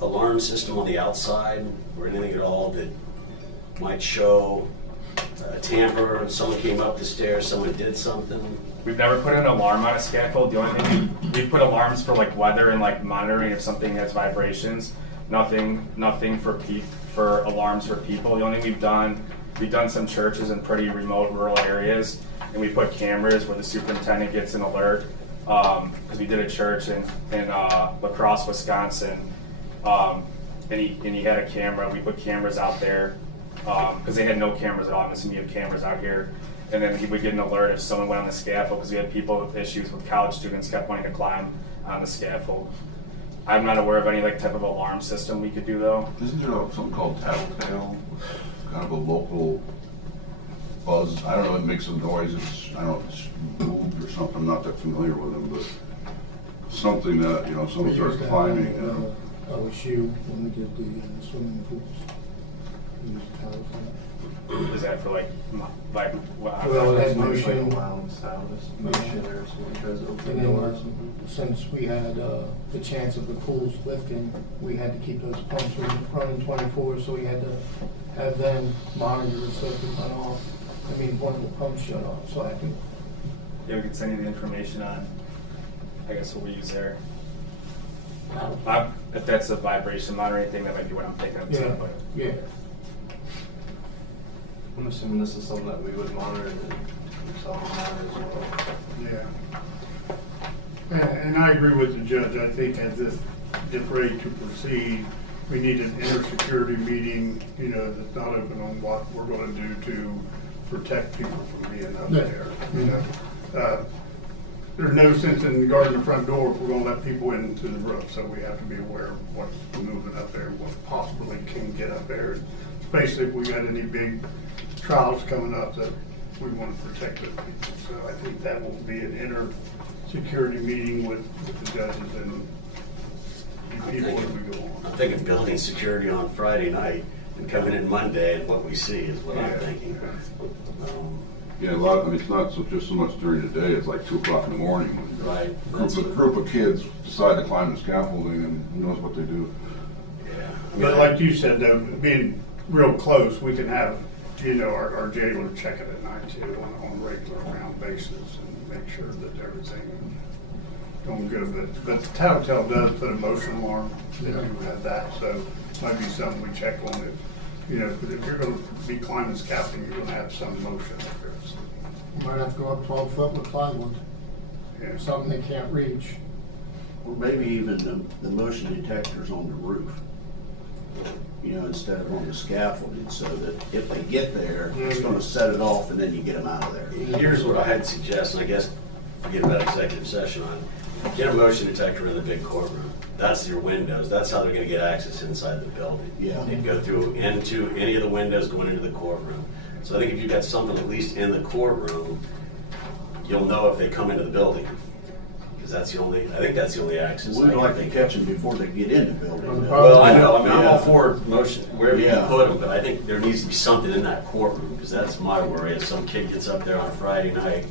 alarm system on the outside or anything at all that might show a tamper, and someone came up the stairs, someone did something? We've never put an alarm on a scaffold. The only thing we put alarms for like weather and like monitoring if something has vibrations. Nothing for alarms for people. The only thing we've done some churches in pretty remote rural areas, and we put cameras where the superintendent gets an alert. Because we did a church in La Crosse, Wisconsin, and he had a camera. We put cameras out there because they had no cameras at all. I'm assuming you have cameras out here. And then he would get an alert if someone went on the scaffold, because we had people with issues with college students kept wanting to climb on the scaffold. I'm not aware of any type of alarm system we could do though. Isn't there something called Tattletale? Kind of a local buzz. I don't know, it makes some noises. I don't know if it's moved or something. I'm not that familiar with them, but something that, someone starts climbing. LSU, when we did the swimming pools, we used Tattletale. Is that for well, it had motion. And then since we had the chance of the pools lifting, we had to keep those pumps running 24, so we had to have them monitored so if it went off. One of the pumps shut off, so I can. Yeah, we could send you the information on, I guess, what we use there. If that's a vibration monitoring thing, that might be what I'm thinking of too. But yeah. I'm assuming this is something that we would monitor and monitor as well. Yeah. And I agree with the judge. I think as this gets ready to proceed, we need an inter-security meeting, that's not open on what we're gonna do to protect people from being up there, There's no sense in guarding the front door if we're gonna let people into the roof, so we have to be aware of what's moving up there, what possibly can get up there. Especially if we got any big trials coming up that we wanna protect those people. So I think that will be an inter-security meeting with the judges and the people as we go on. I'm thinking building security on Friday night and coming in Monday, and what we see is what I'm thinking. Yeah, it's not just so much during the day, it's like 2 o'clock in the morning. When Right. Group of kids decide to climb the scaffolding, and who knows what they do. But like you said, though, being real close, we can have, our jailer check it at night too, on a regular round basis, and make sure that everything is going good. But the Tattletale does put a motion alarm, you have that, so it might be something we check on it. Because if you're gonna be climbing scaffolding, you're gonna have some motion up there. So. You might have to go up 12 foot with plywood. Yeah. Something they can't reach. Or maybe even the motion detectors on the roof, instead of on the scaffolding, so that if they get there, it's gonna set it off and then you get them out of there. Here's what I had to suggest, and I guess forget about executive session on, get a motion detector in the big courtroom. That's your windows. That's how they're gonna get access inside the building. Yeah. They'd go through into any of the windows going into the courtroom. So I think if you've got something at least in the courtroom, you'll know if they come into the building. Because I think that's the only access. We'd like to catch them before they get in the building. Well, I know, I'm all for motion, wherever you Yeah. put them, but I think there needs to be something in that courtroom, because that's my worry. If some kid gets up there on a Friday night,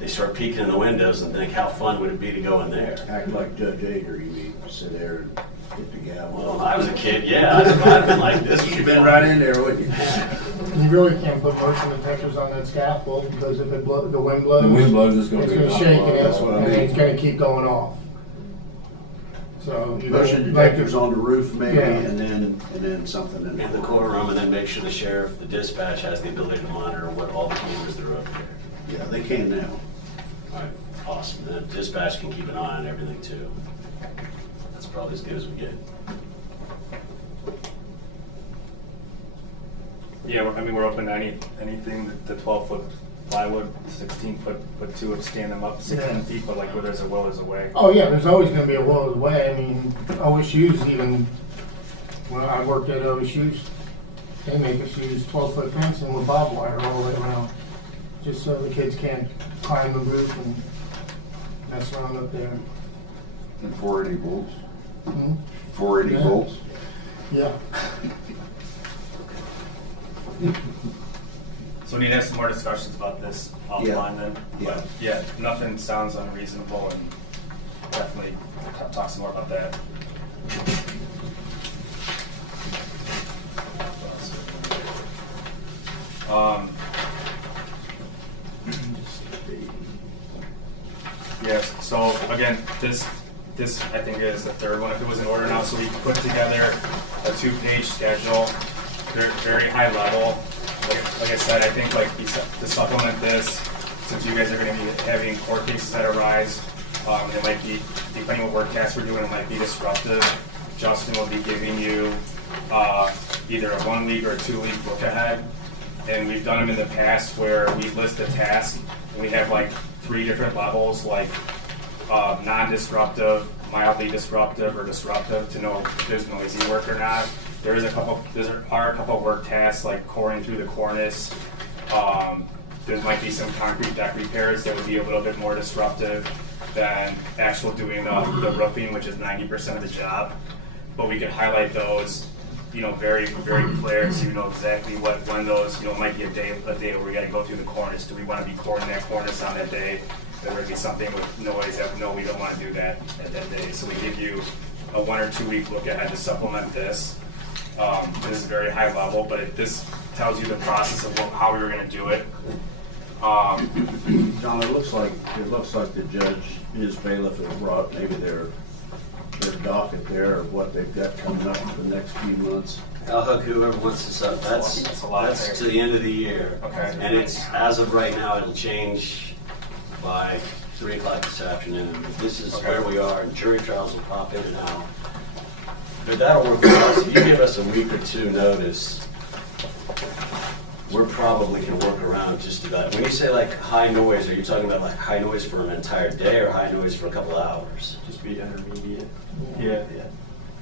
they start peeking in the windows and think, how fun would it be to go in there? Act like Judge Ager, you mean, sit there and hit the gavel. Well, when I was a kid, yeah, I'd have been like this. You'd been right in there, wouldn't you? You really can't put motion detectors on that scaffold because if the wind blows, The wind blows, it's gonna it's be gonna hot. shake it, That's what I and mean. it's gonna keep going off. So Motion detectors on the roof maybe, Yeah. and then something in In the courtroom, and then make sure the sheriff, the dispatch has the ability to monitor what all the cameras that are up there. Yeah, they can now. All right, awesome. Then dispatch can keep an eye on everything too. That's probably as good as we get. Yeah, we're open to anything, the 12-foot plywood, 16-foot, put 2 of stand them up, 16 Yeah. feet, but like where there's a will, there's a way. Oh yeah, there's always going to be a will of the way. I mean, OSU's even when I worked at OSU's, they make us use 12-foot fencing with barbed wire all the way around, just so the kids can't climb the roof and mess around up there. And 480 volts. 480 480 volts. Yeah. So we need to have some more discussions about this offline then. Yeah. But yeah, nothing sounds unreasonable, and definitely talk some more about that. Yes, so again, this I think is the third one if it was in order now. So we put together a 2-page schedule, very high level. Like I said, I think like to supplement this, since you guys are going to be having court cases that arise, it might be, depending what work tasks we're doing, it might be disruptive. Justin will be giving you either a 1-week or a 2-week look ahead. And we've done them in the past where we list a task and we have like 3 different levels, like non-disruptive, mildly disruptive, or disruptive, to know if there's noisy work or not. There are a couple work tasks like coring through the cornice. There might be some concrete deck repairs that would be a little bit more disruptive than actual doing the roofing, which is 90% of the job. But we can highlight those, very, very clear, so you know exactly when those, might be a day where we got to go through the cornice. Do we want to be coring that cornice on that day? There would be something with noise that no, we don't want to do that at that day. So we give you a 1 or 2 week look ahead to supplement this. This is very high level, but this tells you the process of how we were going to do it. John, it looks like the judge, his bailiff has brought maybe their docket there of what they've got coming up for the next few months. I'll hook whoever wants this up. That's to the end of the year. Okay. And it's, as of right now, it'll change by 3 o'clock this afternoon. This is where we are, and jury trials will pop in and out. But that'll work for us. If you give us a week or two notice, we're probably can work around just about. When you say like high noise, are you talking about like high noise for an entire day or high noise for a couple of hours? Just be intermediate. Yeah.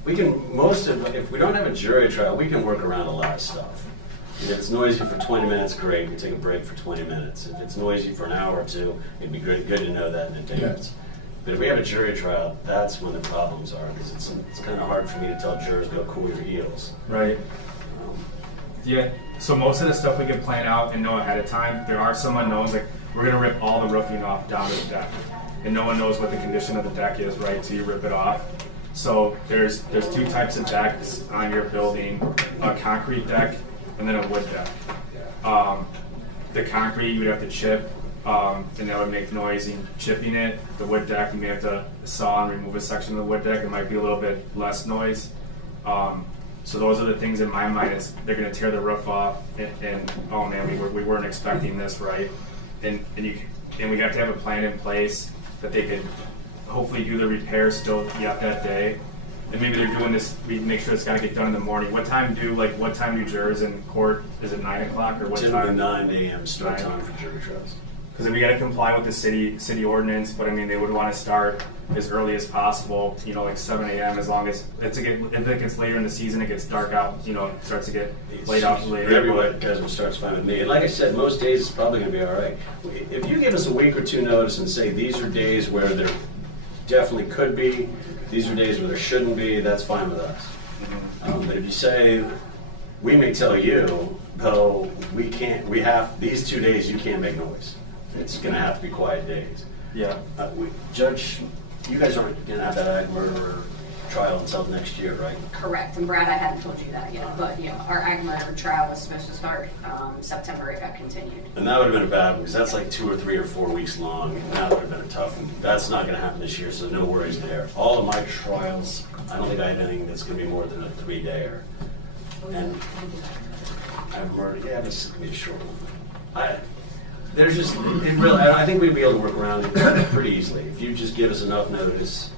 We can, if we don't have a jury trial, we can work around a lot of stuff. If it's noisy for 20 minutes, great, we take a break for 20 minutes. If it's noisy for an hour or two, it'd be good to know that in advance. But if we have a jury trial, that's when the problems are, because it's kind of hard for me to tell jurors, go cool your heels. Right. Yeah, so most of the stuff we can plan out and know ahead of time. There are some unknowns, like we're gonna rip all the roofing off down to the deck. And no one knows what the condition of the deck is, right, till you rip it off. So there's 2 types of decks on your building, a concrete deck and then a wood deck. The concrete you would have to chip, and that would make noise in chipping it. The wood deck, you may have to saw and remove a section of the wood deck. It might be a little bit less noise. So those are the things in my mind. They're going to tear the roof off, and oh man, we weren't expecting this, right? And we have to have a plan in place that they could hopefully do the repairs still that day. And maybe they're doing this. We make sure it's got to get done in the morning. What time do jurors in court? Is it 9 o'clock or what Typically time? 9 a.m. start time for jury trials. Because we got to comply with the city ordinance, but I mean they would want to start as early as possible. Like 7 a.m. As long as if it gets later in the season, it gets dark out. It starts to get late out later. Everyone guys starts fine with me. And like I said, most days it's probably going to be all right. If you give us a week or two notice and say these are days where there definitely could be, these are days where there shouldn't be, that's fine with us. But if you say, we may tell you, though, we have these 2 days you can't make noise. It's going to have to be quiet days. Yeah. Judge, you guys aren't going to have that ag murderer trial until next year, right? Correct. And Brad, I hadn't told you that yet, but our ag murder trial was supposed to start September. It got continued. And that would have been a bad one, because that's like 2 or 3 or 4 weeks long, and that would have been a tough one. That's not going to happen this year, so no worries there. All of my trials, I don't think I have anything that's going to be more than a 3-dayer. And I've murdered, yeah, this is going to be a short one. I think we'd be able to work around it pretty easily. If you just give us enough notice,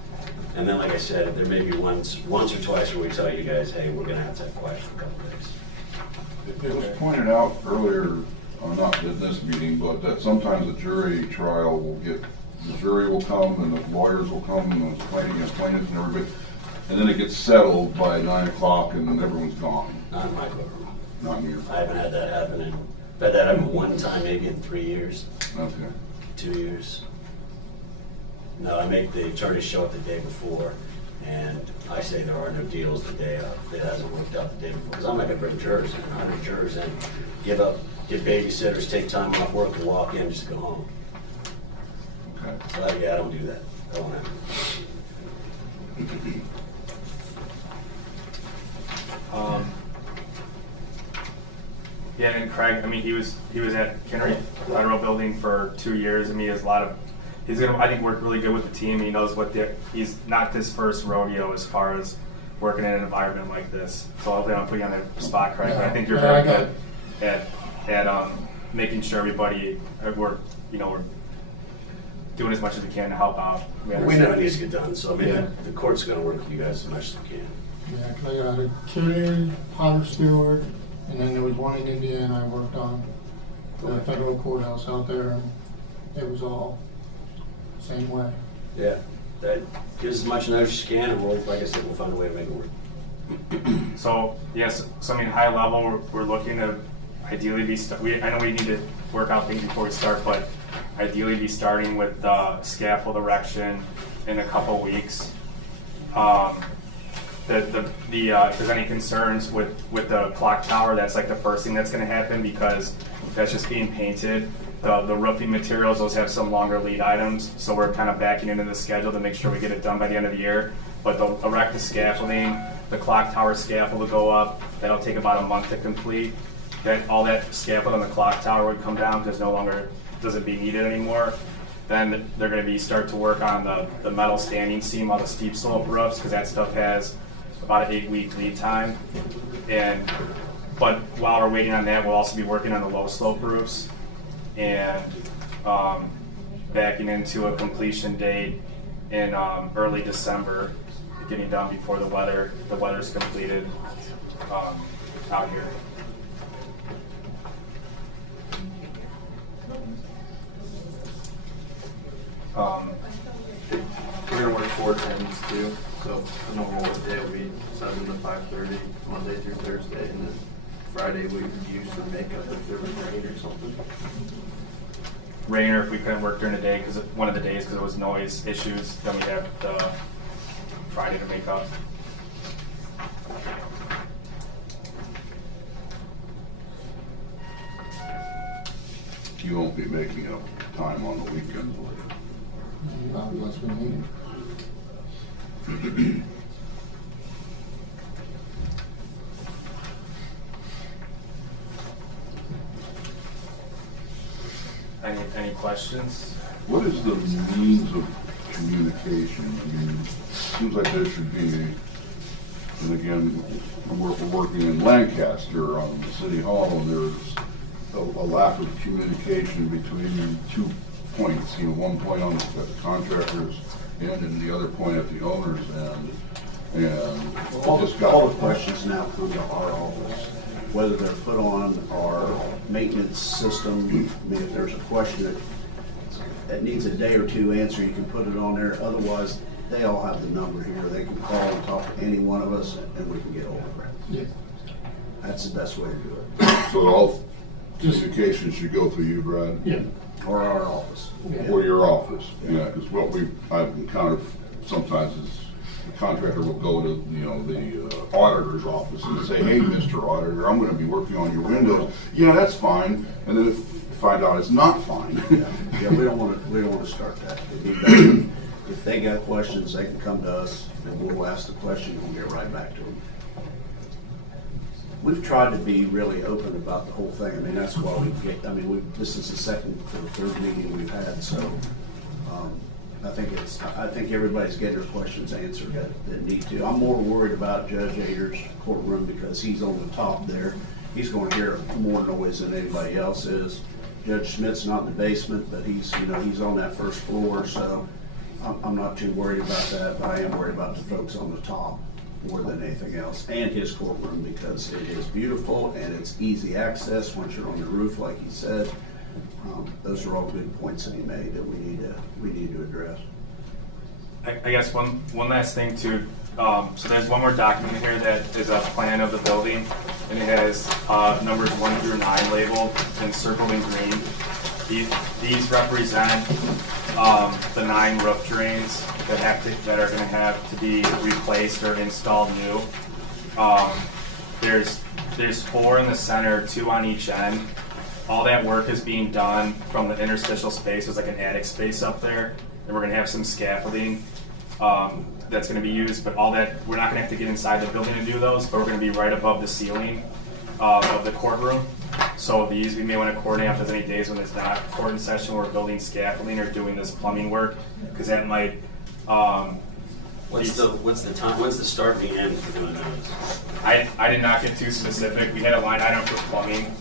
and then like I said, there may be once or twice where we tell you guys, hey, we're going to have quiet for a couple of days. It was pointed out earlier, not in this meeting, but that sometimes a jury trial the jury will come and the lawyers will come and the plaintiffs and everybody, and then it gets settled by 9 o'clock and then everyone's gone. Not in my courtroom. Not in your I haven't had that happen I've had that happen one time maybe in 3 years. Okay. 2 years. No, I make the attorneys show up the day before, and I say there are no deals the day of. It hasn't worked out the day before, because I'm not going to bring jurors in, 100 jurors in, get babysitters, take time off work to walk in, just go home. Okay. So I don't do that. That won't happen. Yeah, and Craig, he was at Kennery Federal Building for 2 years. He has he's gonna, I think, work really good with the team. He knows he's not his first rodeo as far as working in an environment like this. So hopefully I don't put you on the spot, Craig, but I think you're very good at making sure everybody, we're doing as much as we can to help out. We know it needs to get done, so the court's going to work with you guys as much as we can. Yeah, because I got a Kennery, Potter Stewart, and then there was one in Indiana I worked on, the federal courthouse out there, and it was all the same way. Yeah, that gives as much notice as you can, and like I said, we'll find a way to make it work. So, yes, high level, we're looking to ideally I know we need to work out things before we start, but ideally be starting with scaffold erection in a couple weeks. If there's any concerns with the clock tower, that's like the first thing that's going to happen, because that's just being painted. The roofing materials, those have some longer lead items, so we're kind of backing into the schedule to make sure we get it done by the end of the year. But they'll erect the scaffolding, the clock tower scaffold will go up. That'll take about a month to complete. All that scaffold on the clock tower would come down because no longer doesn't be needed anymore. Then they're going to start to work on the metal standing seam on the steep slope roofs, because that stuff has about an 8-week lead time. But while we're waiting on that, we'll also be working on the low slope roofs. And backing into a completion date in early December, getting done before the weather's completed out here. We're gonna work 4/10s too, so a normal work day will be 7 to 5:30, Monday through Thursday, and then Friday we would use for makeup if there was rain or something. Rain, or if we couldn't work during the day, because one of the days, because it was noise issues, then we have the Friday to make up. You won't be making up time on the weekends, will you? Probably less we need. Any questions? What is the means of communication? I mean, it seems like there should be, and again, we're working in Lancaster on the City Hall, and there's a lack of communication between 2 points, one point on the contractor's end and the other point at the owner's end. And All the questions now come to our office, whether they're put on our maintenance system. I mean, if there's a question that needs a day or two answer, you can put it on there. Otherwise, they all have the number here. They can call and talk to any one of us, and we can get over it. Yeah. That's the best way to do it. So all communication should go through you, Brad? Yeah. Or our office. Or your office, yeah, because what I've encountered sometimes is the contractor will go to, the auditor's office and say, hey, Mr. Auditor, I'm gonna be working on your windows. Yeah, that's fine, and then find out it's not fine. Yeah, we don't wanna start that. It'd be better if they got questions, they can come to us, and we'll ask the question, and we'll get right back to them. We've tried to be really open about the whole thing. I mean, that's why this is the second or the third meeting we've had, so I think everybody's getting their questions answered that need to. I'm more worried about Judge Ader's courtroom because he's on the top there. He's going to hear more noise than anybody else is. Judge Smith's not in the basement, but he's on that first floor, so I'm not too worried about that. But I am worried about the folks on the top more than anything else, and his courtroom, because it is beautiful and it's easy access once you're on the roof, like he said. Those are all good points that he made that we need to address. I guess one last thing too. So there's one more document here that is a plan of the building, and it has numbers 1 through 9 labeled and circled in green. These represent the 9 roof drains that are going to have to be replaced or installed new. There's 4 in the center, 2 on each end. All that work is being done from the interstitial space. There's like an attic space up there, and we're going to have some scaffolding that's going to be used. But all that, we're not going to have to get inside the building to do those, but we're going to be right above the ceiling of the courtroom. So we may want to coordinate if there's any days when it's not court in session, we're building scaffolding or doing this plumbing work, because that might. What's the time? When's the start and the end for doing those? I did not get too specific. We had a line item for plumbing.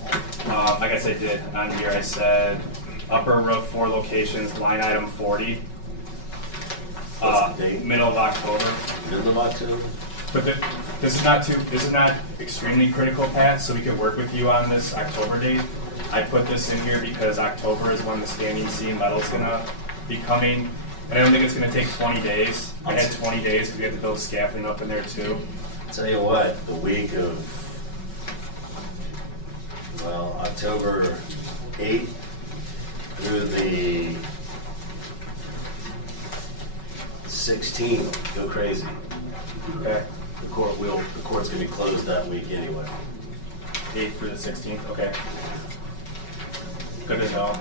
I guess I did on here. I said upper roof 4 locations, line item 40. Middle of October. Middle of October. But this is not extremely critical, Pat. So we could work with you on this October date. I put this in here because October is when the standing seam metal is gonna be coming. And I don't think it's going to take 20 days. I had 20 days because we had to build scaffolding up in there too. I'll tell you what, the week of, October 8th through the 16th, go crazy. Okay. The court's going to be closed that week anyway. 8th through the 16th, okay. Good to know.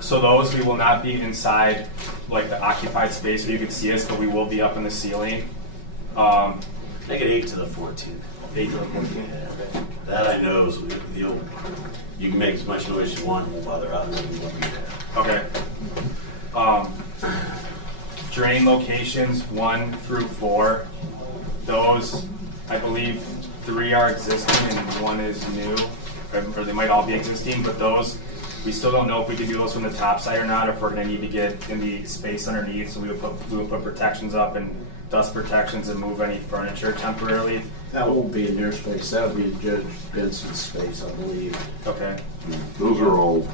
So those, we will not be inside like the occupied space so you can see us, but we will be up in the ceiling. Make it 8 to the 14th. 8 to the 14th. Yeah. Okay. That I know is you can make as much noise as you want while they're out there. Okay. Drain locations 1 through 4. Those, I believe, 3 are existing and 1 is new, or they might all be existing, but those We still don't know if we can do those from the top side or not, if we're gonna need to get in the space underneath, so we would put protections up and dust protections and move any furniture temporarily. That won't be in your space, that would be in Judge Benson's space, I believe. Okay. Those are all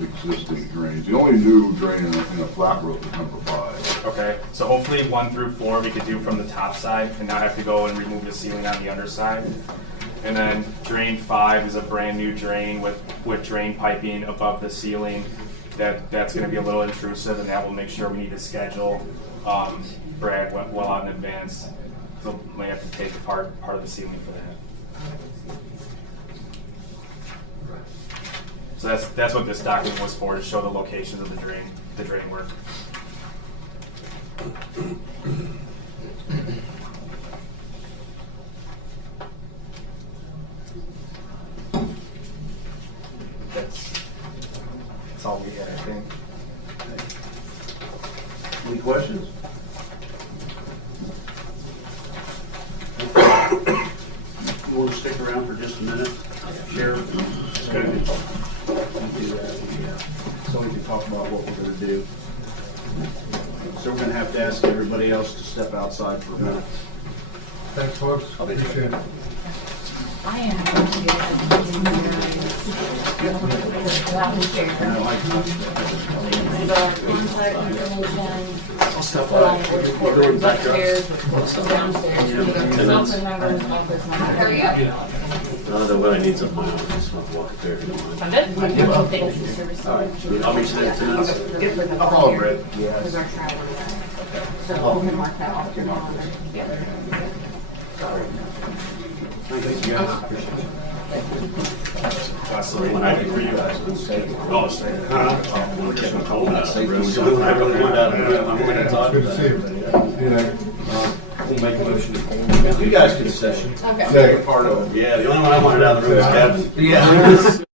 existing drains. The only new drain in a flat roof is number 5. Okay, so hopefully 1 through 4 we could do from the top side and not have to go and remove the ceiling on the underside. And then drain 5 is a brand new drain with drain piping above the ceiling. That's going to be a little intrusive, and that will make sure we need to schedule Brad well out in advance. So we have to take apart part of the ceiling for that. So that's what this document was for, to show the locations of the drain work. That's all we had, I think. Any questions? You want to stick around for just a minute? Sheriff? Okay. Do that, so we can talk about what we're going to do. So we're going to have to ask everybody else to step outside for a minute. Thanks, folks. Appreciate it. I am going to get I'll step out. upstairs, downstairs, office numbers, office numbers. Hurry up. No, but I need some of my own. Just want to walk up there if you don't mind. I'm good. Thank you, service. All right. I'll meet you there in 2 minutes. I'll follow Brett. Because our travel. So we can mark that off tomorrow. Yeah. Thank you guys. Appreciate it. What I do for you guys. Oh, straight. I want to keep my cold out of the room. I really want out of the room. I'm going to talk Good to about see it. you. Yeah. We'll make a motion to. You guys can session. Okay. Second part of it. Yeah, the only one I wanted out of the room is Kevin. Yeah.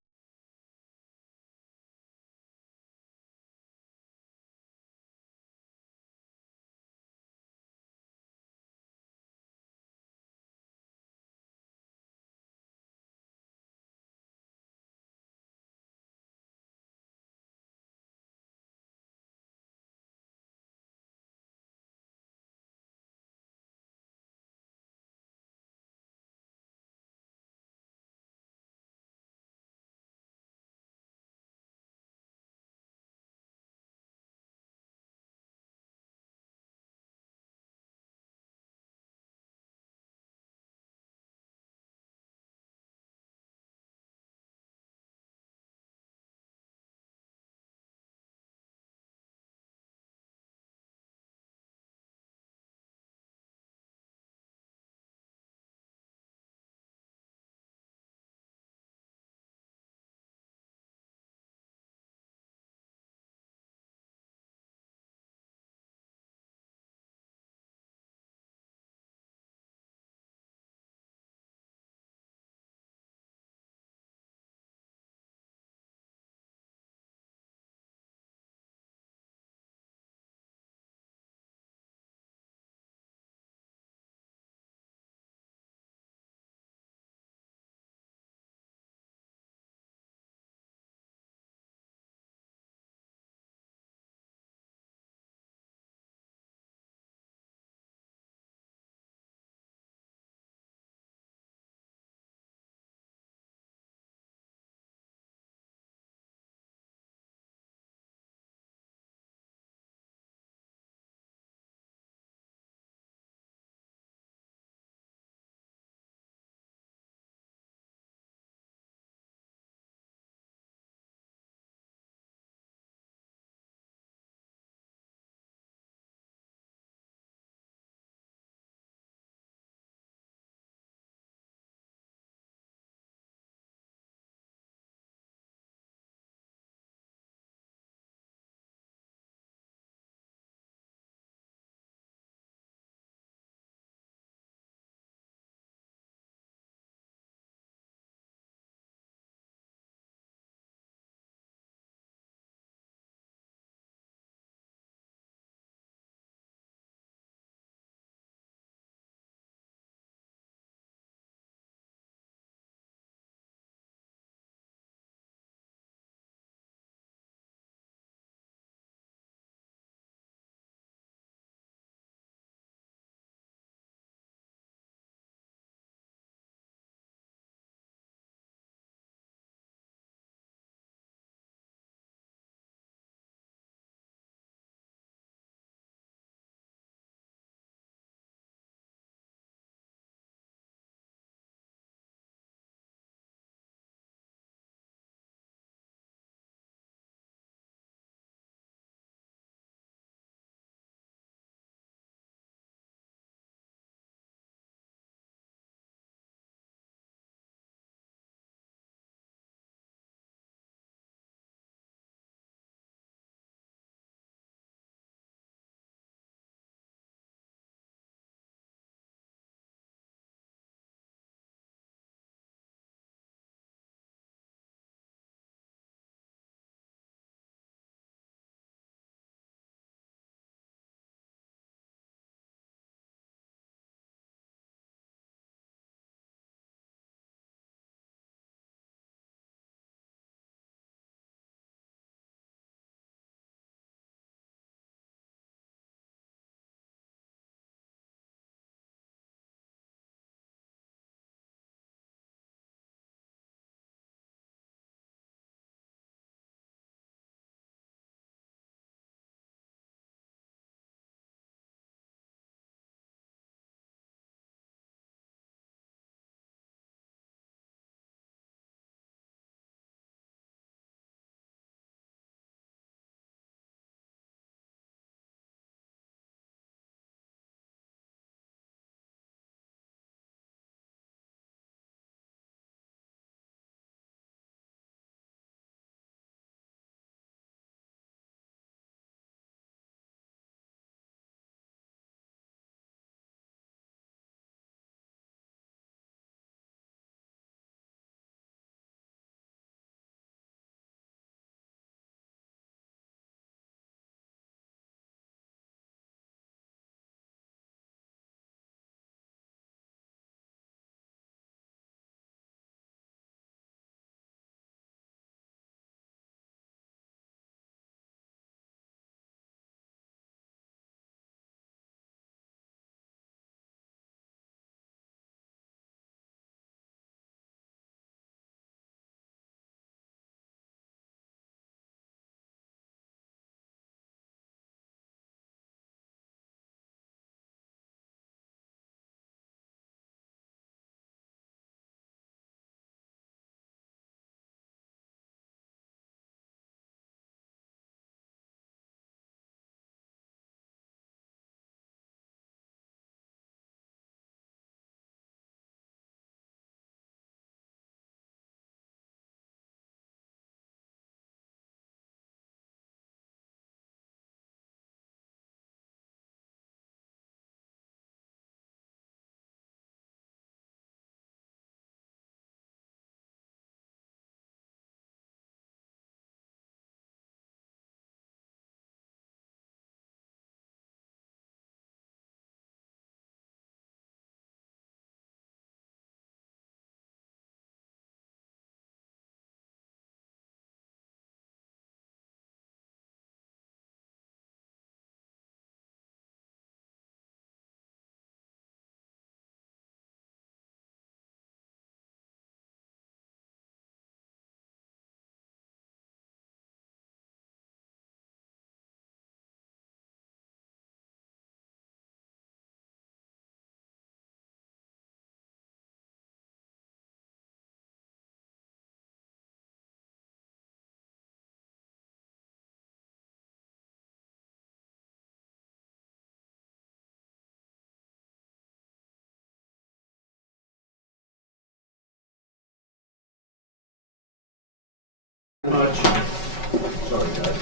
Much. Sorry, guys.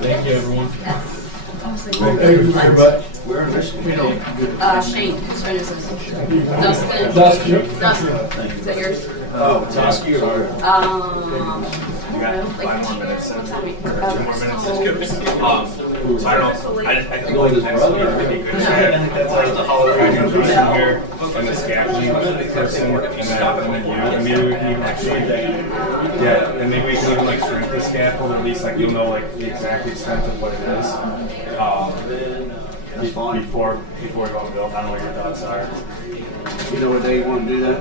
Thank you, everyone. Thank you very much. Where in Michigan? Shane, his friend is Dustin. Dustin. Dustin. Is that yours? Oh, it's ask you. You got 5 more minutes. What time? 2 more minutes. That's good. So I don't know. I think Go with his next week brother. would be good. That's like the holiday person here and the scaffolding person, and then you. And maybe we can even actually, yeah, and maybe we can even like shrink the scaffold at least, like you'll know like the exact extent of what it is. Before we go build. I don't know what your thoughts are. You know what day you want to do that?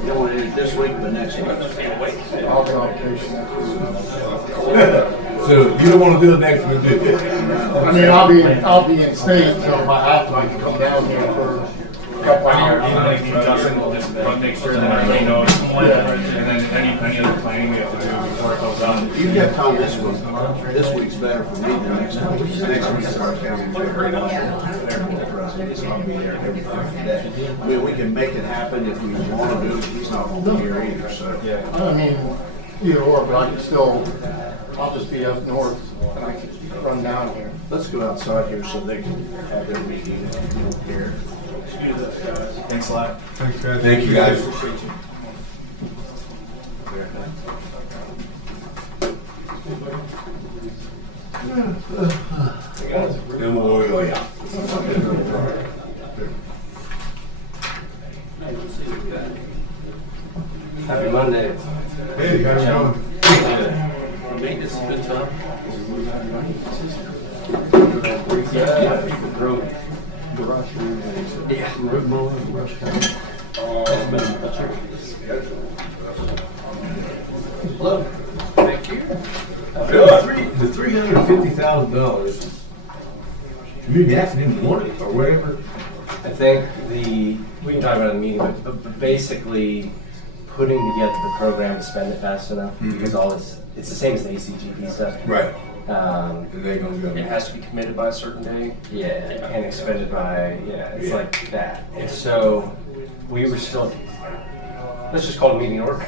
You don't want to do it this week, but next week. I'll be on vacation. So you don't want to do it next week, do you? I mean, I'll be in state, so if I have to, I can come down here for a couple hours. Even like Justin will just make sure that everybody knows, and then any other planning we have to do before it goes on. You've got time this week. This week's better for me than next week. Next week's our family. I mean, we can make it happen if we want to do it. He's not going to be here either, so. Yeah. I mean, either or, but I can still, I'll just be up north and I can run down here. Let's go outside here so they can have their meeting and we don't care. Thanks a lot. Thanks, guys. Thank you, guys. Happy Monday. Hey, how you doing? Maintenance is good time. Hello. Thank you. The $350,000. Maybe accident didn't want it or whatever. I think we can talk about it in the meeting, but basically putting together the program to spend it fast enough, because all it's the same as the ACGP stuff. Right. It has to be committed by a certain day. Yeah, and expended by, it's like that. And so we were still, let's just call it a meeting order.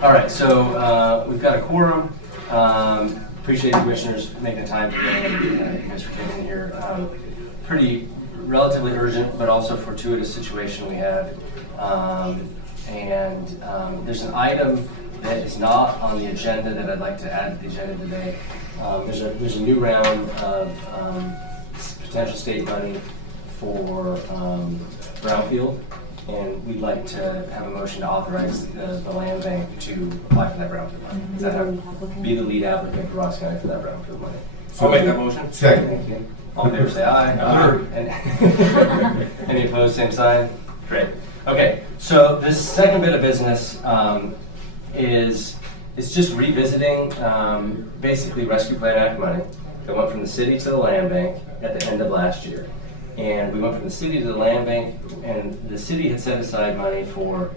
All right, so we've got a quorum. Appreciate the commissioners making the time today. You guys for getting in here. Pretty relatively urgent, but also fortuitous situation we have. There's an item that is not on the agenda that I'd like to add to the agenda today. There's a new round of potential state money for brownfield, and we'd like to have a motion to authorize the land bank to apply for that brownfield money. Is that how, be the lead applicant for Ross County for that brownfield money. So I'll make that motion. Second. Thank you. All in favor say aye. And any opposed, same sign. Great. Okay, so this second bit of business is just revisiting basically Rescue Plan Act money that went from the city to the land bank at the end of last year. And we went from the city to the land bank, and the city had set aside money for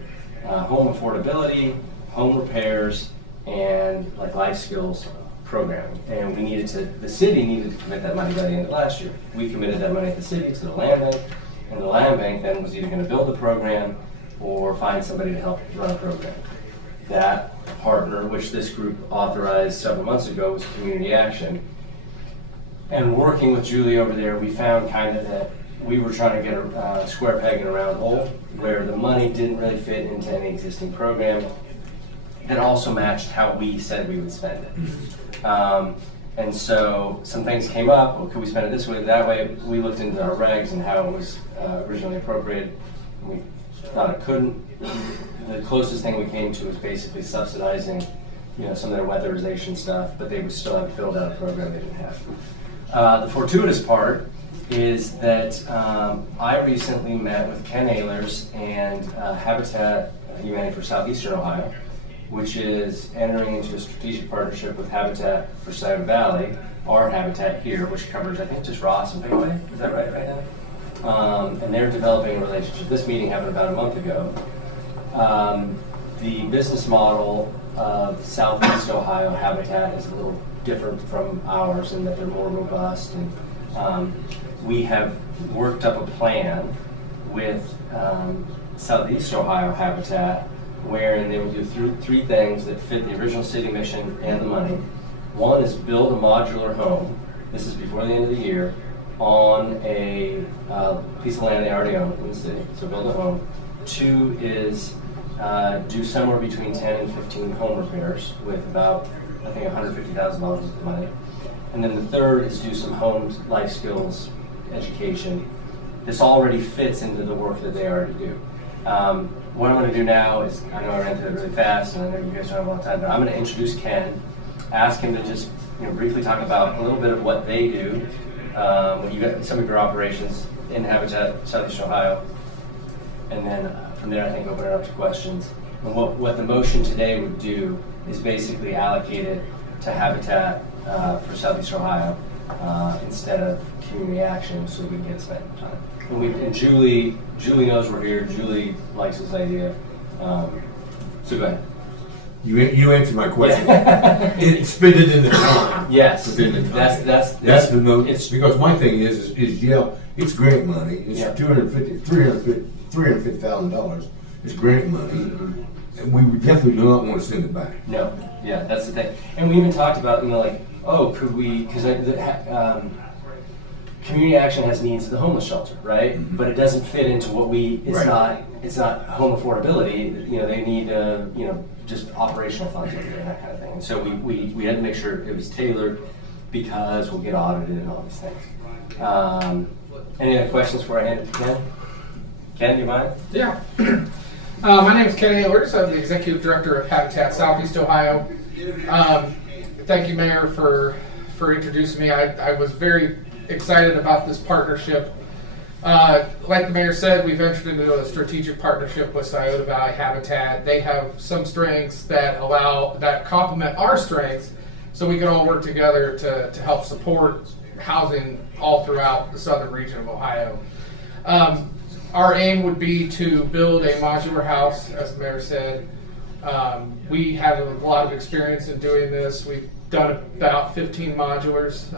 home affordability, home repairs, and like life skills programming. And the city needed to commit that money by the end of last year. We committed that money at the city to the land bank, and the land bank then was either going to build a program or find somebody to help run a program. That partner, which this group authorized several months ago, was Community Action. And working with Julie over there, we found kind of that we were trying to get a square peg in a round hole, where the money didn't really fit into any existing program that also matched how we said we would spend it. And so some things came up. Well, could we spend it this way, that way? We looked into our regs and how it was originally appropriated. We thought it couldn't. The closest thing we came to was basically subsidizing, some of their weatherization stuff, but they would still have to build out a program they didn't have. The fortuitous part is that I recently met with Ken Ehlers and Habitat Humanity for Southeastern Ohio, which is entering into a strategic partnership with Habitat for Seven Valley, our Habitat here, which covers, I think, just Ross and Bayway. Is that right now? And they're developing a relationship. This meeting happened about a month ago. The business model of Southeast Ohio Habitat is a little different from ours in that they're more robust and We have worked up a plan with Southeast Ohio Habitat, wherein they will do three things that fit the original city mission and the money. One is build a modular home. This is before the end of the year on a piece of land they already own in the city. So build a home. Two is do somewhere between 10 and 15 home repairs with about, I think, $150,000 of money. And then the third is do some home life skills education. This already fits into the work that they already do. What I'm going to do now is, I know I ran through it really fast, and I know you guys don't have a lot of time, but I'm going to introduce Ken, ask him to just briefly talk about a little bit of what they do, when you got some of your operations in Habitat Southeast Ohio, and then from there I think open it up to questions. And what the motion today would do is basically allocate it to Habitat for Southeast Ohio instead of community action, so we can get spent time. And Julie knows we're here. Julie likes this idea. So go ahead. You answered my question. Spend it in the time. Yes. Within the time. That's the note. Because my thing is it's grant money. It's $350,000. It's grant money, and we definitely do not want to send it back. No. Yeah, that's the thing. And we even talked about could we? Because community action has needs of the homeless shelter, right? Mm-hmm. But it doesn't fit into what it's not home affordability. They need just operational funds over there and that kind of thing. And so we had to make sure it was tailored because we'll get audited and all these things. Any other questions before I hand it to Ken? Ken, do you mind? Yeah. My name is Ken Ehlers. I'm the Executive Director of Habitat Southeast Ohio. Thank you, Mayor, for introducing me. I was very excited about this partnership. Like the Mayor said, we've entered into a strategic partnership with Scioto Valley Habitat. They have some strengths that complement our strengths, so we can all work together to help support housing all throughout the southern region of Ohio. Our aim would be to build a modular house, as the Mayor said. We have a lot of experience in doing this. We've done about 15 modulars.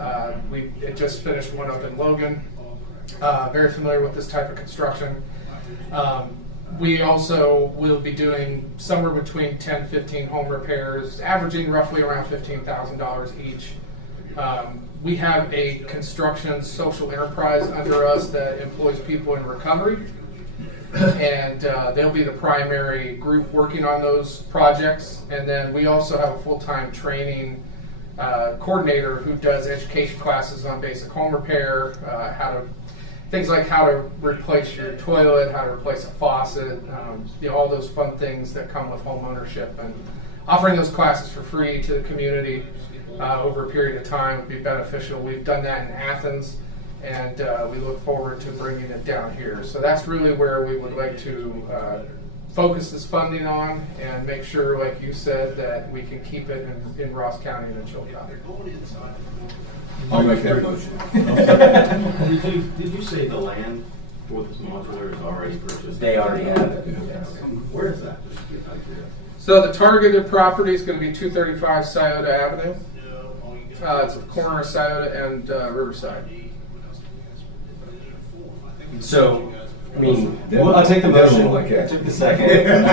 We just finished one up in Logan. Very familiar with this type of construction. We also will be doing somewhere between 10 and 15 home repairs, averaging roughly around $15,000 each. We have a construction social enterprise under us that employs people in recovery, and they'll be the primary group working on those projects. And then we also have a full-time training coordinator who does education classes on basic home repair, things like how to replace your toilet, how to replace a faucet, all those fun things that come with home ownership. And offering those classes for free to the community over a period of time would be beneficial. We've done that in Athens, and we look forward to bringing it down here. So that's really where we would like to focus this funding on and make sure, like you said, that we can keep it in Ross County and in Chillicothe. I'll make that motion. Did you say the land for this modular is already purchased? They already have it. Yes. Where is that? So the targeted property is going to be 235 Scioto Avenue. It's a corner of Scioto and Riverside. So, I'll take the motion. Took the second.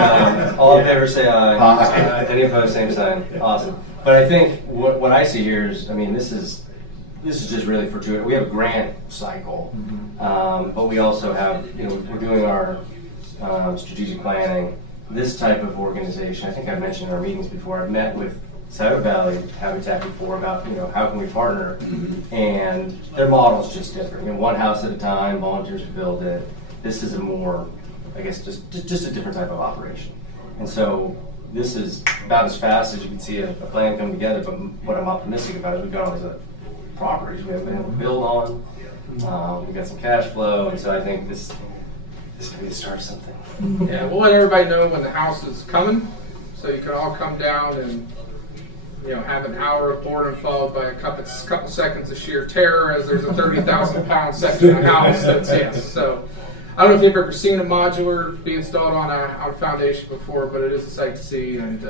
All in favor say aye. Any opposed, same sign. Awesome. But I think what I see here is, this is just really fortuitous. We have a grant cycle, but we also have, we're doing our strategic planning. This type of organization, I think I've mentioned in our meetings before, I've met with Scioto Valley Habitat before about, how can we partner, and their model is just different. One house at a time, volunteers to build it. This is a more, I guess, just a different type of operation. And so this is about as fast as you can see a plan come together, but what I'm optimistic about is we've got all these other properties we haven't been able to build on. We've got some cash flow, and so I think this could be the start of something. Yeah, we'll let everybody know when the house is coming, so you can all come down and have an hour of boredom followed by a couple seconds of sheer terror as there's a 30,000-pound section of house that's So I don't know if you've ever seen a modular be installed on a foundation before, but it is a sight to see, and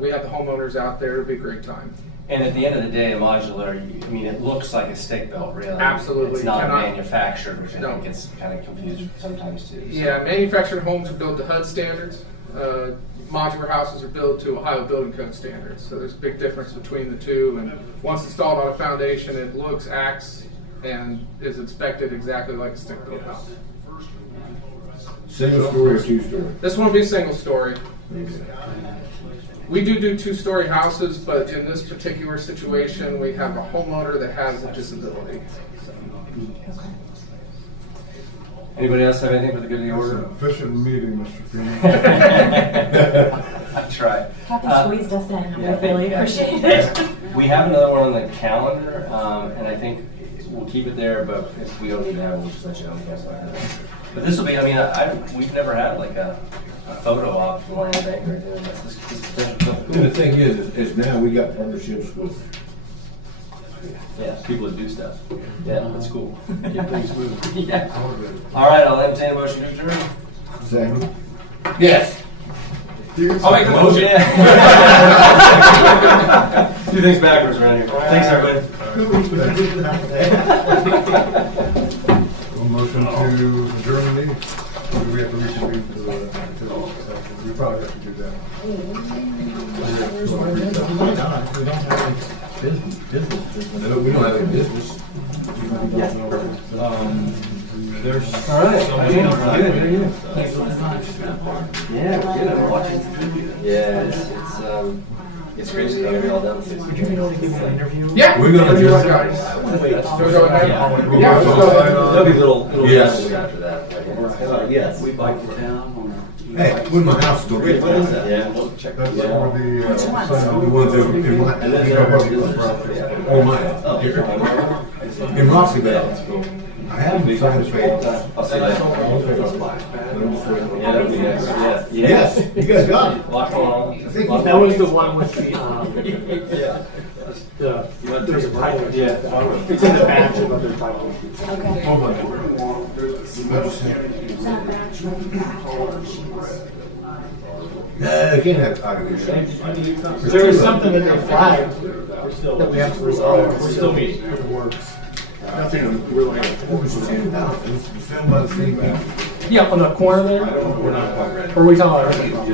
we have the homeowners out there. It'll be a great time. And at the end of the day, a modular, I mean, it looks like a stick built, really. Absolutely. It's not Cannot- manufactured, which I No. think gets kind of confused sometimes too. So. Yeah, manufactured homes are built to HUD standards. Modular houses are built to Ohio Building Code standards. So there's a big difference between the two. And once installed on a foundation, it looks, acts, and is inspected exactly like a stick-built house. Single story or two story? This one will be single story. We do two-story houses, but in this particular situation, we have a homeowner that has a disability. Anybody else have anything for the good of the order? Efficient meeting, Mr. Feeney. I tried. Kathy squeezed us in. Yeah, We really thank you. appreciate it. We have another one on the calendar, and I think we'll keep it there, but if we don't need to have it, we'll just let you know. But this will be, I mean, we've never had like a photo op from Land Bank or anything. This potential. And the thing is now we got partnerships with. Yeah, people that do stuff. Yeah, that's cool. Get things moving. Yeah. All right, I'll entertain a motion to adjourn. Second. Yes. I'll make the motion. Yeah. Do things backwards around here. Thanks, everybody. Motion to adjourn the meeting. Or do we have to reconvene to the session? We probably have to do that. Why not? We don't have any business. No, we don't have any business. There's All right. somebody else. Good. Thanks so much. Yeah, good. I'm watching. Yeah, it's crazy how we all done. Would you be able to give me an interview? Yeah. We're gonna What do you do want, it. guys? Wait, So we go ahead? Yeah, let's go ahead. There'll be little Yes. messages after that. Yes. We bike to town or? Hey, when my house is gonna get What is that? Yeah, we'll check. That's for the, The ones over in my, And then oh my, in Roxybell. I haven't signed the paper. I'll see that. Yeah, that'd be nice. Yeah. Yes, you guys got it. Lock on. That was the one with the, Yeah. there's a title. Yeah. It's in the batch of other titles. Okay. Hold on. I can't have titles. There was something that they flagged that we have to resolve. We're still meeting. It works. Nothing really. It was 10,000. It was filmed by the same guy. Yeah, on the corner there? We're not quite ready. Or are we talking about?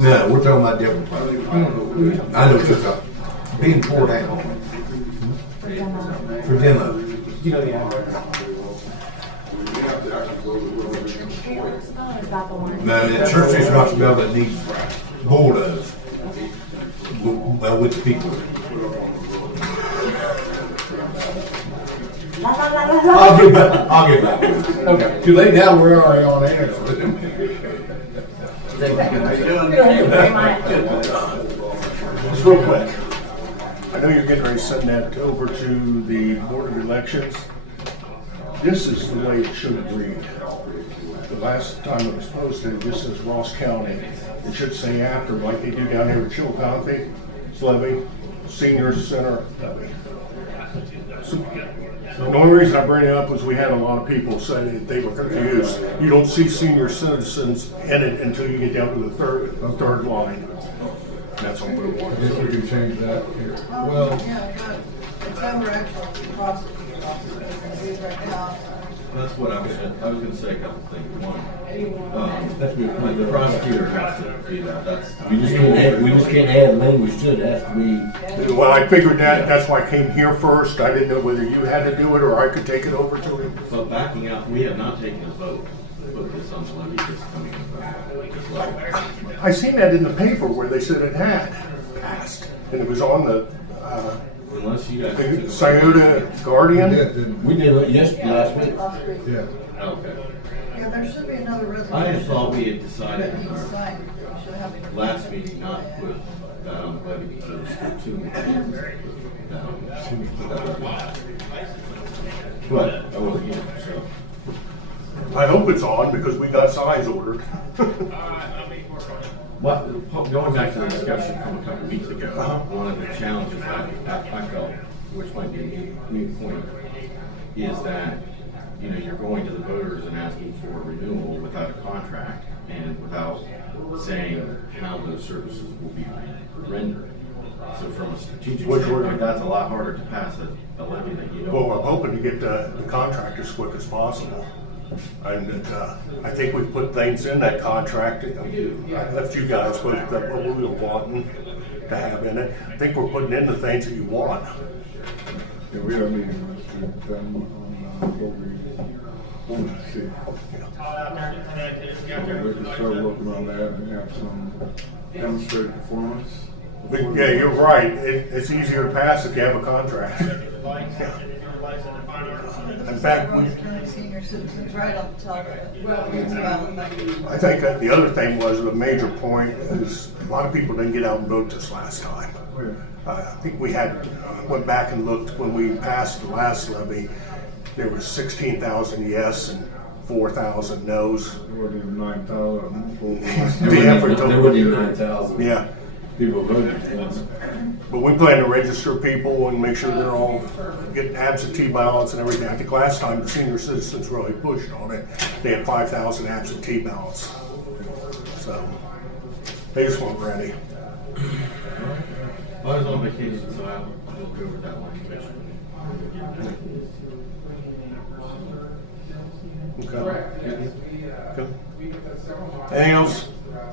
No, we're talking about different products. I know just being poured out for demo. You know the address. Is that the one? No, the church is Roxybell that needs bulldozed. Well, with the people. La, la, la, la, la. I'll get back. Okay. Too late now, we're already on air. Thank you very much. Just real quick, I know you're getting ready to send that over to the Board of Elections. This is the way it should read. The last time it was posted, this is Ross County. It should say after, like they do down here at Chillicothe, Levy, Senior Center, Levy. The only reason I bring it up was we had a lot of people say that they were confused. You don't see senior citizens in it until you get down to the third line. That's all. I guess we can change that here. Well, yeah, but it's under actual prosecutor's office, it is right now. That's what I was gonna say a couple things. One, the prosecutor has to be that. We just can't add language to it. It has to be. Well, I figured that's why I came here first. I didn't know whether you had to do it or I could take it over to him. But backing up, we have not taken a vote to put this on the levy that's coming in. I seen that in the paper where they said it had passed, and it was on the Unless you guys. Scioto Guardian. We did it last week. Yeah. Okay. Yeah, there should be another resolution. I just thought we had decided That in he's our signed. You should have it. last meeting not to put that on the levy because it was too many. But I wasn't here, so. I hope it's on because we got signs ordered. Well, going back to the discussion from a couple weeks ago, one of the challenges I felt, which might be a new point, is that, you're going to the voters and asking for a renewal without a contract and without saying how those services will be rendered. So from a strategic Which standpoint, we're- that's a lot harder to pass a levy that you don't. Well, we're hoping to get the contract as quick as possible. And I think we've put things in that contract. I left you guys with what we were wanting to have in it. I think we're putting in the things that you want. Yeah, we are meeting with them on what we want to see. So we can start working on that and have some demonstrated performance. But yeah, you're right. It's easier to pass if you have a contract. In fact, Orange County senior citizens right on the top of it. I think that the other thing was a major point is a lot of people didn't get out and vote this last time. I think we had, went back and looked when we passed the last levy, there was 16,000 yes and 4,000 no's. There weren't even 9,000. The effort to- There weren't even 9,000. Yeah. People voted. But we plan to register people and make sure they're all getting absentee ballots and everything. I think last time the senior citizens really pushed on it. They had 5,000 absentee ballots. So they just weren't ready. I was on vacation, so I'll go over that one commission. Okay. Good. Anything else?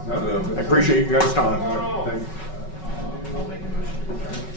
I appreciate you guys' time. I'll make a motion.